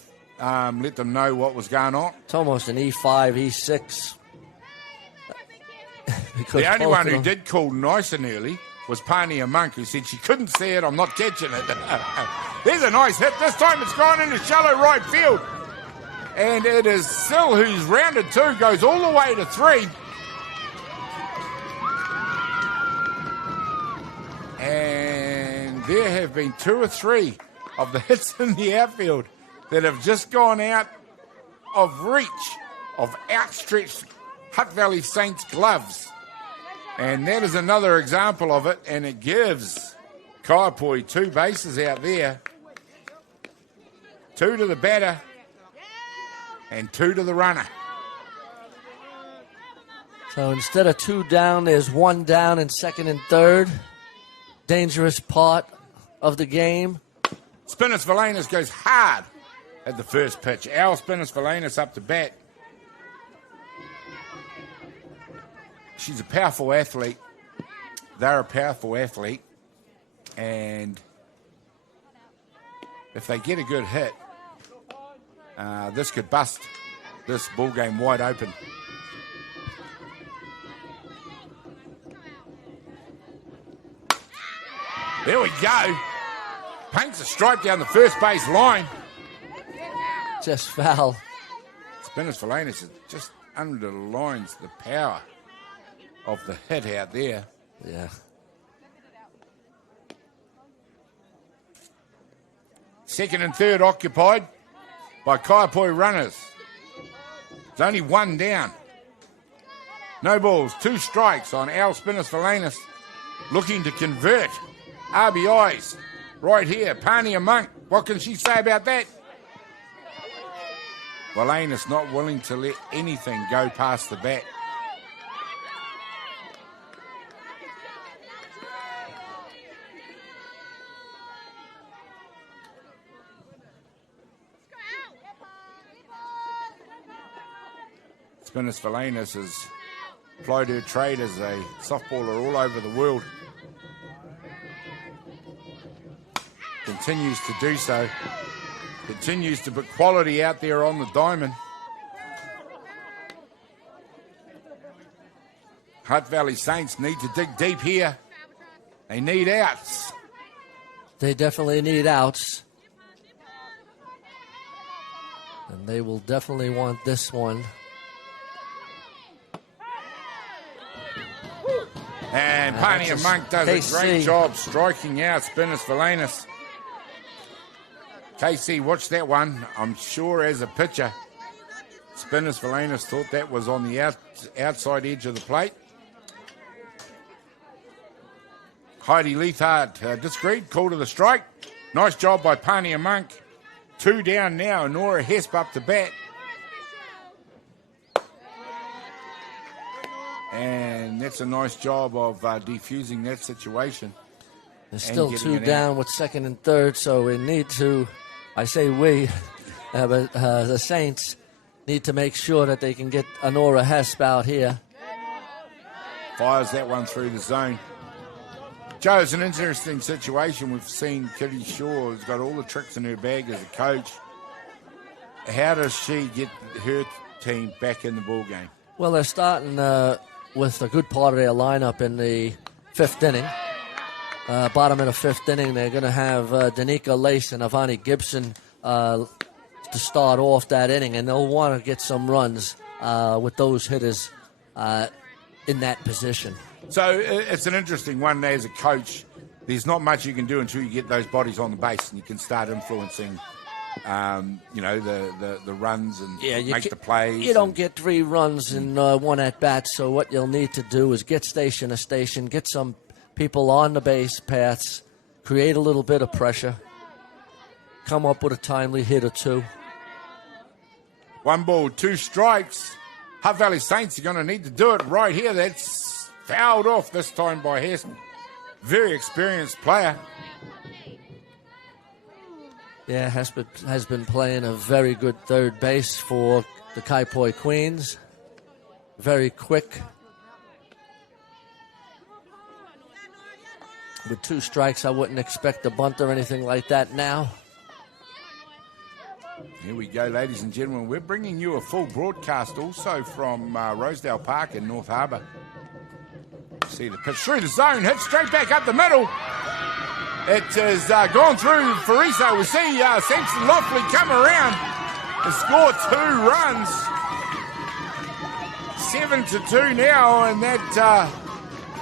let them know what was going on. It's almost an E5, E6. The only one who did call nice and early was Pania Monk, who said she couldn't see it, I'm not catching it. There's a nice hit. This time it's gone into shallow right field. And it is Sill who's rounded 2, goes all the way to 3. And there have been 2 or 3 of the hits in the outfield that have just gone out of reach of outstretched Hutt Valley Saints gloves. And that is another example of it, and it gives Kaiapoi 2 bases out there. 2 to the batter and 2 to the runner. So instead of 2 down, there's 1 down in second and third. Dangerous part of the game. Spinners Valanis goes hard at the first pitch. Al Spinners Valanis up to bat. She's a powerful athlete. They're a powerful athlete. And if they get a good hit, this could bust this ball game wide open. There we go. Paints a stripe down the first base line. Just foul. Spinners Valanis just underlines the power of the hit out there. Yeah. Second and third occupied by Kaiapoi runners. There's only 1 down. No balls, 2 strikes on Al Spinners Valanis, looking to convert RBIs right here. Pania Monk, what can she say about that? Valanis not willing to let anything go past the bat. Spinners Valanis has plied her trade as a softballer all over the world. Continues to do so. Continues to put quality out there on the diamond. Hutt Valley Saints need to dig deep here. They need outs. They definitely need outs. And they will definitely want this one. And Pania Monk does a great job striking out Spinners Valenus. KC, watch that one. I'm sure as a pitcher, Spinners Valenus thought that was on the outside edge of the plate. Heidi Leithart disagreed, call to the strike. Nice job by Pania Monk. 2 down now, Nora Hesp up to bat. And that's a nice job of defusing that situation. There's still 2 down with second and third, so we need to, I say we, but the Saints need to make sure that they can get Nora Hesp out here. Fires that one through the zone. Joe, it's an interesting situation. We've seen Kitty Shaw has got all the tricks in her bag as a coach. How does she get her team back in the ball game? Well, they're starting with a good part of their lineup in the 5th inning. Bottom of the 5th inning, they're going to have Danica Lace and Avani Gibson to start off that inning, and they'll want to get some runs with those hitters in that position. So it's an interesting one as a coach. There's not much you can do until you get those bodies on the base and you can start influencing, the runs and make the plays. You don't get 3 runs in one at-bat, so what you'll need to do is get station to station, get some people on the base paths, create a little bit of pressure, come up with a timely hit or 2. 1 ball, 2 strikes. Hutt Valley Saints are going to need to do it right here. That's fouled off this time by Hess. Very experienced player. Yeah, has been playing a very good third base for the Kaiapoi Queens. Very quick. With 2 strikes, I wouldn't expect a bunt or anything like that now. Here we go, ladies and gentlemen. We're bringing you a full broadcast also from Rosedale Park in North Harbour. See the pitch through the zone, hit straight back up the middle. It has gone through Fraser. We see Sampson Loftley come around and score 2 runs. 7-2 now, and that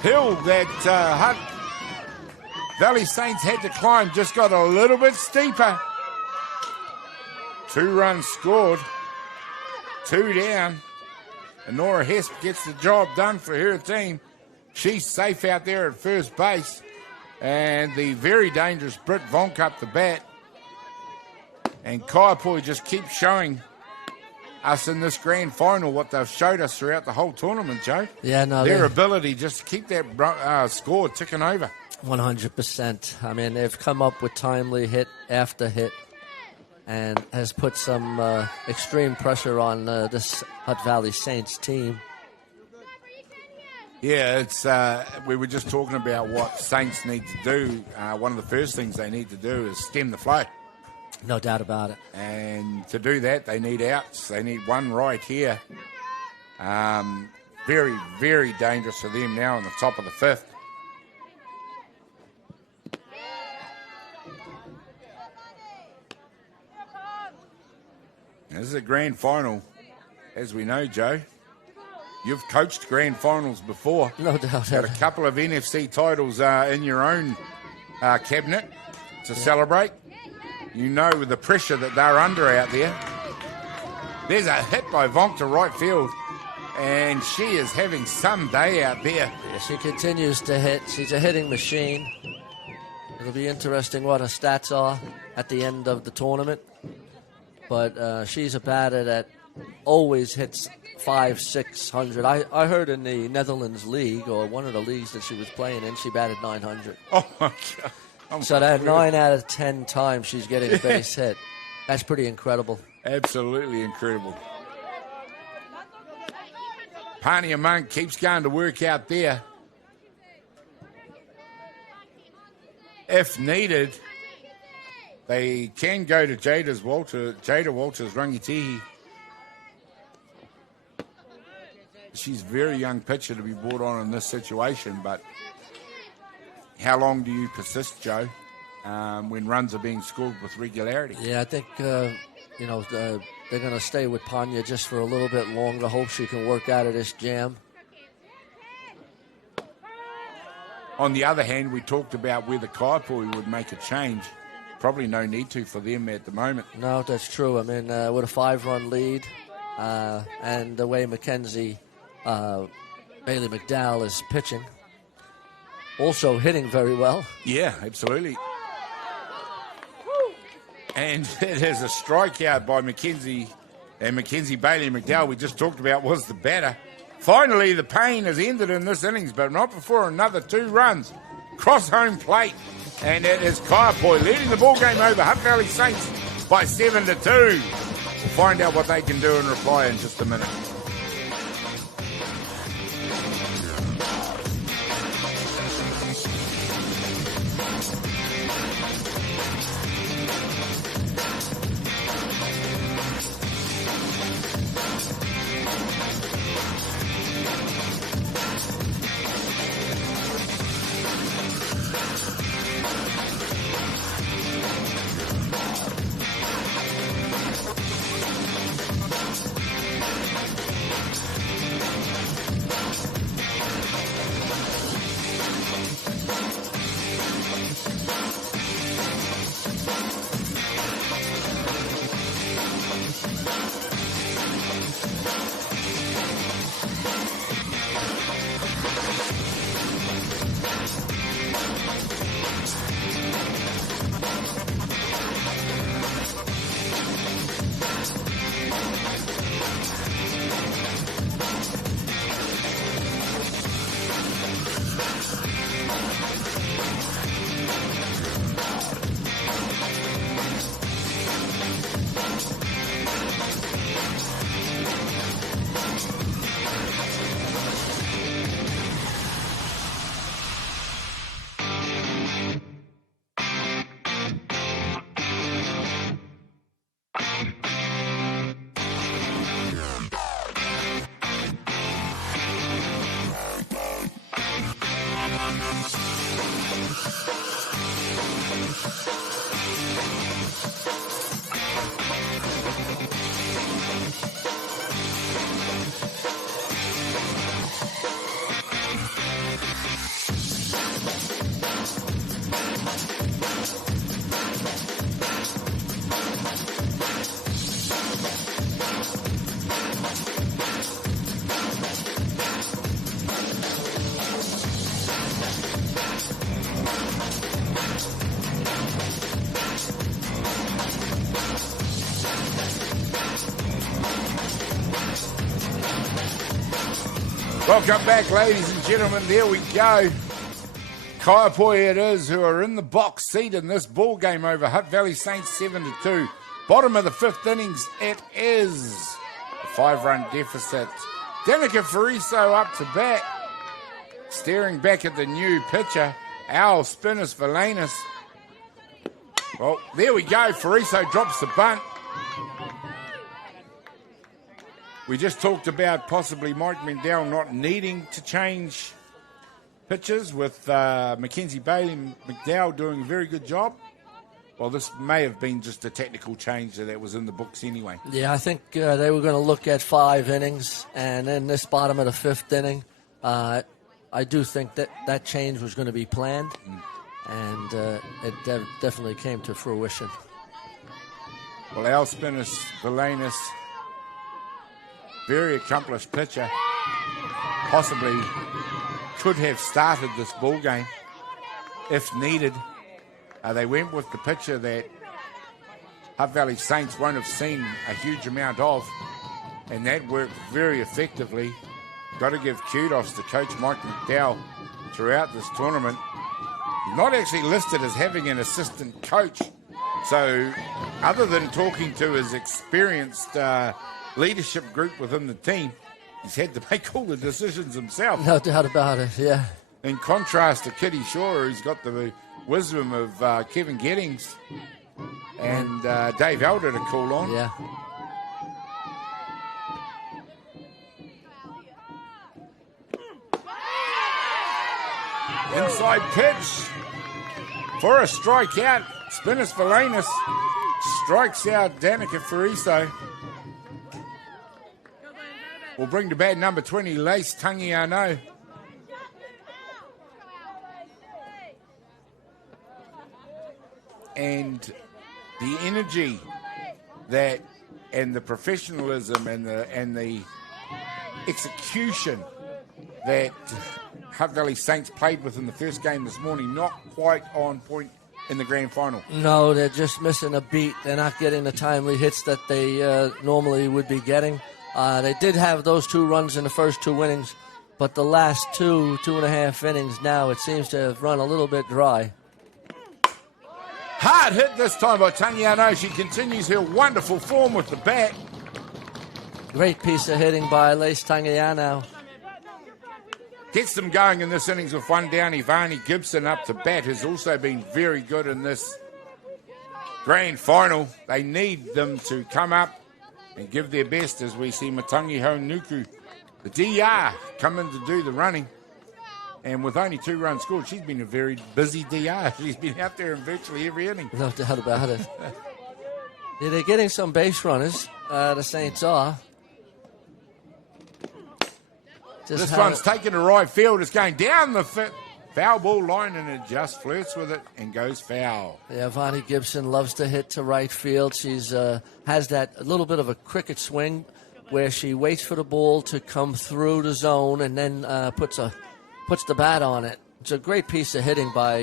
hill that Hutt Valley Saints had to climb just got a little bit steeper. 2 runs scored, 2 down, and Nora Hesp gets the job done for her team. She's safe out there at first base. And the very dangerous Britt Vonk up the bat. And Kaiapoi just keeps showing us in this grand final what they've showed us throughout the whole tournament, Joe. Yeah, no, their ability just to keep that score ticking over. 100%. I mean, they've come up with timely hit after hit and has put some extreme pressure on this Hutt Valley Saints team. Yeah, it's. We were just talking about what Saints need to do. One of the first things they need to do is stem the flow. No doubt about it. And to do that, they need outs. They need one right here. Very, very dangerous for them now on the top of the 5th. This is a grand final, as we know, Joe. You've coached grand finals before. No doubt. Got a couple of NFC titles in your own cabinet to celebrate. You know the pressure that they're under out there. There's a hit by Vonk to right field, and she is having some day out there. Yeah, she continues to hit. She's a hitting machine. It'll be interesting what her stats are at the end of the tournament. But she's a batter that always hits 500-600. I heard in the Netherlands league, or one of the leagues that she was playing in, she batted 900. Oh my God! So that 9 out of 10 times she's getting a base hit. That's pretty incredible. Absolutely incredible. Pania Monk keeps going to work out there. If needed, they can go to Jada Walters Rangitihi. She's a very young pitcher to be brought on in this situation, but how long do you persist, Joe, when runs are being scored with regularity? Yeah, I think, they're going to stay with Panya just for a little bit longer. Hope she can work out of this jam. On the other hand, we talked about whether Kaiapoi would make a change. Probably no need to for them at the moment. No, that's true. I mean, with a 5-run lead and the way Bailey McDowell is pitching, also hitting very well. Yeah, absolutely. And it is a strikeout by Mackenzie, and Mackenzie Bailey McDowell, we just talked about, was the batter. Finally, the pain has ended in this innings, but not before another 2 runs. Cross home plate, and it is Kaiapoi leading the ball game over Hutt Valley Saints by 7-2. We'll find out what they can do in reply in just a minute. Welcome back, ladies and gentlemen. There we go. Kaiapoi it is, who are in the box seat in this ball game over Hutt Valley Saints 7-2. Bottom of the 5th innings, it is a 5-run deficit. Danica Fariso up to bat, staring back at the new pitcher, Al Spinners Valanis. Well, there we go. Fariso drops the bunt. We just talked about possibly Mike McDowell not needing to change pitches, with Mackenzie Bailey McDowell doing a very good job. Well, this may have been just a technical change that was in the books anyway. Yeah, I think they were going to look at 5 innings, and in this bottom of the 5th inning, I do think that change was going to be planned, and it definitely came to fruition. Well, Al Spinners Valanis, very accomplished pitcher, possibly could have started this ball game if needed. They went with the pitcher that Hutt Valley Saints won't have seen a huge amount of, and that worked very effectively. Got to give kudos to Coach Mike McDowell throughout this tournament. He's not actually listed as having an assistant coach, so other than talking to his experienced leadership group within the team, he's had to make all the decisions himself. No doubt about it, yeah. In contrast to Kitty Shaw, who's got the wisdom of Kevin Gettings and Dave Elder to call on. Yeah. Inside pitch for a strikeout. Spinners Valanis strikes out Danica Fariso. will bring to bat number 20, Lace Tangiano. And the energy that and the professionalism and the execution that Hutt Valley Saints played with in the first game this morning, not quite on point in the grand final. No, they're just missing a beat. They're not getting the timely hits that they normally would be getting. They did have those 2 runs in the first 2 innings, but the last 2.5 innings now, it seems to have run a little bit dry. Hard hit this time by Tangiano. She continues her wonderful form with the bat. Great piece of hitting by Lace Tangiano. Gets them going in this innings with 1 down. Ivani Gibson up to bat has also been very good in this grand final. They need them to come up and give their best as we see Matangi Honuku, the DR, come in to do the running. And with only 2 runs scored, she's been a very busy DR. She's been out there in virtually every inning. No doubt about it. Yeah, they're getting some base runners. The Saints are. This one's taken to right field. It's going down the foul ball line, and it just flirts with it and goes foul. Yeah, Vonnie Gibson loves to hit to right field. She's has that a little bit of a cricket swing where she waits for the ball to come through the zone and then puts the bat on it. It's a great piece of hitting by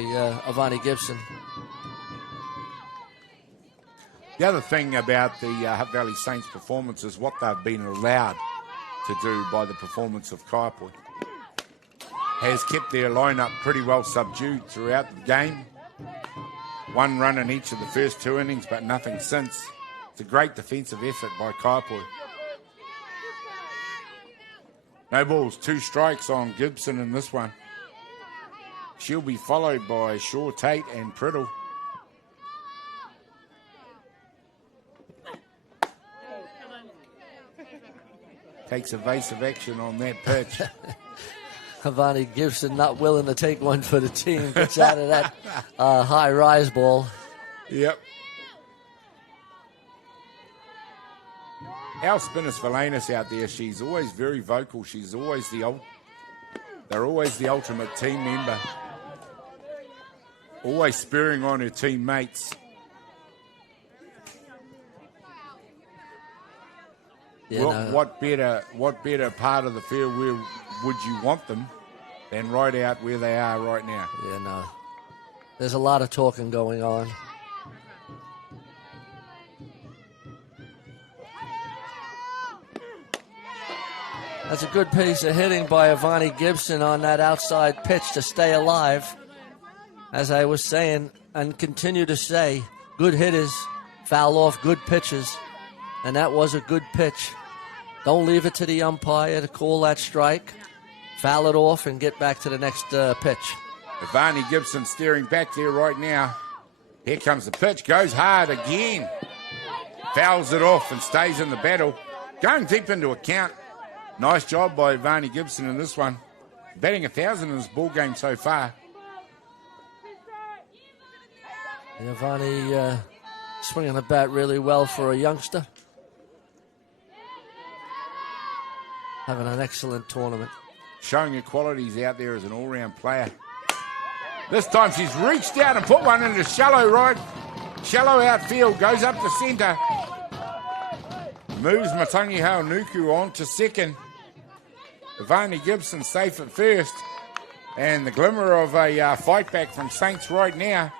Vonnie Gibson. The other thing about the Hutt Valley Saints performance is what they've been allowed to do by the performance of Kaiapoi. Has kept their lineup pretty well subdued throughout the game. 1 run in each of the first 2 innings, but nothing since. It's a great defensive effort by Kaiapoi. No balls, 2 strikes on Gibson in this one. She'll be followed by Shaw Tate and Priddle. Takes evasive action on that pitch. Vonnie Gibson not willing to take one for the team. Gets out of that high rise ball. Yep. Our Spinners Valanis out there, she's always very vocal. She's always they're always the ultimate team member. Always spurring on her teammates. Yeah, what better part of the field where would you want them than right out where they are right now? Yeah, no. There's a lot of talking going on. That's a good piece of hitting by Ivani Gibson on that outside pitch to stay alive. As I was saying and continue to say, good hitters foul off good pitches, and that was a good pitch. Don't leave it to the umpire to call that strike. Foul it off and get back to the next pitch. Ivani Gibson steering back there right now. Here comes the pitch. Goes hard again. Fouls it off and stays in the battle. Going deep into a count. Nice job by Ivani Gibson in this one. Batting 1,000 in this ball game so far. Ivani swinging the bat really well for a youngster. Having an excellent tournament. Showing her qualities out there as an all-round player. This time she's reached out and put one into shallow outfield. Goes up to centre. Moves Matangi Haonuku on to second. Ivani Gibson safe at first. And the glimmer of a fight back from Saints right now.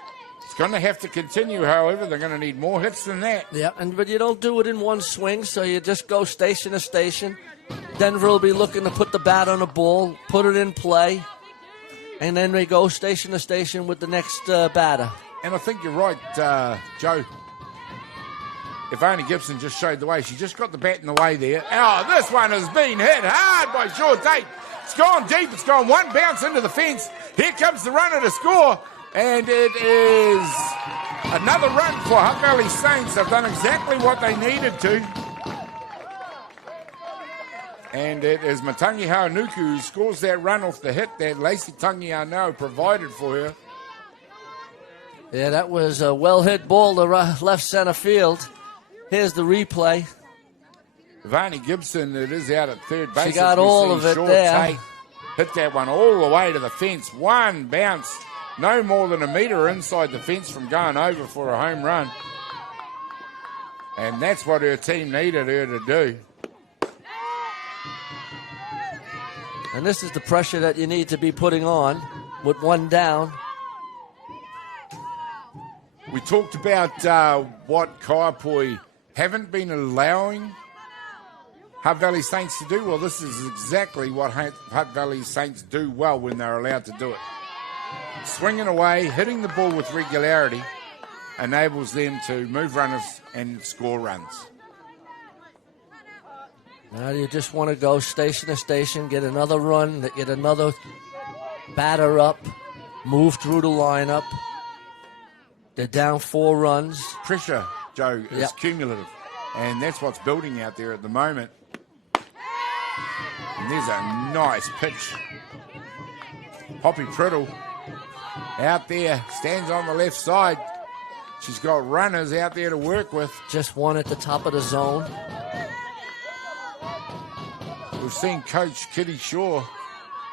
It's going to have to continue, however. They're going to need more hits than that. Yeah, but you don't do it in one swing, so you just go station to station. Denver will be looking to put the bat on the ball, put it in play, and then they go station to station with the next batter. And I think you're right, Joe. Ivani Gibson just showed the way. She just got the bat in the way there. Oh, this one has been hit hard by Shaw Tate. It's gone deep. It's gone 1 bounce into the fence. Here comes the runner to score. And it is another run for Hutt Valley Saints. They've done exactly what they needed to. And it is Matangi Haonuku who scores that run off the hit that Lacey Tangiano provided for her. Yeah, that was a well-hit ball to left center field. Here's the replay. Vani Gibson, it is out at third base. She got all of it there. Tate hit that one all the way to the fence. One bounce, no more than a metre inside the fence from going over for a home run. And that's what her team needed her to do. And this is the pressure that you need to be putting on with one down. We talked about what Kaiapoi haven't been allowing Hutt Valley Saints to do. Well, this is exactly what Hutt Valley Saints do well when they're allowed to do it. Swinging away, hitting the ball with regularity enables them to move runners and score runs. Now you just want to go station to station, get another run, get another batter up, move through the lineup. They're down 4 runs. Pressure, Joe, is cumulative, and that's what's building out there at the moment. And there's a nice pitch. Poppy Priddle out there, stands on the left side. She's got runners out there to work with. Just one at the top of the zone. We've seen Coach Kitty Shaw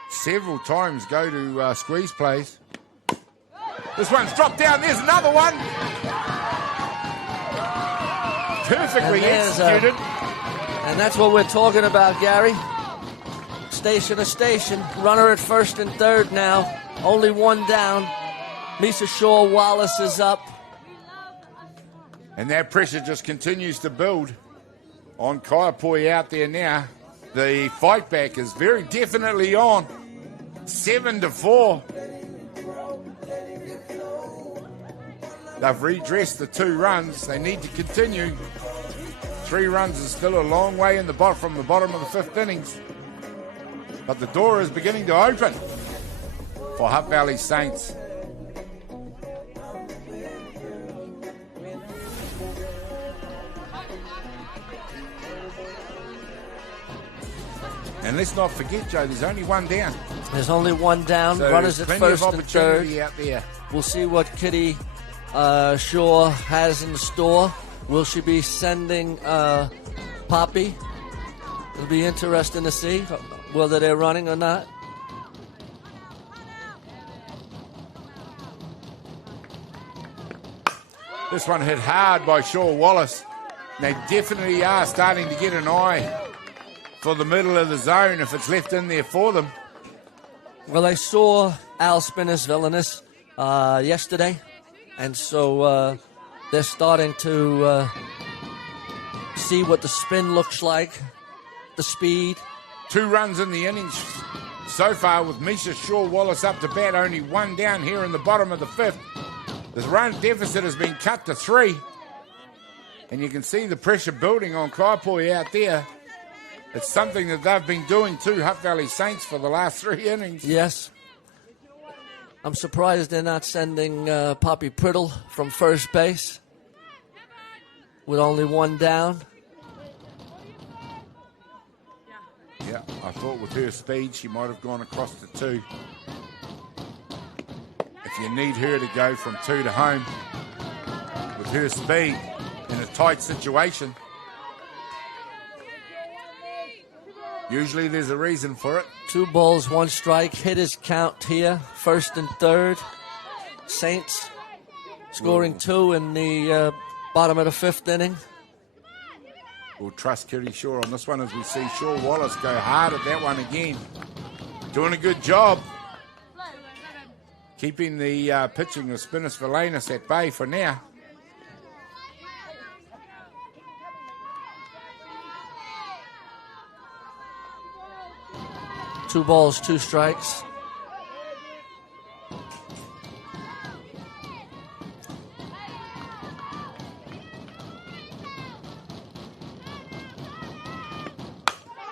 several times go to squeeze plays. This one's dropped down. There's another one. Perfectly executed. And that's what we're talking about, Gary. Station to station. Runner at first and third now. Only one down. Misa Shaw Wallace is up. And that pressure just continues to build on Kaiapoi out there now. The fight back is very definitely on. 7-4. They've redressed the 2 runs. They need to continue. 3 runs is still a long way in the from the bottom of the 5th innings. But the door is beginning to open for Hutt Valley Saints. And let's not forget, Joe, there's only one down. There's only one down. So runners at first and third. Out there. We'll see what Kitty Shaw has in store. Will she be sending Poppy? It'll be interesting to see whether they're running or not. This one hit hard by Shaw Wallace. They definitely are starting to get an eye for the middle of the zone if it's left in there for them. Well, I saw Al Spinner's Villainous yesterday, and so they're starting to see what the spin looks like, the speed. 2 runs in the innings so far with Misha Shaw Wallace up to bat, only 1 down here in the bottom of the 5th. The run deficit has been cut to 3, and you can see the pressure building on Kaiapoi out there. It's something that they've been doing too, Hutt Valley Saints, for the last 3 innings. Yes. I'm surprised they're not sending Poppy Priddle from first base with only 1 down. Yeah, I thought with her speed she might have gone across to 2. If you need her to go from 2 to home with her speed in a tight situation, usually there's a reason for it. 2 balls, 1 strike. Hitters count here. First and third. Saints scoring 2 in the bottom of the 5th inning. We'll trust Kitty Shaw on this one as we see Shaw Wallace go hard at that one again. Doing a good job. Keeping the pitching of Spinnis Villainous at bay for now. Two balls, 2 strikes.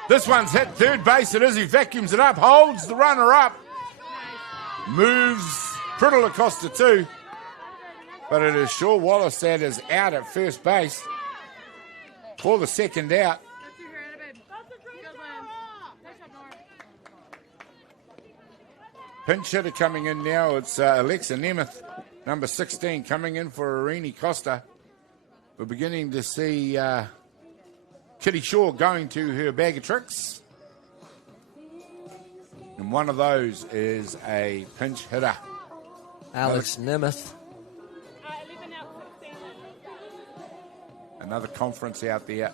This one's hit third base. It is. He vacuums it up, holds the runner up, moves Priddle across to 2. But it is Shaw Wallace that is out at first base for the second out. Pinch hitter coming in now. It's Alexa Nemeth, number 16, coming in for Irini Costa. We're beginning to see Kitty Shaw going to her bag of tricks. And one of those is a pinch hitter. Alex Nemeth. Another conference out there.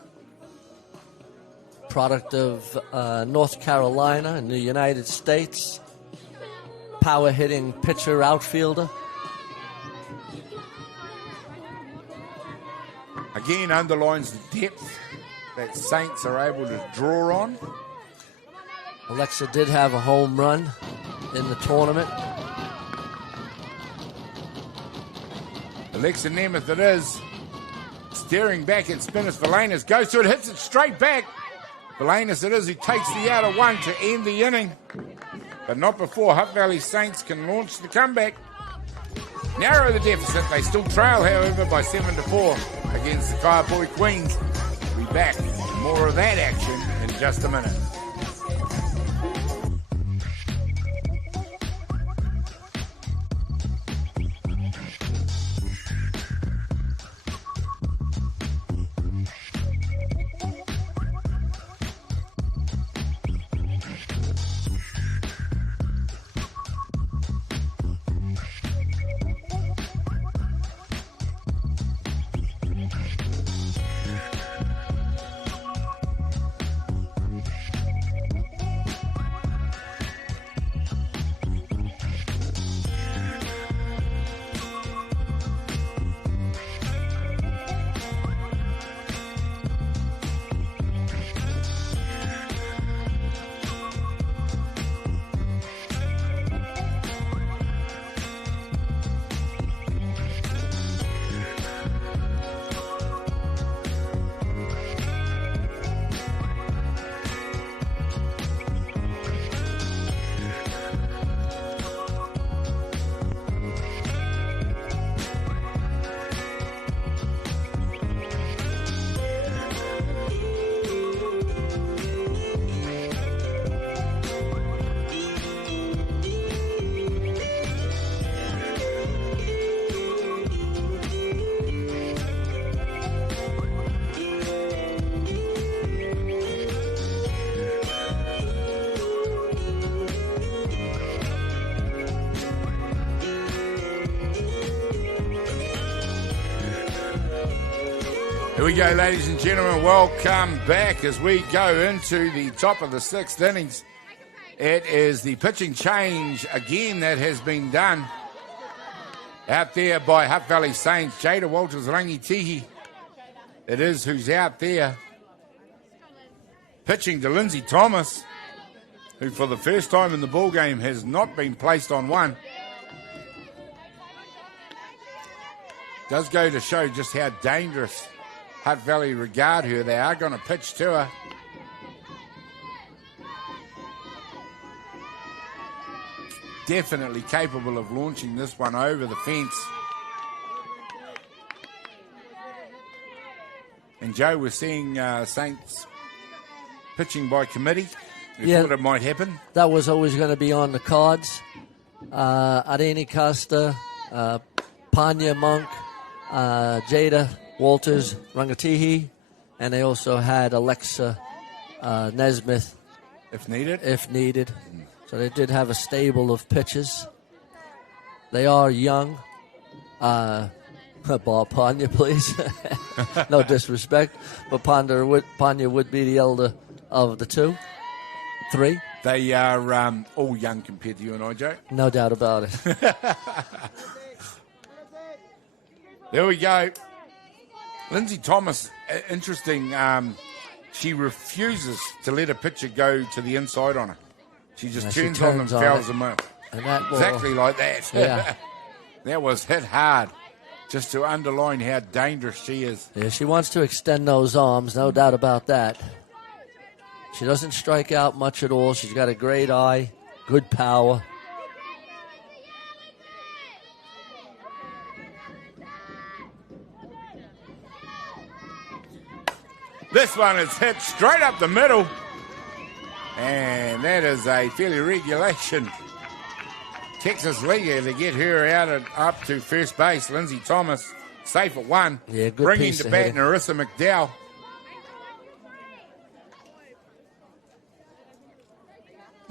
Product of North Carolina in the United States. Power hitting pitcher, outfielder. Again, underlines the depth that Saints are able to draw on. Alexa did have a home run in the tournament. Alexa Nemeth it is. Staring back at spinners. Valanis goes to it, hits it straight back. Valanis it is who takes the out of one to end the inning. But not before Hutt Valley Saints can launch the comeback. Narrow the deficit. They still trail, however, by 7-4 against the Kaiapoi Queens. We'll be back with more of that action in just a minute. Here we go, ladies and gentlemen. Welcome back as we go into the top of the sixth innings. It is the pitching change again that has been done out there by Hutt Valley Saints. Jada Walters-Rangitihi, it is who's out there. Pitching to Lindsay Thomas, who for the first time in the ball game has not been placed on one. Does go to show just how dangerous Hutt Valley regard her. They are going to pitch to her. Definitely capable of launching this one over the fence. And Joe, we're seeing Saints pitching by committee. We thought it might happen. That was always going to be on the cards. Areni Costa, Panya Monk, Jada Walters Rangatihi, and they also had Alexa Nesmith if needed. So they did have a stable of pitchers. They are young. Bob Panya, please. No disrespect, but Panya would be the elder of the three. They are all young compared to you and I, Joe. No doubt about it. There we go. Lindsay Thomas, interesting. She refuses to let a pitcher go to the inside on her. She just turns on them, fouls them up. Exactly like that. Yeah. That was hit hard, just to underline how dangerous she is. Yeah, she wants to extend those arms, no doubt about that. She doesn't strike out much at all. She's got a great eye, good power. This one is hit straight up the middle. And that is a fairly regulation Texas leaguer to get her out up to first base. Lindsay Thomas, safe at one. Yeah, good bringing piece to of bat hitting. Narissa McDowell.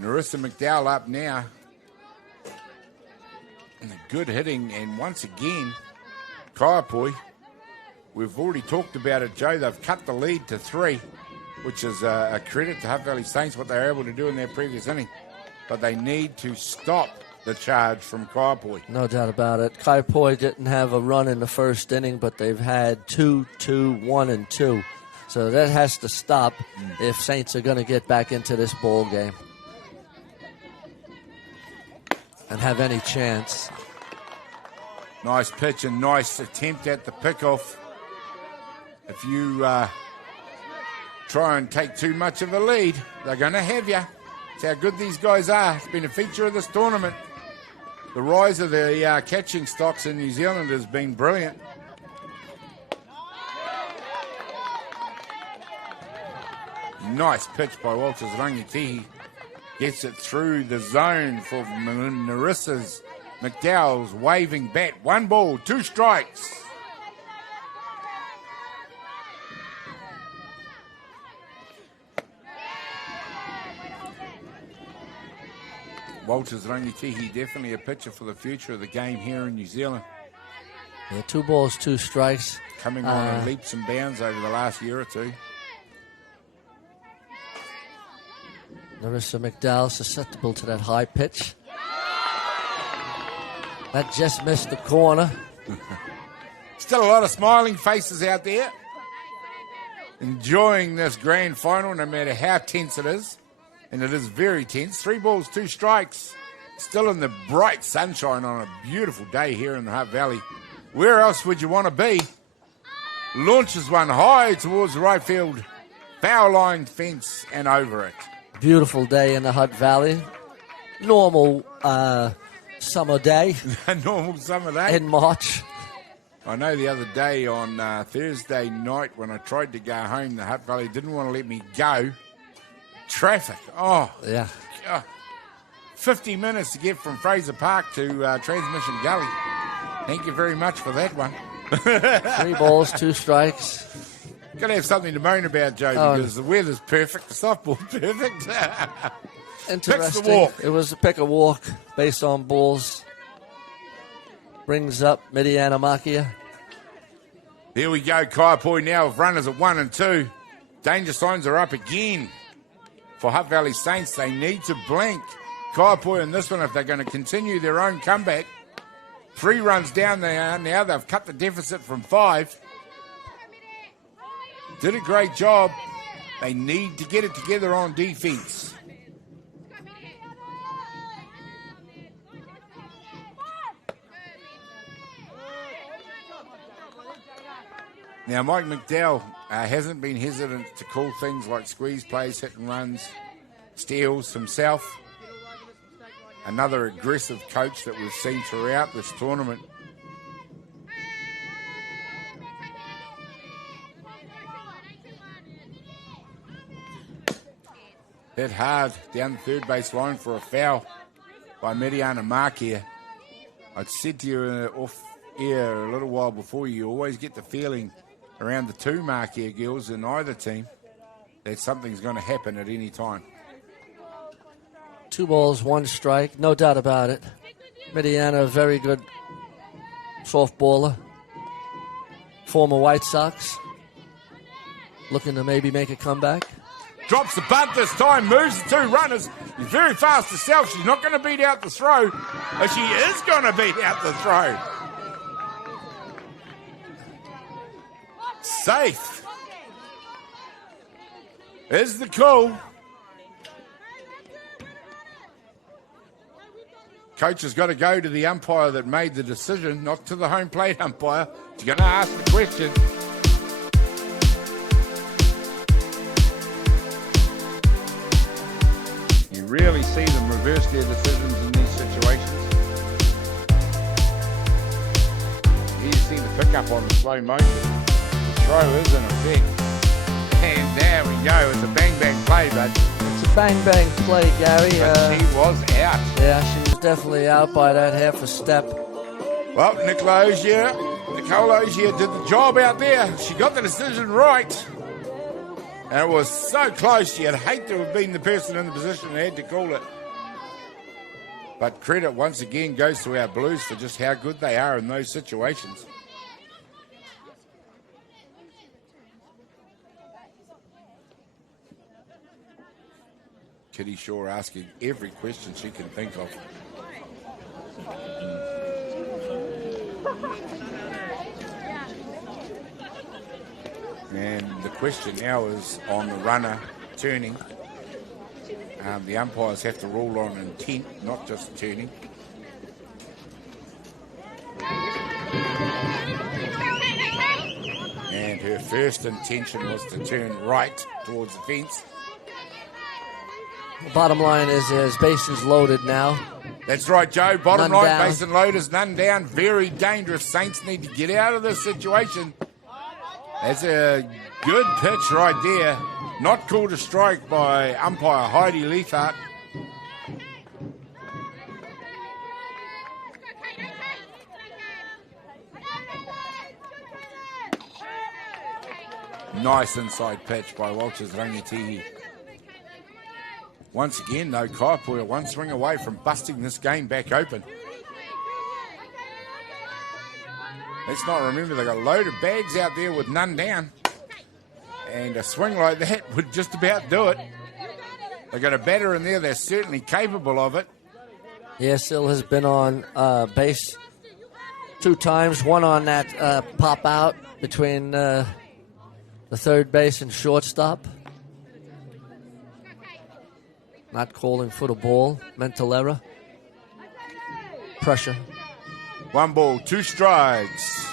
Narissa McDowell up now. And a good hitting, and once again, Kaiapoi. We've already talked about it, Joe. They've cut the lead to 3, which is a credit to Hutt Valley Saints, what they were able to do in their previous inning. But they need to stop the charge from Kaiapoi. No doubt about it. Kaiapoi didn't have a run in the first inning, but they've had 2, 2, 1, and 2. So that has to stop if Saints are going to get back into this ball game and have any chance. Nice pitch and nice attempt at the pickoff. If you try and take too much of a lead, they're going to have you. That's how good these guys are. It's been a feature of this tournament. The rise of the catching stocks in New Zealand has been brilliant. Nice pitch by Walters Rangitihi. Gets it through the zone for Narissa's McDowell's waving bat. 1 ball, 2 strikes. Walters Rangitihi, definitely a pitcher for the future of the game here in New Zealand. Yeah, 2 balls, 2 strikes. Coming on in leaps and bounds over the last year or two. Narissa McDowell susceptible to that high pitch. That just missed the corner. Still a lot of smiling faces out there. Enjoying this grand final no matter how tense it is. And it is very tense. 3 balls, 2 strikes. Still in the bright sunshine on a beautiful day here in the Hutt Valley. Where else would you want to be? Launches one high towards the right field. Foul line fence and over it. Beautiful day in the Hutt Valley. Normal summer day. A normal summer day. In March. I know the other day on Thursday night when I tried to go home, the Hutt Valley didn't want to let me go. Traffic. Oh, yeah. God. 50 minutes to get from Fraser Park to Transmission Gully. Thank you very much for that one. 3 balls, 2 strikes. Got to have something to moan about, Joe, because the weather's perfect, the softball's perfect. Interesting. Picks the walk. It was a pick a walk based on balls. Brings up Midiana Makia. Here we go, Kaiapoi now with runners at 1 and 2. Danger signs are up again for Hutt Valley Saints. They need to blink. Kaiapoi in this one if they're going to continue their own comeback. 3 runs down they are now. They've cut the deficit from 5. Did a great job. They need to get it together on defense. Now, Mike McDowell hasn't been hesitant to call things like squeeze plays, hit and runs, steals himself. Another aggressive coach that we've seen throughout this tournament. Hit hard down the third base line for a foul by Mediana Makia. I'd said to you off air a little while before, you always get the feeling around the 2 Makia girls in either team that something's going to happen at any time. 2 balls, 1 strike, no doubt about it. Mediana, very good softballer. Former White Sox. Looking to maybe make a comeback. Drops the bunt this time, moves the 2 runners. She's very fast herself. She's not going to beat out the throw, but she is going to beat out the throw. Safe is the call. Coach has got to go to the umpire that made the decision, not to the home plate umpire. He's going to ask the question. You rarely see them reverse their decisions in these situations. You see the pickup on the slow motion. The throw is in effect. And there we go. It's a bang-bang play, but It's a bang-bang play, Gary. she was out. Yeah, she was definitely out by that half a step. Well, Nicole Ogier did the job out there. She got the decision right. And it was so close, you'd hate to have been the person in the position that had to call it. But credit once again goes to our Blues for just how good they are in those situations. Kitty Shaw asking every question she can think of. And the question now is on the runner turning. The umpires have to rule on intent, not just turning. And her first intention was to turn right towards the fence. The bottom line is there's bases loaded now. That's right, Joe. Bottom None line, down. basin loaders, none down. Very dangerous. Saints need to get out of this situation. That's a good pitch right there. Not called a strike by umpire Heidi Leithart. Nice inside pitch by Walters Rangitihi. Once again, though, Kaiapoi are one swing away from busting this game back open. Let's not remember they got a load of bags out there with none down. And a swing like that would just about do it. They got a batter in there, they're certainly capable of it. Yeah, Sil has been on base 2 times, one on that pop out between the third base and shortstop. Not calling for the ball. Mental error. Pressure. 1 ball, 2 strikes.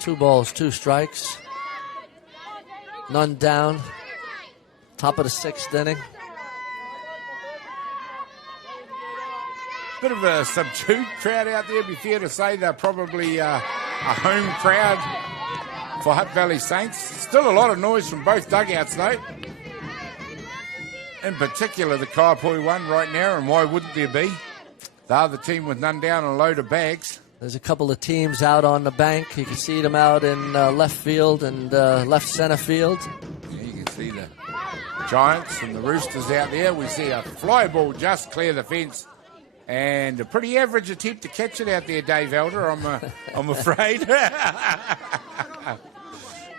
Two balls, 2 strikes. None down. Top of the 6th inning. Bit of a subdued crowd out there, be fair to say. They're probably a home crowd for Hutt Valley Saints. Still a lot of noise from both dugouts, though. In particular, the Kaiapoi one right now, and why wouldn't there be? The other team with none down and a load of bags. There's a couple of teams out on the bank. You can see them out in left field and left center field. Yeah, you can see the Giants and the Roosters out there. We see a fly ball just clear the fence. And a pretty average attempt to catch it out there, Dave Elder, I'm afraid.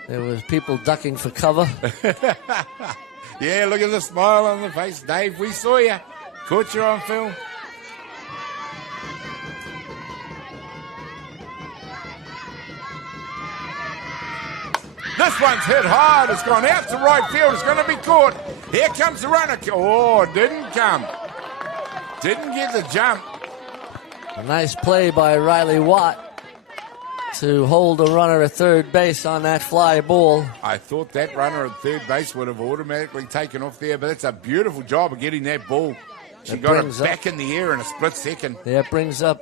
There was people ducking for cover. Yeah, look at the smile on the face. Dave, we saw you. Caught you on film. This one's hit hard. It's gone out to right field. It's going to be caught. Here comes the runner. Oh, didn't come. Didn't get the jump. A nice play by Riley Watt to hold the runner at third base on that fly ball. I thought that runner at third base would have automatically taken off there, but it's a beautiful job of getting that ball. She got it back in the air in a split second. Yeah, it brings up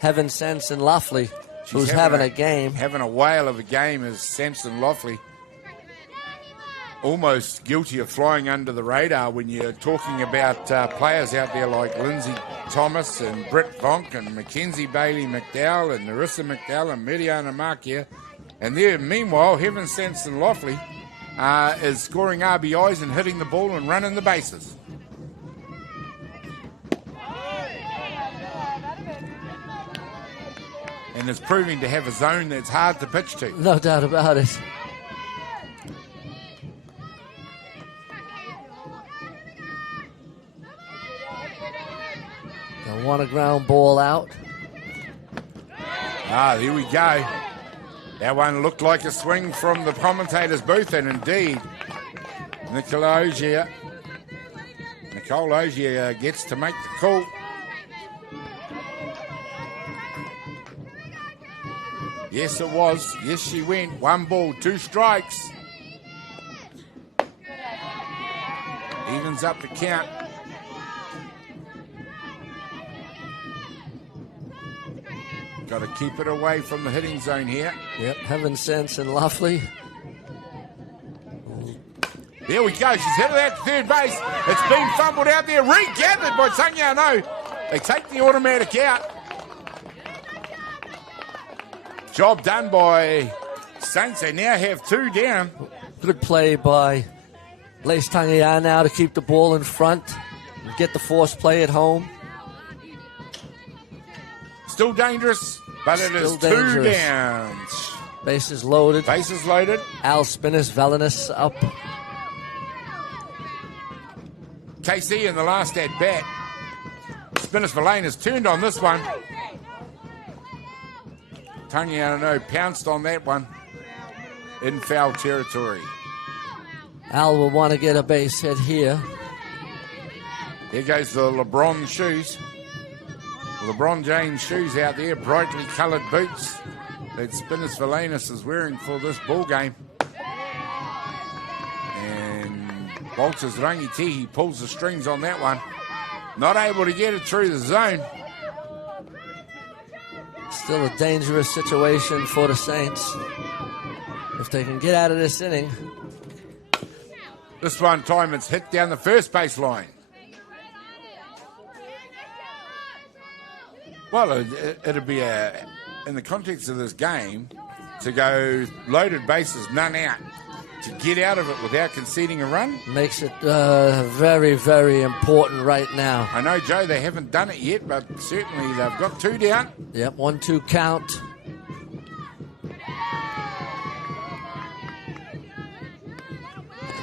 Heaven Sense and Loughley, who's having a game. Having a whale of a game is Samson Loughley. Almost guilty of flying under the radar when you're talking about players out there like Lindsay Thomas and Britt Vonk and Mackenzie Bailey McDowell and Narissa McDowell and Miriana Markia. And there, meanwhile, Heaven Sense and Loughley is scoring RBIs and hitting the ball and running the bases. And is proving to have a zone that's hard to pitch to. No doubt about it. They want a ground ball out. Here we go. That one looked like a swing from the commentator's booth, and indeed, Nicole Ogier gets to make the call. Yes, it was. Yes, she went. 1 ball, 2 strikes. Evens up the count. Got to keep it away from the hitting zone here. Yep, Heaven Sense and Loughley. There we go. She's headed out to third base. It's been fumbled out there. Regathered by Sangyao. They take the automatic out. Job done by Saints. They now have 2 down. Good play by Lace Tangia now to keep the ball in front and get the force play at home. Still dangerous, but it is 2 downs. Bases loaded. Bases loaded. Al Spinners, Valinus up. KC in the last at bat. Spinners for Lane has turned on this one. Tangiano pounced on that one in foul territory. Al will want to get a base hit here. Here goes the LeBron shoes. LeBron James shoes out there, brightly coloured boots that Spinners Valinus is wearing for this ball game. And Walters Rangitihi pulls the strings on that one. Not able to get it through the zone. Still a dangerous situation for the Saints. If they can get out of this inning. This one time it's hit down the first base line. Well, it'd be in the context of this game, to go loaded bases, none out, to get out of it without conceding a run. Makes it very, very important right now. I know, Joe, they haven't done it yet, but certainly they've got 2 down. Yep, 1-2 count.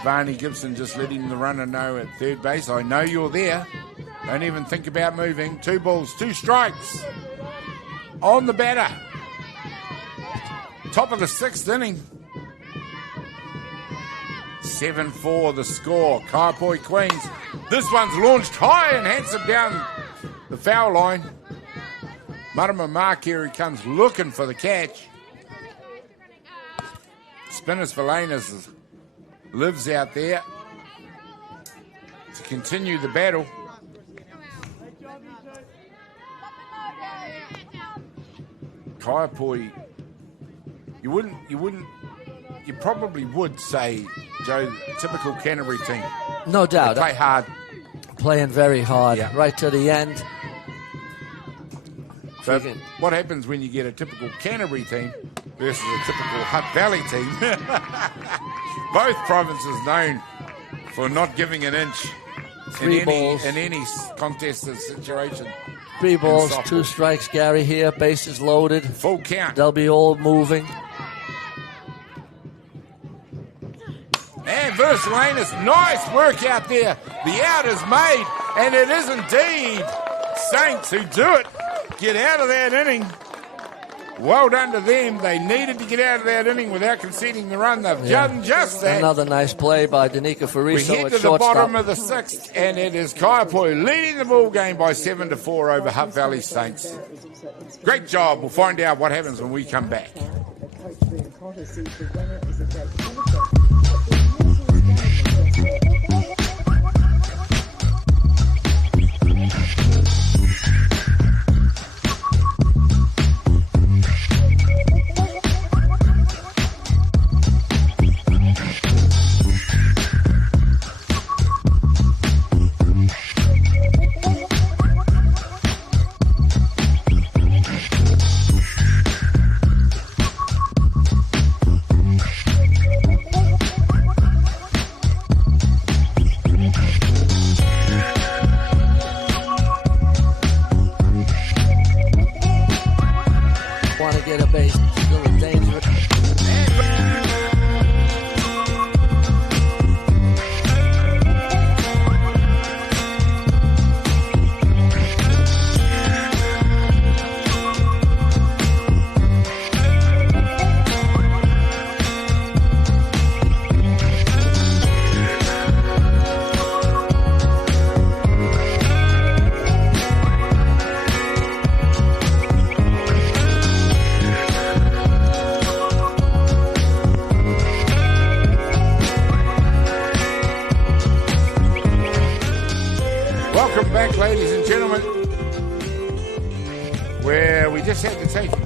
Varney Gibson just letting the runner know at third base, I know you're there. Don't even think about moving. 2 balls, 2 strikes on the batter. Top of the 6th inning. 7-4 the score. Kaiapoi Queens. This one's launched high and handsome down the foul line. Marama Markeri comes looking for the catch. Spinners Valinus lives out there to continue the battle. Kaiapoi, you probably would say, Joe, typical Canterbury team. No doubt. They play hard. Playing very hard, right to the end. But what happens when you get a typical Canterbury team versus a typical Hutt Valley team? Both provinces known for not giving an inch in any contested situation. 3 balls, 2 strikes, Gary here. Bases loaded. Full count. They'll be all moving. And Versalanus, nice work out there. The out is made, and it is indeed Saints who do it. Get out of that inning. Well done to them. They needed to get out of that inning without conceding the run. They've done just that. Another nice play by Danica Fariso. We head to the bottom of the 6th, and it is Kaiapoi leading the ball game by 7-4 over Hutt Valley Saints. Great job. We'll find out what happens when we come back.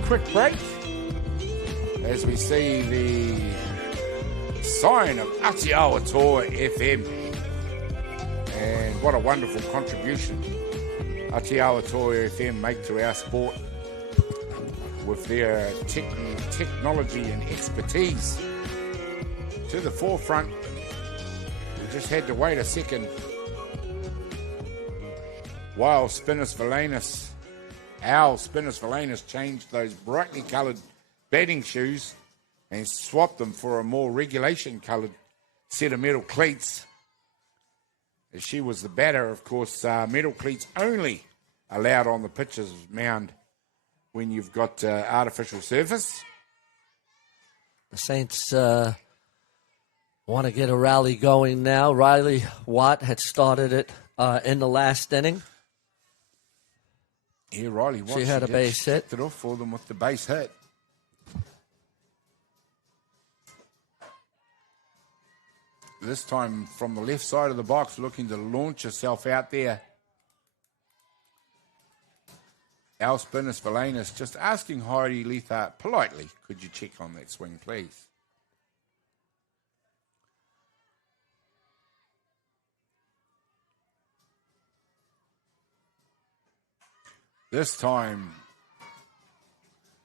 Quick break as we see the sign of Atiawa Tour FM, and what a wonderful contribution Atiawa Tour FM make to our sport. with their technology and expertise to the forefront. We just had to wait a second while Al Spinners Valenus changed those brightly coloured batting shoes and swapped them for a more regulation coloured set of metal cleats. As she was the batter, of course, metal cleats only allowed on the pitcher's mound when you've got artificial surface. The Saints want to get a rally going now. Riley Watt had started it in the last inning. Yeah, Riley Watt. She had a base hit. It off for them with the base hit. This time from the left side of the box, looking to launch herself out there. Al Spinners Valenus just asking Heidi Leithart politely, could you check on that swing, please? This time.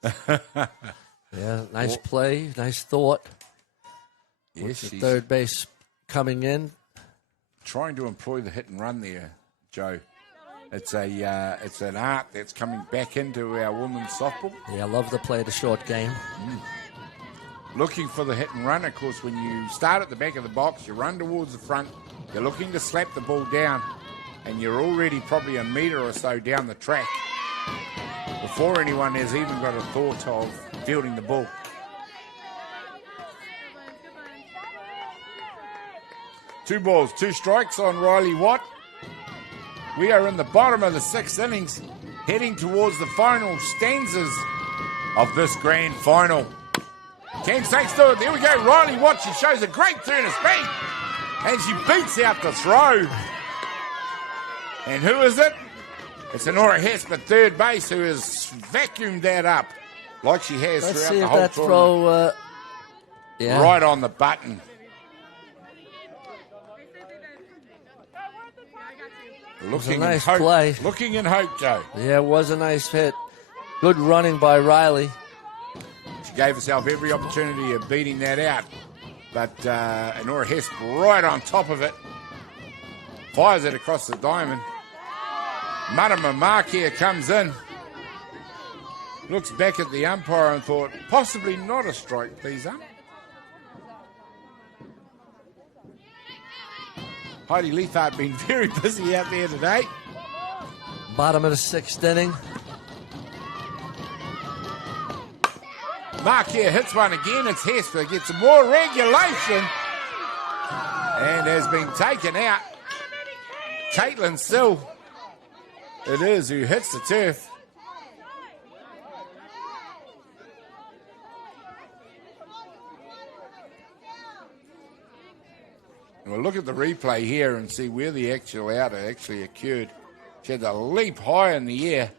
Yeah, nice play, nice thought. Yes, the third base coming in. Trying to employ the hit and run there, Joe. It's an art that's coming back into our women's softball. Yeah, I love to play the short game. Looking for the hit and run. Of course, when you start at the back of the box, you run towards the front, you're looking to slap the ball down, and you're already probably a metre or so down the track before anyone has even got a thought of fielding the ball. Two balls, two strikes on Riley Watt. We are in the bottom of the sixth innings, heading towards the final stanzas of this grand final. Can Saints do it? There we go. Riley Watt, she shows a great turn of speed, and she beats out the throw. And who is it? It's Honora Hesp at third base, who has vacuumed that up like she has Let's throughout see the if whole that tournament. throw, Right on the button. Looking nice in hope, play. Looking in hope, Joe. Yeah, it was a nice hit. Good running by Riley. She gave herself every opportunity of beating that out. But Honora Hesp right on top of it. Fires it across the diamond. Marama Markia comes in. Looks back at the umpire and thought, possibly not a strike, please, ump. Heidi Leithart been very busy out there today. Bottom of the sixth inning. Markia hits one again. It's Hesper. Gets some more regulation. And has been taken out. Caitlin Sill. It is who hits the turf. We'll look at the replay here and see where the actual out actually occurred. She had to leap high in the air,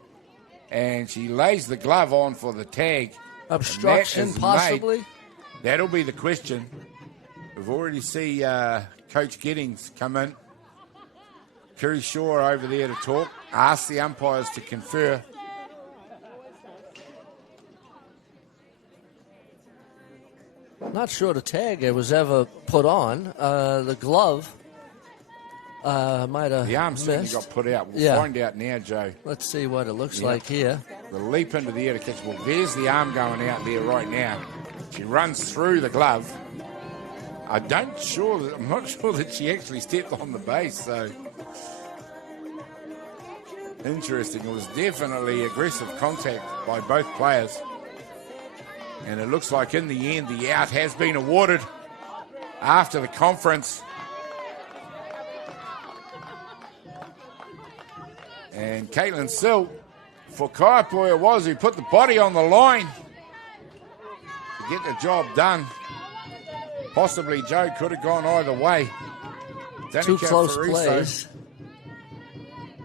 and she lays the glove on for the tag. Obstruction, possibly? Made. That'll be the question. We've already seen Coach Giddings come in. Kerry Shaw over there to talk. Ask the umpires to confer. Not sure the tag was ever put on. The glove might have The arm certainly missed. got put out. We'll find out now, Joe. Let's see what it looks like here. The leap into the air to catch the ball. There's the arm going out there right now. She runs through the glove. I'm not sure that she actually stepped on the base, so interesting. It was definitely aggressive contact by both players. And it looks like in the end the out has been awarded after the conference. And Caitlin Sill, for Kaiapoi it was, who put the body on the line to get the job done. Possibly Joe could have gone either way. Two close plays.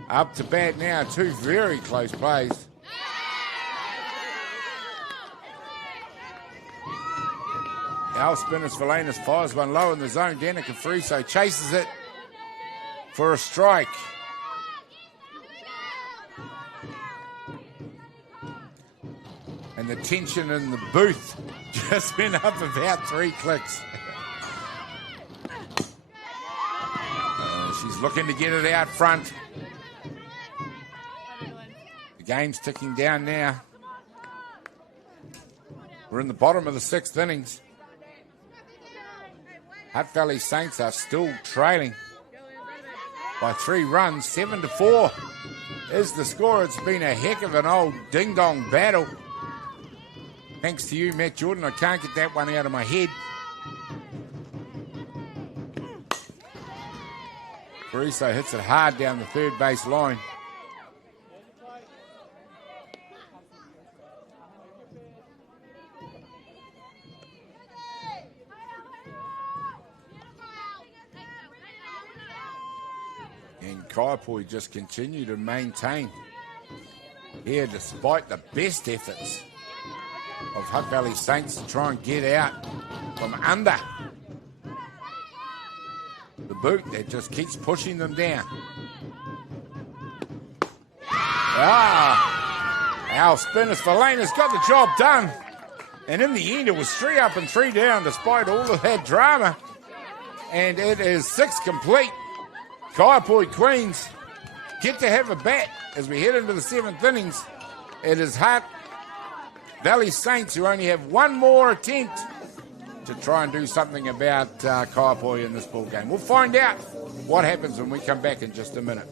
Up to bat now, two very close plays. Al Spinners Valenus fires one low in the zone. Danica Fraser chases it for a strike. And And the tension in the booth just went up about 3 clicks. She's looking to get it out front. The game's ticking down now. We're in the bottom of the 6th innings. Hutt Valley Saints are still trailing by 3 runs. 7-4 is the score. It's been a heck of an old ding-dong battle. Thanks to you, Matt Jordan. I can't get that one out of my head. Fraser hits it hard down the third base line. And Kaiapoi just continue to maintain here despite the best efforts of Hutt Valley Saints to try and get out from under the boot that just keeps pushing them down. Our spinners for Lane has got the job done. And in the end, it was 3 up and 3 down despite all of that drama. And it is 6 complete. Kaiapoi Queens get to have a bat as we head into the 7th innings. It is Hutt Valley Saints who only have one more attempt to try and do something about Kaiapoi in this ball game. We'll find out what happens when we come back in just a minute.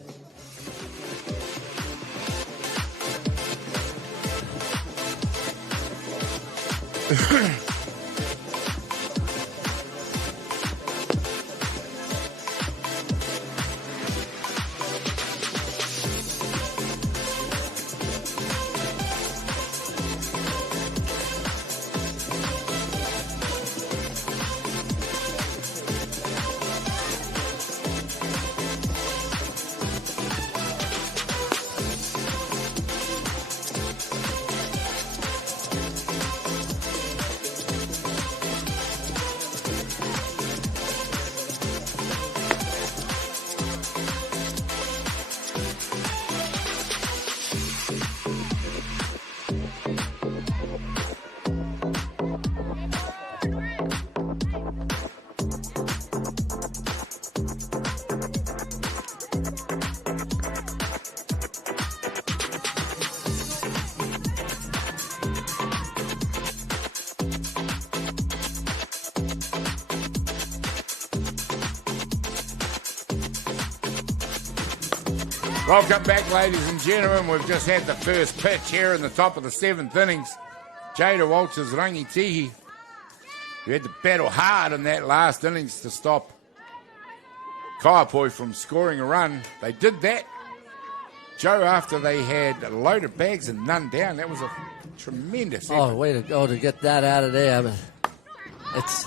Welcome back, ladies and gentlemen. We've just had the first pitch here in the top of the 7th innings. Jada Walters Rangitihi, who had to battle hard in that last innings to stop Kaiapoi from scoring a run. They did that, Joe, after they had a load of bags and none down. That was a tremendous effort. Oh, way to go to get that out of there. But it's...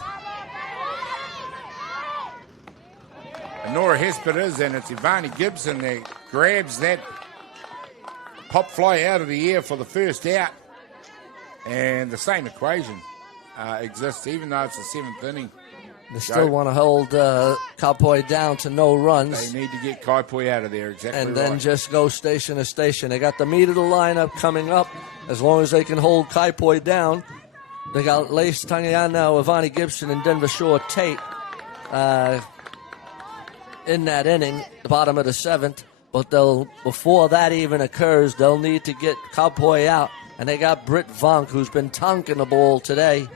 Nora Hesper is, and it's Ivani Gibson that grabs that pop fly out of the air for the first out. And the same equation exists, even though it's the 7th inning. They still want to hold Kaiapoi down to no runs. They need to get Kaiapoi out of there, exactly. And then just go station to station. They got the meat of the lineup coming up. As long as they can hold Kaiapoi down, they got Lace Tangiana, Ivani Gibson, and Denver Shore Tate in that inning, the bottom of the 7th. But before that even occurs, they'll need to get Kaiapoi out. And they got Britt Vonk, who's been tonking the ball today,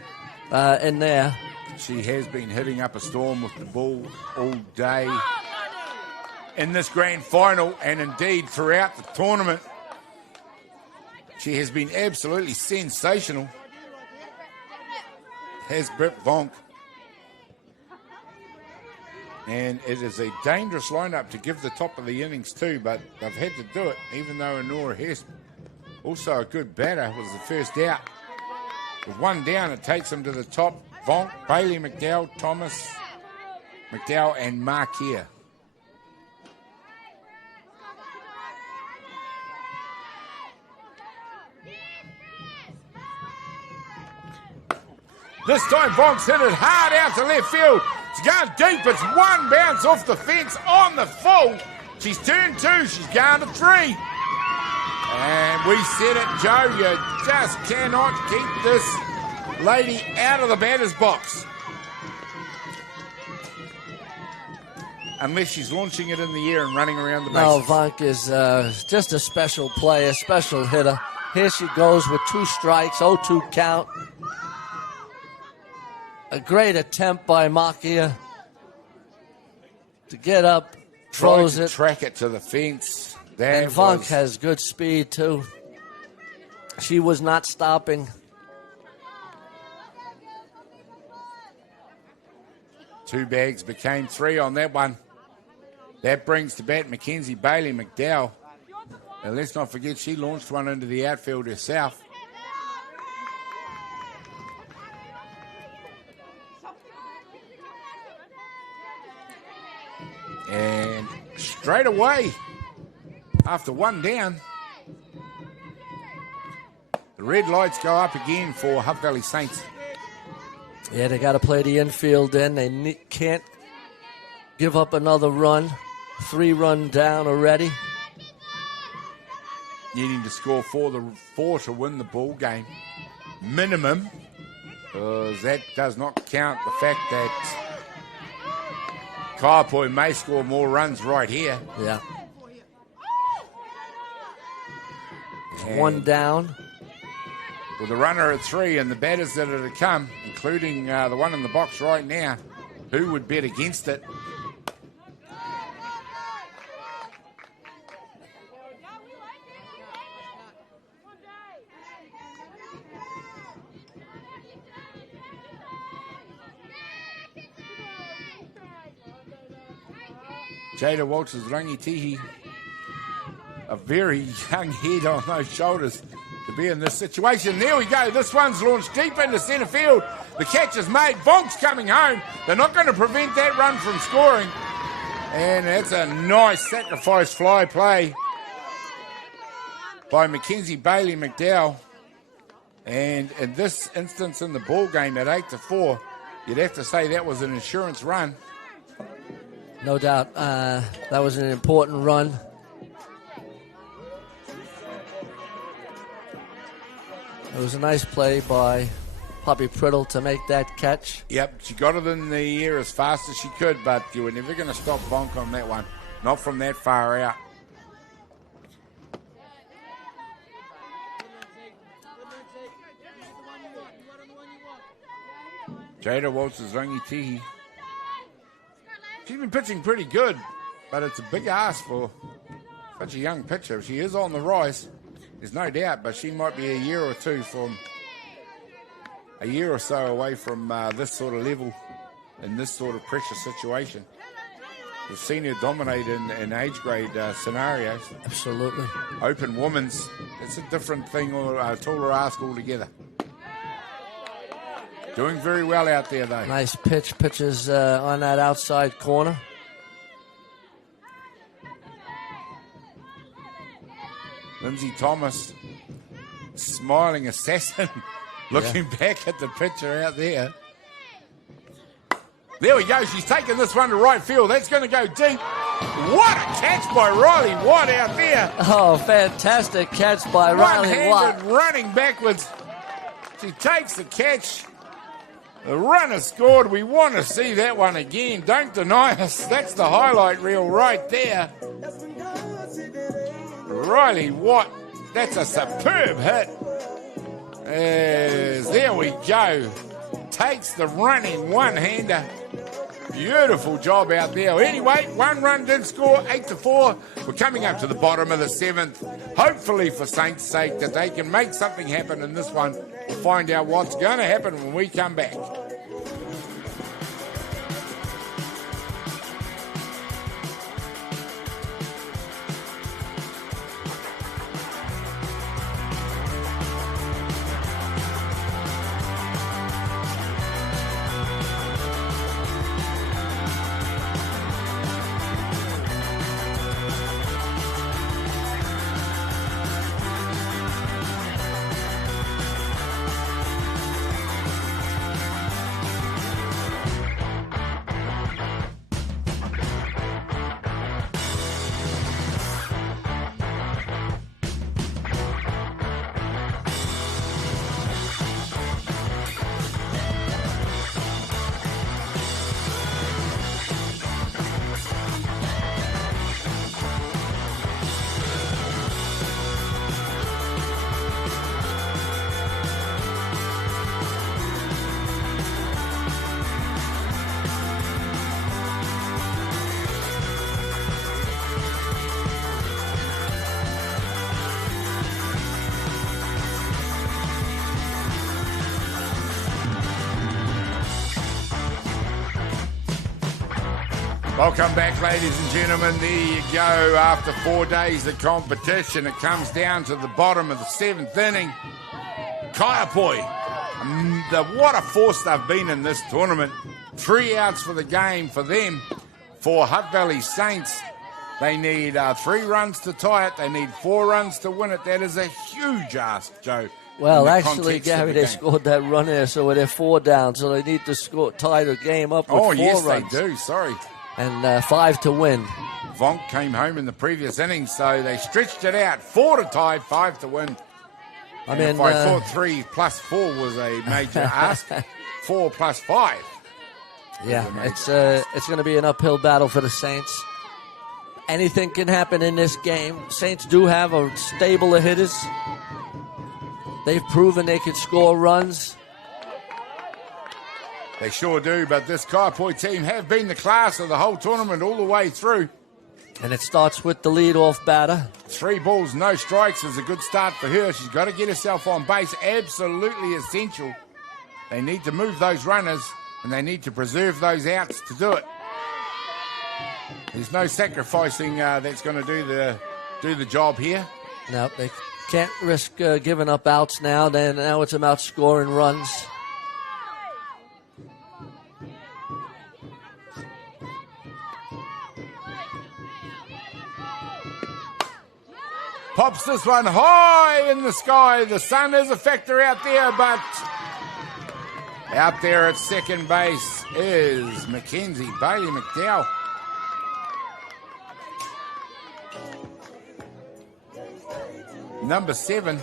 in there. She has been hitting up a storm with the ball all day in this grand final, and indeed throughout the tournament. She has been absolutely sensational, has Britt Vonk. And it is a dangerous lineup to give the top of the innings to, but they've had to do it, even though Nora Hess, also a good batter, was the first out. With one down, it takes them to the top. Vonk, Bailey McDowell, Thomas McDowell, and Markier. This time, Vonk's hit it hard out to left field. It's gone deep. It's one bounce off the fence on the full. She's turned 2. She's gone to 3. And we said it, Joe, you just cannot keep this lady out of the batter's box. Unless she's launching it in the air and running around the bases. No, Vonk is just a special player, special hitter. Here she goes with 2 strikes, 0-2 count. A great attempt by Makia to get up, throws it. Track it to the fence. And Vonk has good speed, too. She was not stopping. 2 bags became 3 on that one. That brings to bat Mackenzie Bailey McDowell. And let's not forget, she launched one into the outfield herself. And straight away, after 1 down, the red lights go up again for Hutt Valley Saints. Yeah, they got to play the infield in. They can't give up another run. 3-run down already. Needing to score 4 to win the ball game. Minimum. Because that does not count the fact that Kaiapoi may score more runs right here. Yeah. 1 down. With a runner at 3 and the batters that are to come, including the one in the box right now, who would bet against it? Jada Walters Rangitihi, a very young head on those shoulders to be in this situation. There we go. This one's launched deep into centre field. The catch is made. Vonk's coming home. They're not going to prevent that run from scoring. And that's a nice sacrifice fly play by Mackenzie Bailey McDowell. And in this instance in the ball game at 8-4, you'd have to say that was an insurance run. No doubt. That was an important run. It was a nice play by Poppy Priddle to make that catch. Yep, she got it in the air as fast as she could, but you were never going to stop Vonk on that one. Not from that far out. Jada Walters Rangitihi. She's been pitching pretty good, but it's a big ask for such a young pitcher. She is on the rise, there's no doubt, but she might be a year or so away from this sort of level in this sort of pressure situation. We've seen her dominate in age grade scenarios. Absolutely. Open women's, it's a different thing or a taller ask altogether. Doing very well out there, though. Nice pitch. Pitches on that outside corner. Lindsay Thomas, smiling assassin, looking back at the pitcher out there. There we go. She's taking this one to right field. That's going to go deep. What a catch by Riley Watt out there. Oh, fantastic catch by Riley Watt. One-handed running backwards. She takes the catch. The runner scored. We want to see that one again. Don't deny us. That's the highlight reel right there. Riley Watt. That's a superb hit. There we go. Takes the running one-hander. Beautiful job out there. Anyway, 1 run did score, 8-4. We're coming up to the bottom of the 7th. Hopefully, for Saints' sake, that they can make something happen in this one. We'll find out what's going to happen when we come back. Welcome back, ladies and gentlemen. There you go. After 4 days of competition, it comes down to the bottom of the 7th inning. Kaiapoi, what a force they've been in this tournament. 3 outs for the game for them. For Hutt Valley Saints, they need 3 runs to tie it. They need 4 runs to win it. That is a huge ask, Joe. Well, actually, Gary, they scored that run there, so they're 4 down. So they need to tie the game up with 4 runs. Oh, yes, they do. Sorry. And 5 to win. Vonk came home in the previous innings, so they stretched it out. 4 to tie, 5 to win. I mean, if I thought 3 plus 4 was a major ask, 4 plus 5. Yeah, it's going to be an uphill battle for the Saints. Anything can happen in this game. Saints do have a stable of hitters. They've proven they can score runs. They sure do, but this Kaiapoi team have been the class of the whole tournament all the way through. And it starts with the lead-off batter. 3 balls, no strikes is a good start for her. She's got to get herself on base. Absolutely essential. They need to move those runners, and they need to preserve those outs to do it. There's no sacrificing that's going to do the job here. No, they can't risk giving up outs now. Now it's about scoring runs. Pops this one high in the sky. The sun is a factor out there, but out there at second base is Mackenzie Bailey McDowell. Number 7.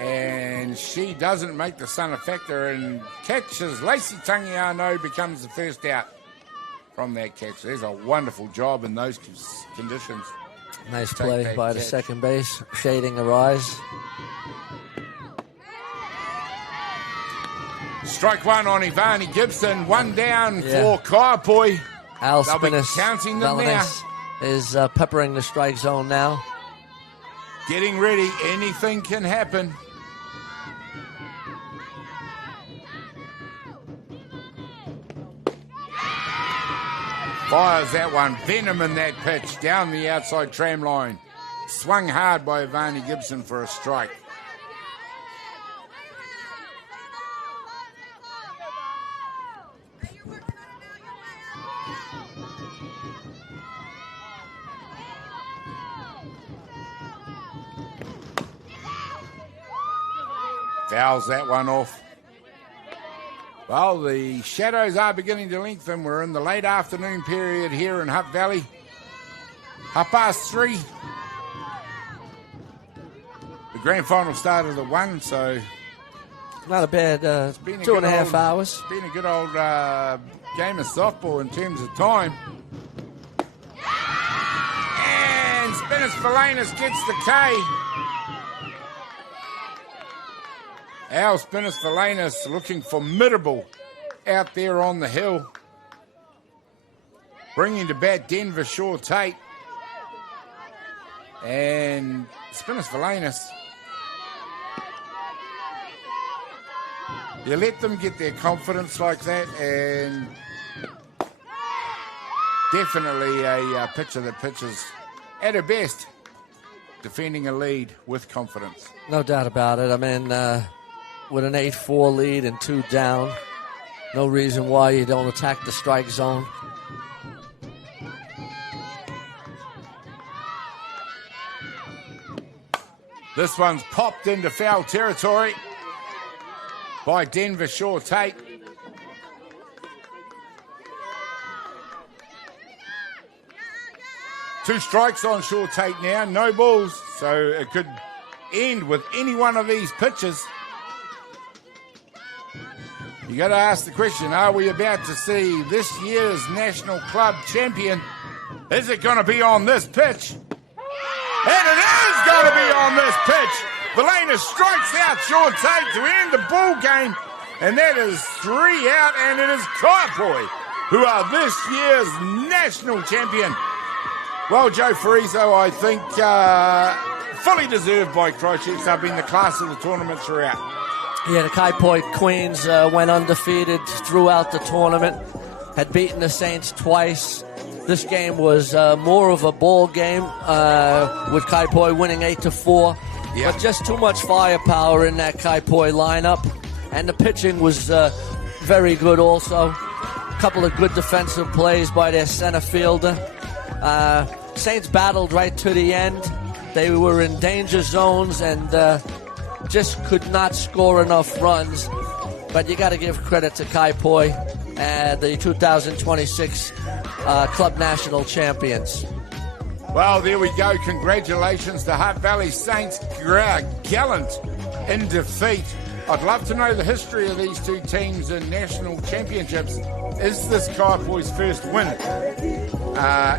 And she doesn't make the sun a factor and catches Lacey Tangiano, becomes the first out from that catch. There's a wonderful job in those conditions. Nice play by the second base, shading her eyes. Strike 1 on Ivani Gibson. 1 down for Kaiapoi. Al They'll be Spinners counting them now. Is peppering the strike zone now. Getting ready. Anything can happen. Fires that one. Venom in that pitch. Down the outside tram line. Swung hard by Ivani Gibson for a strike. Fouls that one off. Well, the shadows are beginning to lengthen. We're in the late afternoon period here in Hutt Valley. 3:30. The grand final started at 1, so... Not a bad 2.5 hours. It's been a good old game of softball in terms of time. And Spinners Falanis gets the K. Al Spinners Falanis looking formidable out there on the hill. Bringing to bat Denver Shaw Tate. And Spinners Falanis. You let them get their confidence like that, and definitely a pitcher that pitches at her best, defending a lead with confidence. No doubt about it. I mean, with an 8-4 lead and 2 down, no reason why you don't attack the strike zone. This one's popped into foul territory by Denver Shaw Tate. Two strikes on Shaw Tate now, no balls, so it could end with any one of these pitches. You got to ask the question, are we about to see this year's National Club champion? Is it going to be on this pitch? And it is going to be on this pitch. Valena strikes out Shaw Tate to end the ball game. And that is 3 out, and it is Kaiapoi who are this year's national champion. Well, Joe Fraser, I think fully deserved by Christchurch. They've been the class of the tournament throughout. Yeah, the Kaiapoi Queens went undefeated throughout the tournament. had beaten the Saints twice. This game was more of a ball game, with Kaiapoi winning 8-4. Yeah. But just too much firepower in that Kaiapoi lineup. And the pitching was very good also. A couple of good defensive plays by their center fielder. Saints battled right to the end. They were in danger zones and just could not score enough runs. But you got to give credit to Kaiapoi, the 2026 Club National Champions. Well, there we go. Congratulations to Hutt Valley Saints. Gallant in defeat. I'd love to know the history of these two teams in national championships. Is this Kaiapoi's first win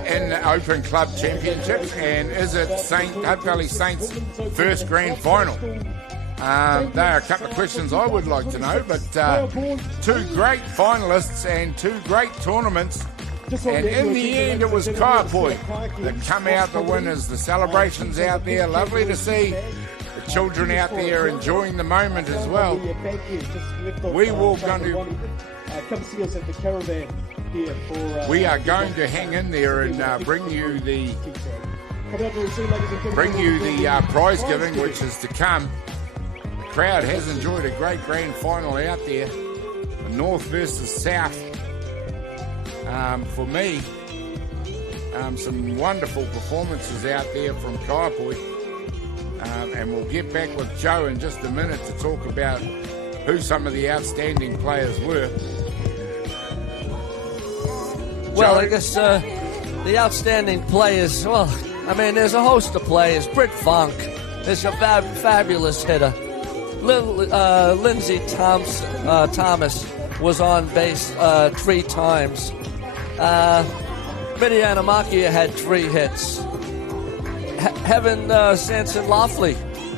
in the Open Club Championships? And is it Hutt Valley Saints' first grand final? There are a couple of questions I would like to know, but two great finalists and two great tournaments. And in the end, it was Kaiapoi that come out the winners. The celebrations out there, lovely to see. The children out there enjoying the moment as well. We will going to come see us at the caravan here for. We are going to hang in there and bring you the prize giving, which is to come. The crowd has enjoyed a great grand final out there, North versus South. For me, some wonderful performances out there from Kaiapoi. And we'll get back with Joe in just a minute to talk about who some of the outstanding players were. Well, Joe? I guess the outstanding players, well, I mean, there's a host of players. Britt Funk is a fabulous hitter. Lindsey Thomas was on base 3 times. Mitty Anamakia had 3 hits. Heaven Sanson Laughley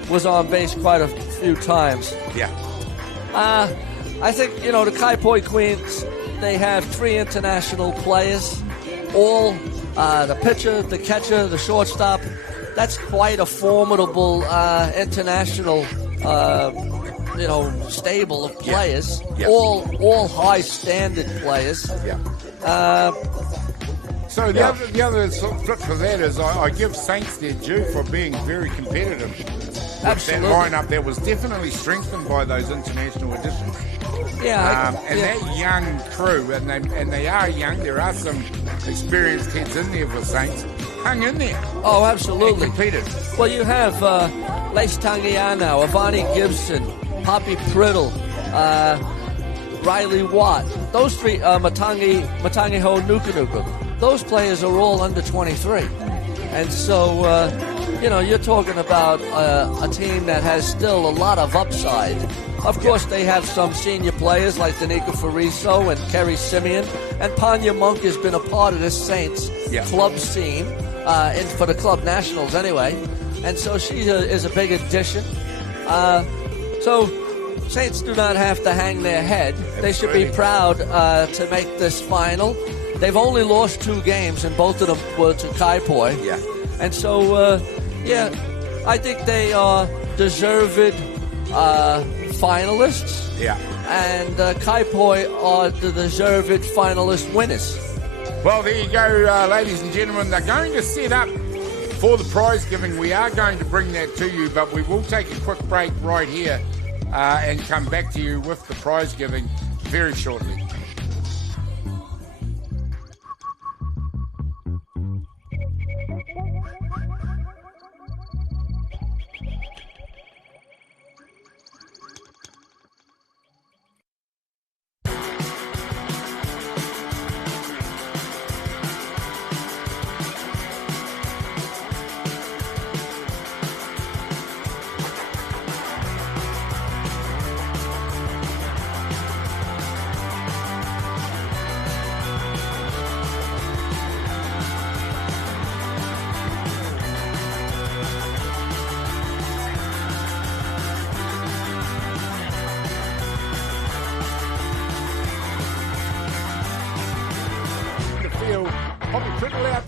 was on base quite a few times. Yeah. I think, the Kaiapoi Queens, they have 3 international players. All the pitcher, the catcher, the shortstop. That's quite a formidable international stable of players. Yeah. All high standard players. Yeah. So the other flip for that is I give Saints their due for being very competitive. Absolutely. That lineup that was definitely strengthened by those international additions. That young crew, and they are young. There are some experienced heads in there for Saints. Hung in there. Oh, absolutely. And competed. Well, you have Lace Tangiano, Avani Gibson, Poppy Priddle, Riley Watt. Those 3, Matangi Ho Nukanuka. Those players are all under 23. And so, you're talking about a team that has still a lot of upside. Of course, they have some senior players like Danica Fariso and Kerry Simeon. And Panya Monk has been a part of this Saints club scene, for the club nationals anyway. And so she is a big addition. So Saints do not have to hang their head. They should be proud to make this final. They've only lost 2 games, and both of them were to Kaiapoi. Yeah. And so, I think they are deserved finalists. Yeah. And Kaiapoi are the deserved finalist winners. Well, there you go, ladies and gentlemen. They're going to set up for the prize giving. We are going to bring that to you, but we will take a quick break right here and come back to you with the prize giving very shortly.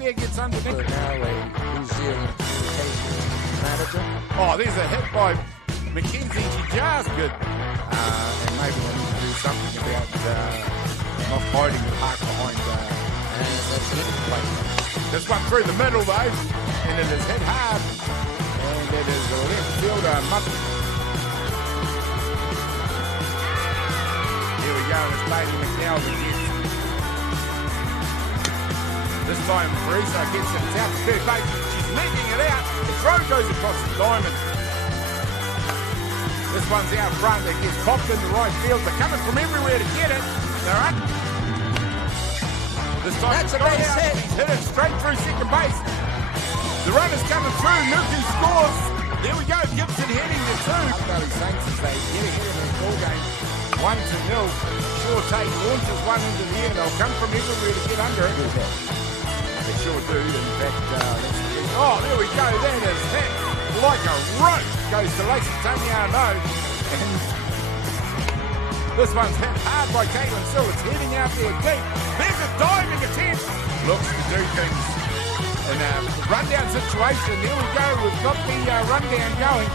Gets underneath. Now a New Zealand communications manager. Oh, there's a hit by Mackenzie Gijar's good. And maybe we need to do something about Not hiding the park behind. And that's it. This one through the middle though, and it is hit hard. And it is the left fielder, Mutton. Here we go, it's Bailey McDowell again. This time Fraser gets it out to third base. She's leaking it out. The throw goes across the diamond. This one's out front. It gets popped in the right field. They're coming from everywhere to get it. They're up. This time That's it's a got base out. hit. He's hit it straight through second base. The runner's coming through. Nuku scores. There we go. Gibson heading to two. Valley Saints as they get ahead in the ball game. 1-0. Sure take launches one into the air. They'll come from everywhere to get under it. They sure do. In fact, there we go. That is hit like a rope. Goes to Lacey Taniano. And this one's hit hard by Caitlin Sill. It's heading out there deep. There's a diving attempt. Looks to do things in a rundown situation. There we go. We've got the rundown going.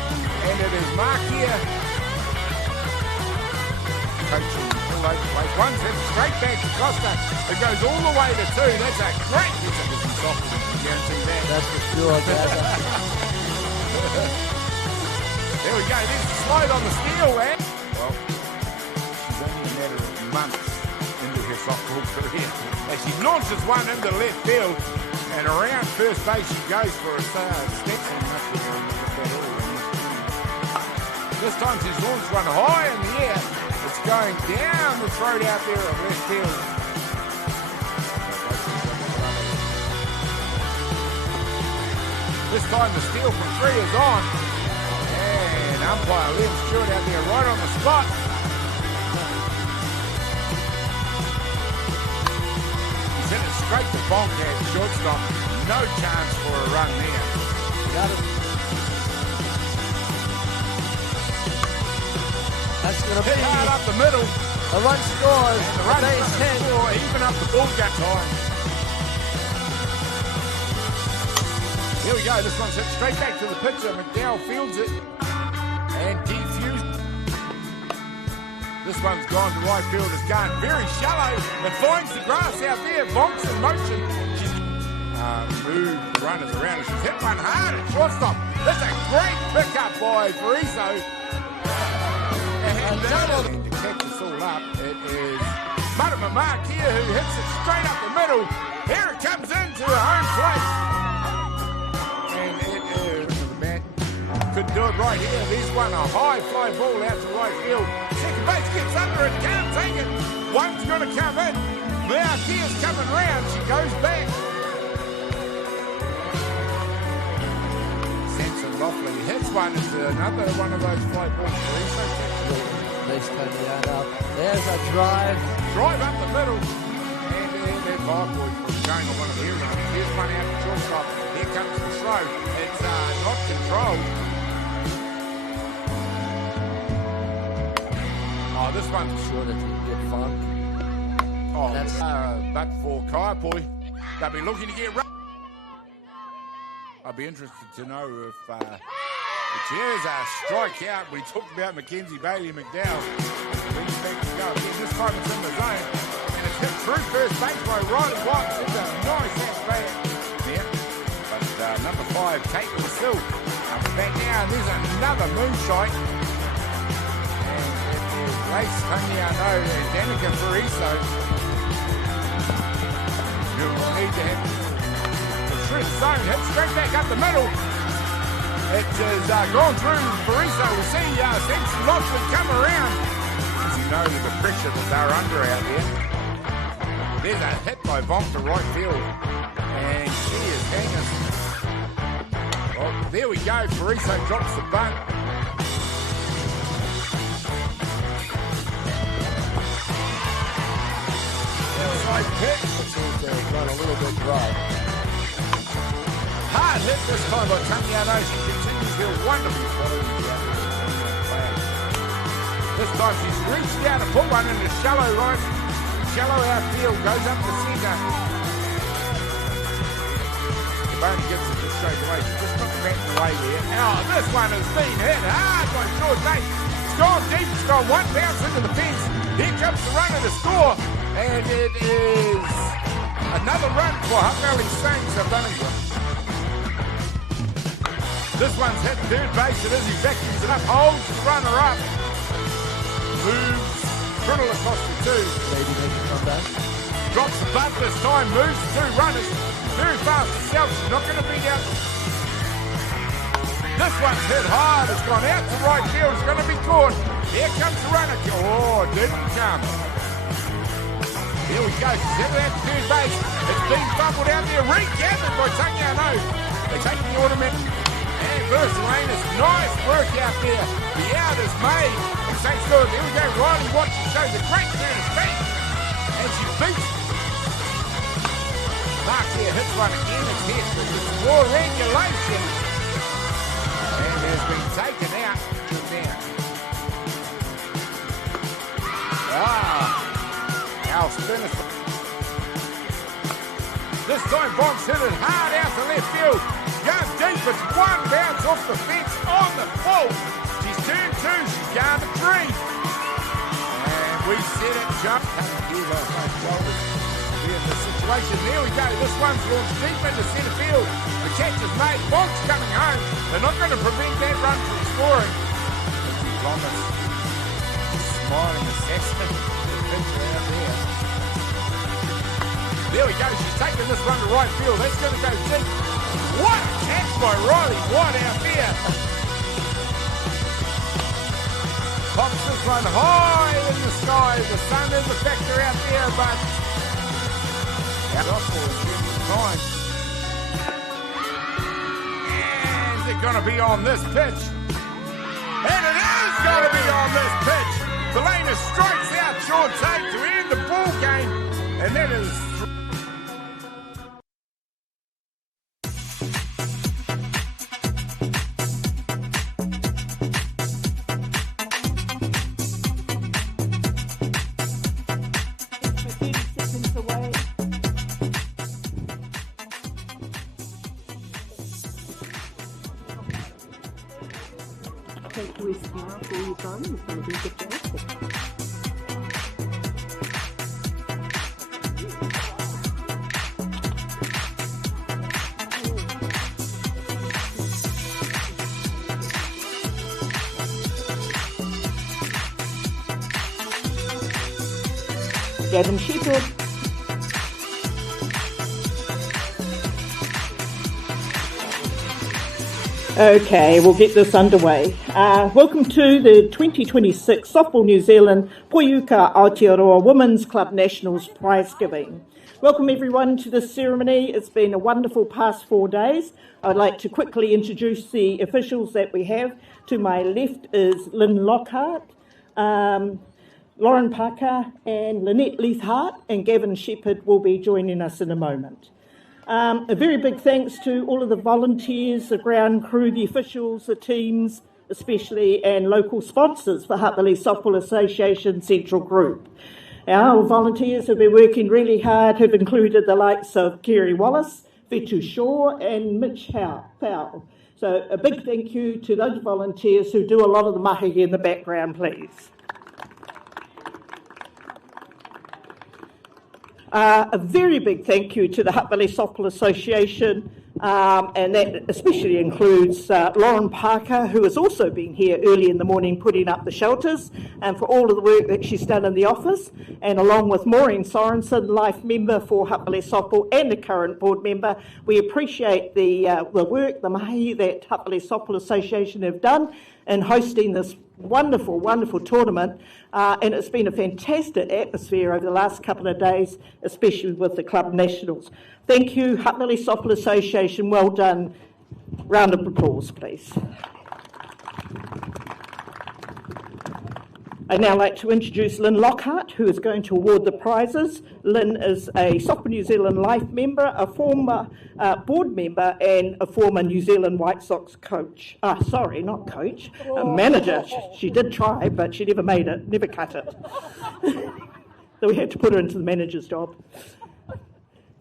And it is Mark here. Coaching all over the place. One's hit straight back to Costa. It goes all the way to two. That's a great hit of the softball. You guarantee that. That's for sure, guys. There we go. There's the slide on the steel there. Well, she's only a matter of months into her softball career. As she launches one into left field and around first base she goes for a step. This time she's launched one high in the air. It's going down the throat out there of left field. This time the steal from three is on. And umpire Lynn Stewart out there right on the spot. He's hit it straight to Bonk at shortstop. No chance for a run there. Got it. That's going to be hit hard up the middle. a run scores. And the run base hit. score, even up the ball game time. Here we go. This one's hit straight back to the pitcher. McDowell fields it and defused. This one's gone to right field. It's gone very shallow. It finds the grass out there. Bonks in motion. She's moved the runners around. She's hit one hard at shortstop. That's a great pickup by Fraser. And to catch us all up, it is Marama Mark here who hits it straight up the middle. Here it comes into her home plate. And it is the bat. Couldn't do it right here. There's one, a high fly ball out to right field. Second base gets under it, can't take it. One's going to come in. Marquez coming round. She goes back. Samson Loughlin hits one. It's another one of those fly balls. There's a drive. Drive up the middle. And then Kaiapoi going on one of the runners. Here's one out to shortstop. Here comes the throw. It's not controlled. Oh, this one's Sure that you get fun. Oh, That's but for Kaiapoi, they'll be looking to get run. I'd be interested to know if there's a strikeout. We talked about Mackenzie Bailey McDowell. Brings back to go again. This time it's in the zone. And it's hit through first base by Riley Watts. It's a nice at-bat there. But number 5, Caitlin Sill, comes back now. And there's another moonshot. And it is Lace Taniano and Danica Fariso. You'll need to have the shred zone. Hit straight back up the middle. It has gone through Fariso. We see Samson Loughlin come around. As you know the pressure that they're under out there. There's a hit by Vonk to right field. And she is hanging. Well, there we go. Fariso drops the bunt. Outside pitch. It seems to have run a little bit dry. Hard hit this time by Taniano. She continues her wonderful following the flag. This time she's reached down and put one into shallow right. Shallow outfield, goes up the centre. Boney gets it just straight away. She just took the bat away there. Oh, this one has been hit hard by George Nate. It's gone deep. It's gone one bounce into the fence. Here comes the runner to score. And it is another run for Hutt Valley Saints of Dunnington. This one's hit third base. It is. He vacuums it up, holds the runner up, moves Criddle across the two. Maybe they can come back. Drops the bunt this time, moves two runners very fast herself. She's not going to beat out. This one's hit hard. It's gone out to right field. It's going to be caught. Here comes the runner. Oh, didn't come. Here we go. She's into that third base. It's been fumbled out there. Regathered by Tanyano. They're taking the automatic. And Versalanus, nice work out there. The out is made. And St. Louis, here we go. Riley Watson shows a great turn of feet. And she beats Mark here, hits one again. It's here because it's more regulation. And has been taken out. Al Spinner. This time Bond's hit it hard out to left field. Goes deep, it's one bounce off the fence on the full. She's turned two, she's gone to three. And we set it jump. We're in the situation. There we go. This one's launched deep into centre field. The catch is made. Bond's coming home. They're not going to prevent that run from scoring. Thomas smiling assessment. Picture out there. There we go. She's taking this one to right field. That's going to go deep. What a catch by Riley Watt out there. Pops this one high in the sky. The sun is a factor out there, but off for time. And is it going to be on this pitch? And it is going to be on this pitch. Belena strikes out short take to end the ball game, and that is. Gavin Shepherd. Okay, we'll get this underway. Welcome to the 2026 Softball New Zealand Poiuka Aotearoa Women's Club Nationals prize giving. Welcome everyone to this ceremony. It's been a wonderful past 4 days. I'd like to quickly introduce the officials that we have. To my left is Lynn Lockhart, Lauren Parker and Lynette Leith-Hart, and Gavin Shepherd will be joining us in a moment. A very big thanks to all of the volunteers, the ground crew, the officials, the teams, especially, and local sponsors for Hutt Valley Softball Association Central Group. Our volunteers have been working really hard, have included the likes of Kerry Wallace, Vitu Shaw and Mitch Powell. So a big thank you to those volunteers who do a lot of the mahi in the background, please. A very big thank you to the Hutt Valley Softball Association, and that especially includes Lauren Parker, who has also been here early in the morning putting up the shelters, and for all of the work that she's done in the office, and along with Maureen Sorensen, life member for Hutt Valley Softball and a current board member. We appreciate the work, the mahi that Hutt Valley Softball Association have done in hosting this wonderful, wonderful tournament, and it's been a fantastic atmosphere over the last couple of days, especially with the Club Nationals. Thank you, Hutt Valley Softball Association, well done. Round of applause, please. I'd now like to introduce Lynn Lockhart, who is going to award the prizes. Lynn is a Softball New Zealand Life member, a former board member, and a former New Zealand White Sox coach. Sorry, not coach, a manager. She did try, but she never made it, never cut it. So we had to put her into the manager's job.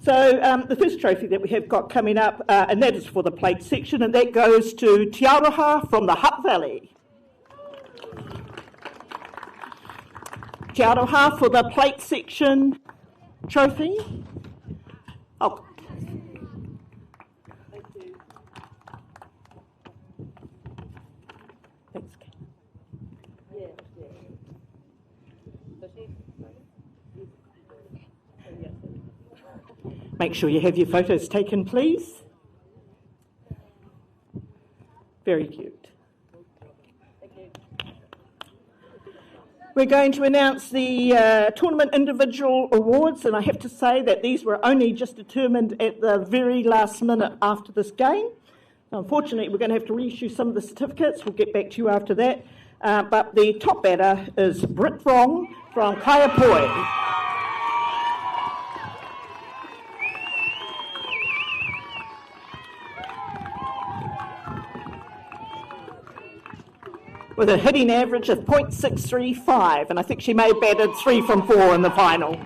So the first trophy that we have got coming up, and that is for the plate section, and that goes to Tiaroha from the Hutt Valley. Te Aroha for the plate section trophy. Oh. Thanks, Kate. Make sure you have your photos taken, please. Very cute. We're going to announce the tournament individual awards, and I have to say that these were only just determined at the very last minute after this game. Unfortunately, we're going to have to reissue some of the certificates. We'll get back to you after that. But the top batter is Britt Wrong from Kaiapoi. With a hitting average of .635, and I think she may have batted 3 from 4 in the final.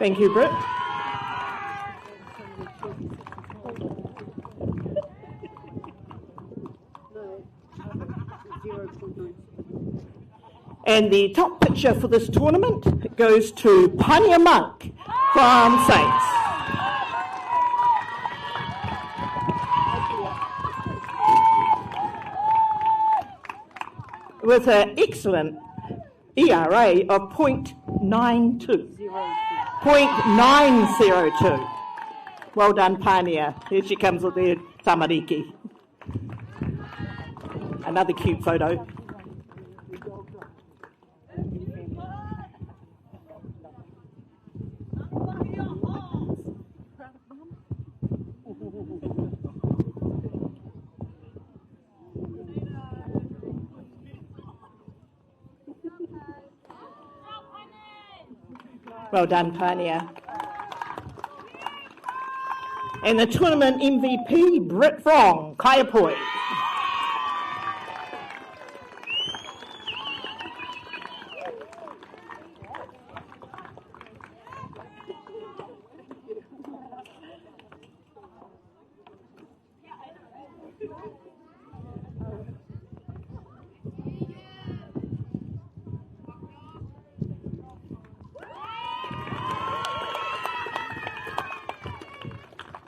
Thank you, Britt. And the top pitcher for this tournament goes to Pania Monk from Saints. With an excellent ERA of .92. .902. Well done, Pania. Here she comes with her tamariki. Another cute photo. Well done, Pania. And the tournament MVP, Britt Wrong, Kaiapoi.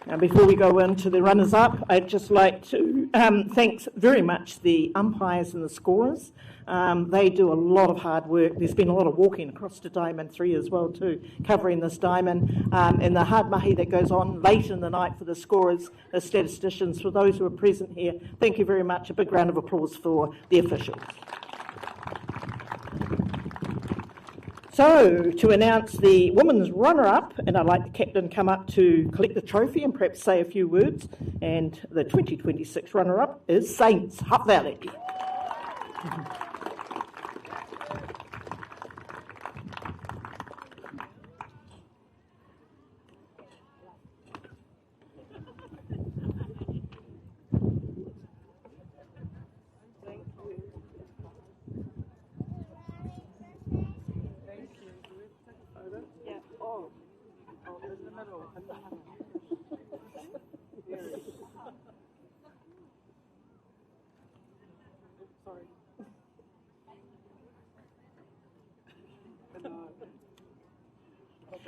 Now, before we go into the runners-up, I'd just like to thank very much the umpires and the scorers. They do a lot of hard work. There's been a lot of walking across to Diamond 3 as well too, covering this diamond, and the hard mahi that goes on late in the night for the scorers, the statisticians, for those who are present here. Thank you very much. A big round of applause for the officials. So, to announce the women's runner-up, and I'd like the captain come up to collect the trophy and perhaps say a few words, and the 2026 runner-up is Saints, Hutt Valley.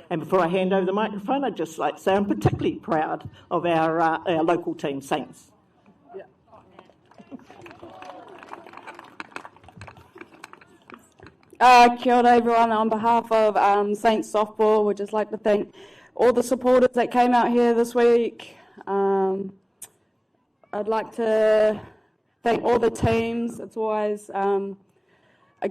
And before I hand over the microphone, I'd just like to say I'm particularly proud of our local team, Saints. Kia ora everyone, on behalf of Saints Softball, we'd just like to thank all the supporters that came out here this week. I'd like to thank all the teams. It's always a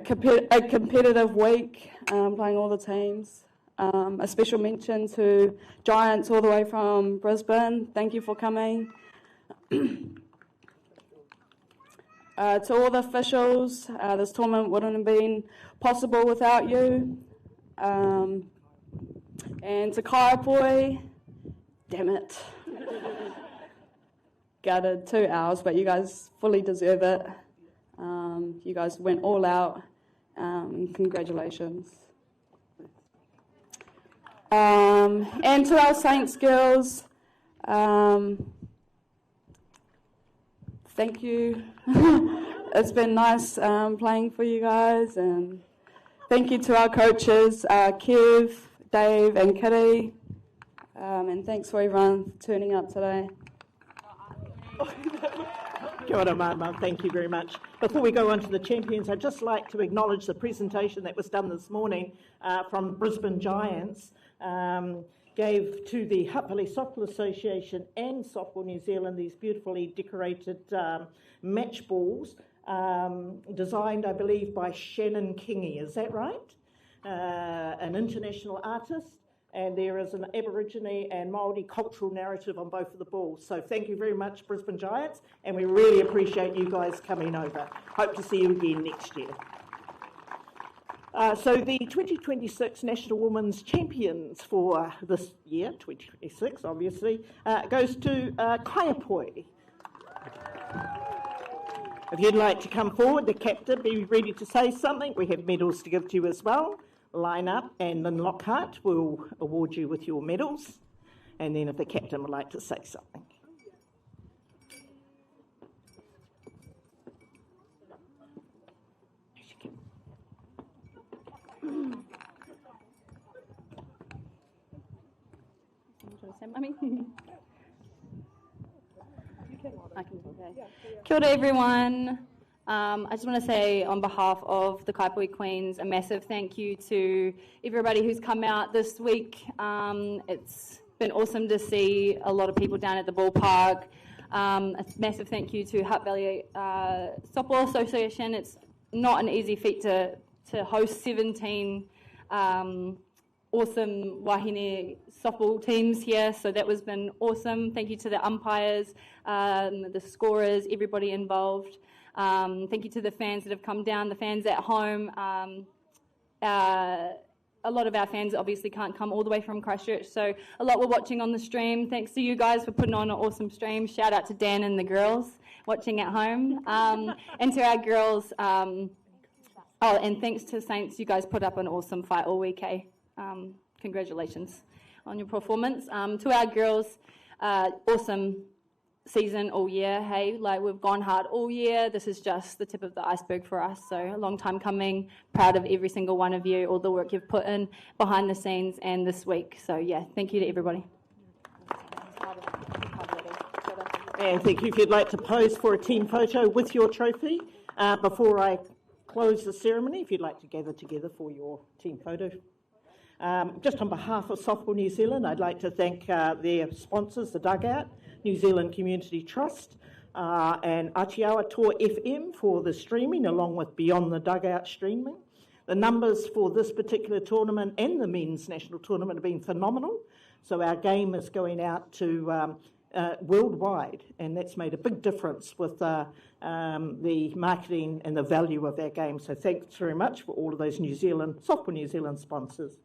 competitive week, playing all the teams. A special mention to Giants all the way from Brisbane. Thank you for coming. To all the officials, this tournament wouldn't have been possible without you. And to Kaiapoi, damn it. Gutted 2 hours, but you guys fully deserve it. You guys went all out. Congratulations. And to our Saints girls, thank you. It's been nice playing for you guys, and thank you to our coaches, Kev, Dave and Kitty, and thanks for everyone for turning up today. Kia ora, Mama. Thank you very much. Before we go on to the champions, I'd just like to acknowledge the presentation that was done this morning from Brisbane Giants. Gave to the Hutt Valley Softball Association and Softball New Zealand these beautifully decorated match balls, designed, I believe, by Shannon Kingy. Is that right? An international artist. And there is an Aborigine and Māori cultural narrative on both of the balls. So thank you very much, Brisbane Giants, and we really appreciate you guys coming over. Hope to see you again next year. So the 2026 National Women's Champions for this year, 2026 obviously, goes to Kaiapoi. If you'd like to come forward, the captain, be ready to say something. We have medals to give to you as well. Line up, and Lynn Lockhart will award you with your medals. And then if the captain would like to say something. Kia ora, everyone. I just want to say on behalf of the Kaiapoi Queens a massive thank you to everybody who's come out this week. It's been awesome to see a lot of people down at the ballpark. A massive thank you to Hutt Valley Softball Association. It's not an easy feat to host 17 awesome wahine softball teams here, so that was been awesome. Thank you to the umpires, the scorers, everybody involved. Thank you to the fans that have come down, the fans at home. A lot of our fans obviously can't come all the way from Christchurch, so a lot were watching on the stream. Thanks to you guys for putting on an awesome stream. Shout out to Dan and the girls watching at home. And to our girls, and thanks to Saints, you guys put up an awesome fight all week, eh? Congratulations on your performance. To our girls, awesome season all year, hey, like we've gone hard all year. This is just the tip of the iceberg for us, so a long time coming. Proud of every single one of you, all the work you've put in behind the scenes and this week. So yeah, thank you to everybody. And thank you. If you'd like to pose for a team photo with your trophy before I close the ceremony, if you'd like to gather together for your team photo. Just on behalf of Softball New Zealand, I'd like to thank their sponsors, the Dugout, New Zealand Community Trust, and Atiawa Tour FM for the streaming, along with Beyond the Dugout streaming. The numbers for this particular tournament and the men's national tournament have been phenomenal, so our game is going out to worldwide, and that's made a big difference with the marketing and the value of our game. So thanks very much for all of those Softball New Zealand sponsors.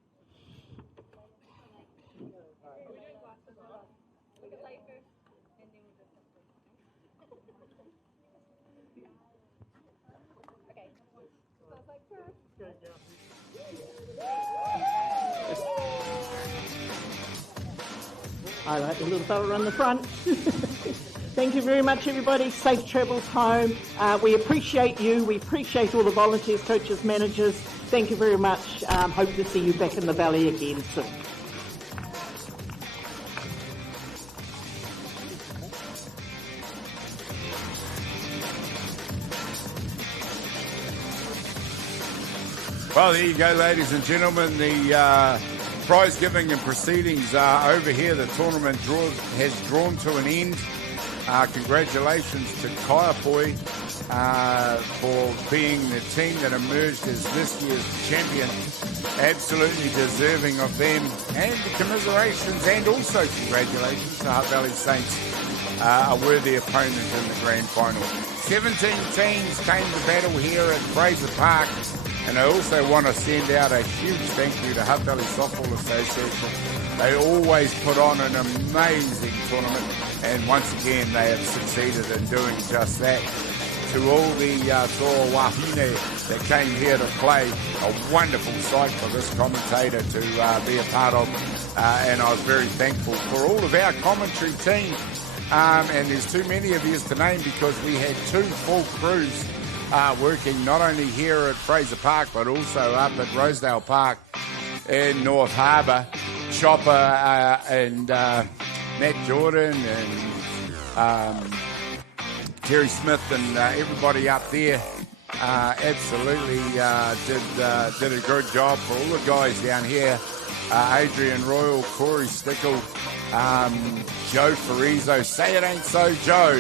I like the little fella on the front. Thank you very much, everybody. Safe travels home. We appreciate you. We appreciate all the volunteers, coaches, managers. Thank you very much. Hope to see you back in the Valley again soon. Well, there you go, ladies and gentlemen. The prize giving and proceedings are over here. The tournament has drawn to an end. Congratulations to Kaiapoi for being the team that emerged as this year's champion. Absolutely deserving of them. And commiserations and also congratulations to Hutt Valley Saints, a worthy opponent in the grand final. 17 teams came to battle here at Fraser Park. And I also want to send out a huge thank you to Hutt Valley Softball Association. They always put on an amazing tournament, and once again they have succeeded in doing just that. to all the Toa Wahine that came here to play. A wonderful sight for this commentator to be a part of, and I was very thankful for all of our commentary team. And there's too many of you to name because we had 2 full crews working not only here at Fraser Park but also up at Rosedale Park in North Harbour. Chopper and Matt Jordan and Terry Smith and everybody up there absolutely did a good job. For all the guys down here, Adrian Royal, Corey Stickle, Joe Farizo, Say It Ain't So Joe,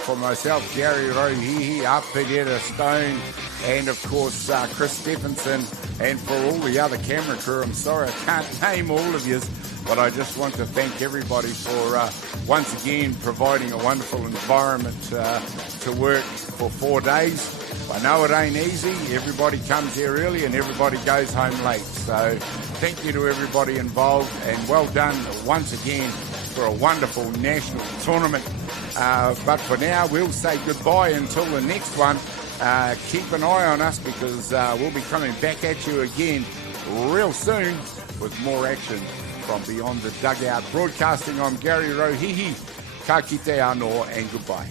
for myself, Gary Rohihi, Upidetta Stone, and of course Chris Stephenson, and for all the other camera crew. I'm sorry I can't name all of you, but I just want to thank everybody for once again providing a wonderful environment to work for 4 days. I know it ain't easy. Everybody comes here early and everybody goes home late. So thank you to everybody involved, and well done once again for a wonderful national tournament. But for now, we'll say goodbye until the next one. Keep an eye on us because we'll be coming back at you again real soon with more action from Beyond the Dugout. Broadcasting, I'm Gary Rohihi. Ka kite anō and goodbye.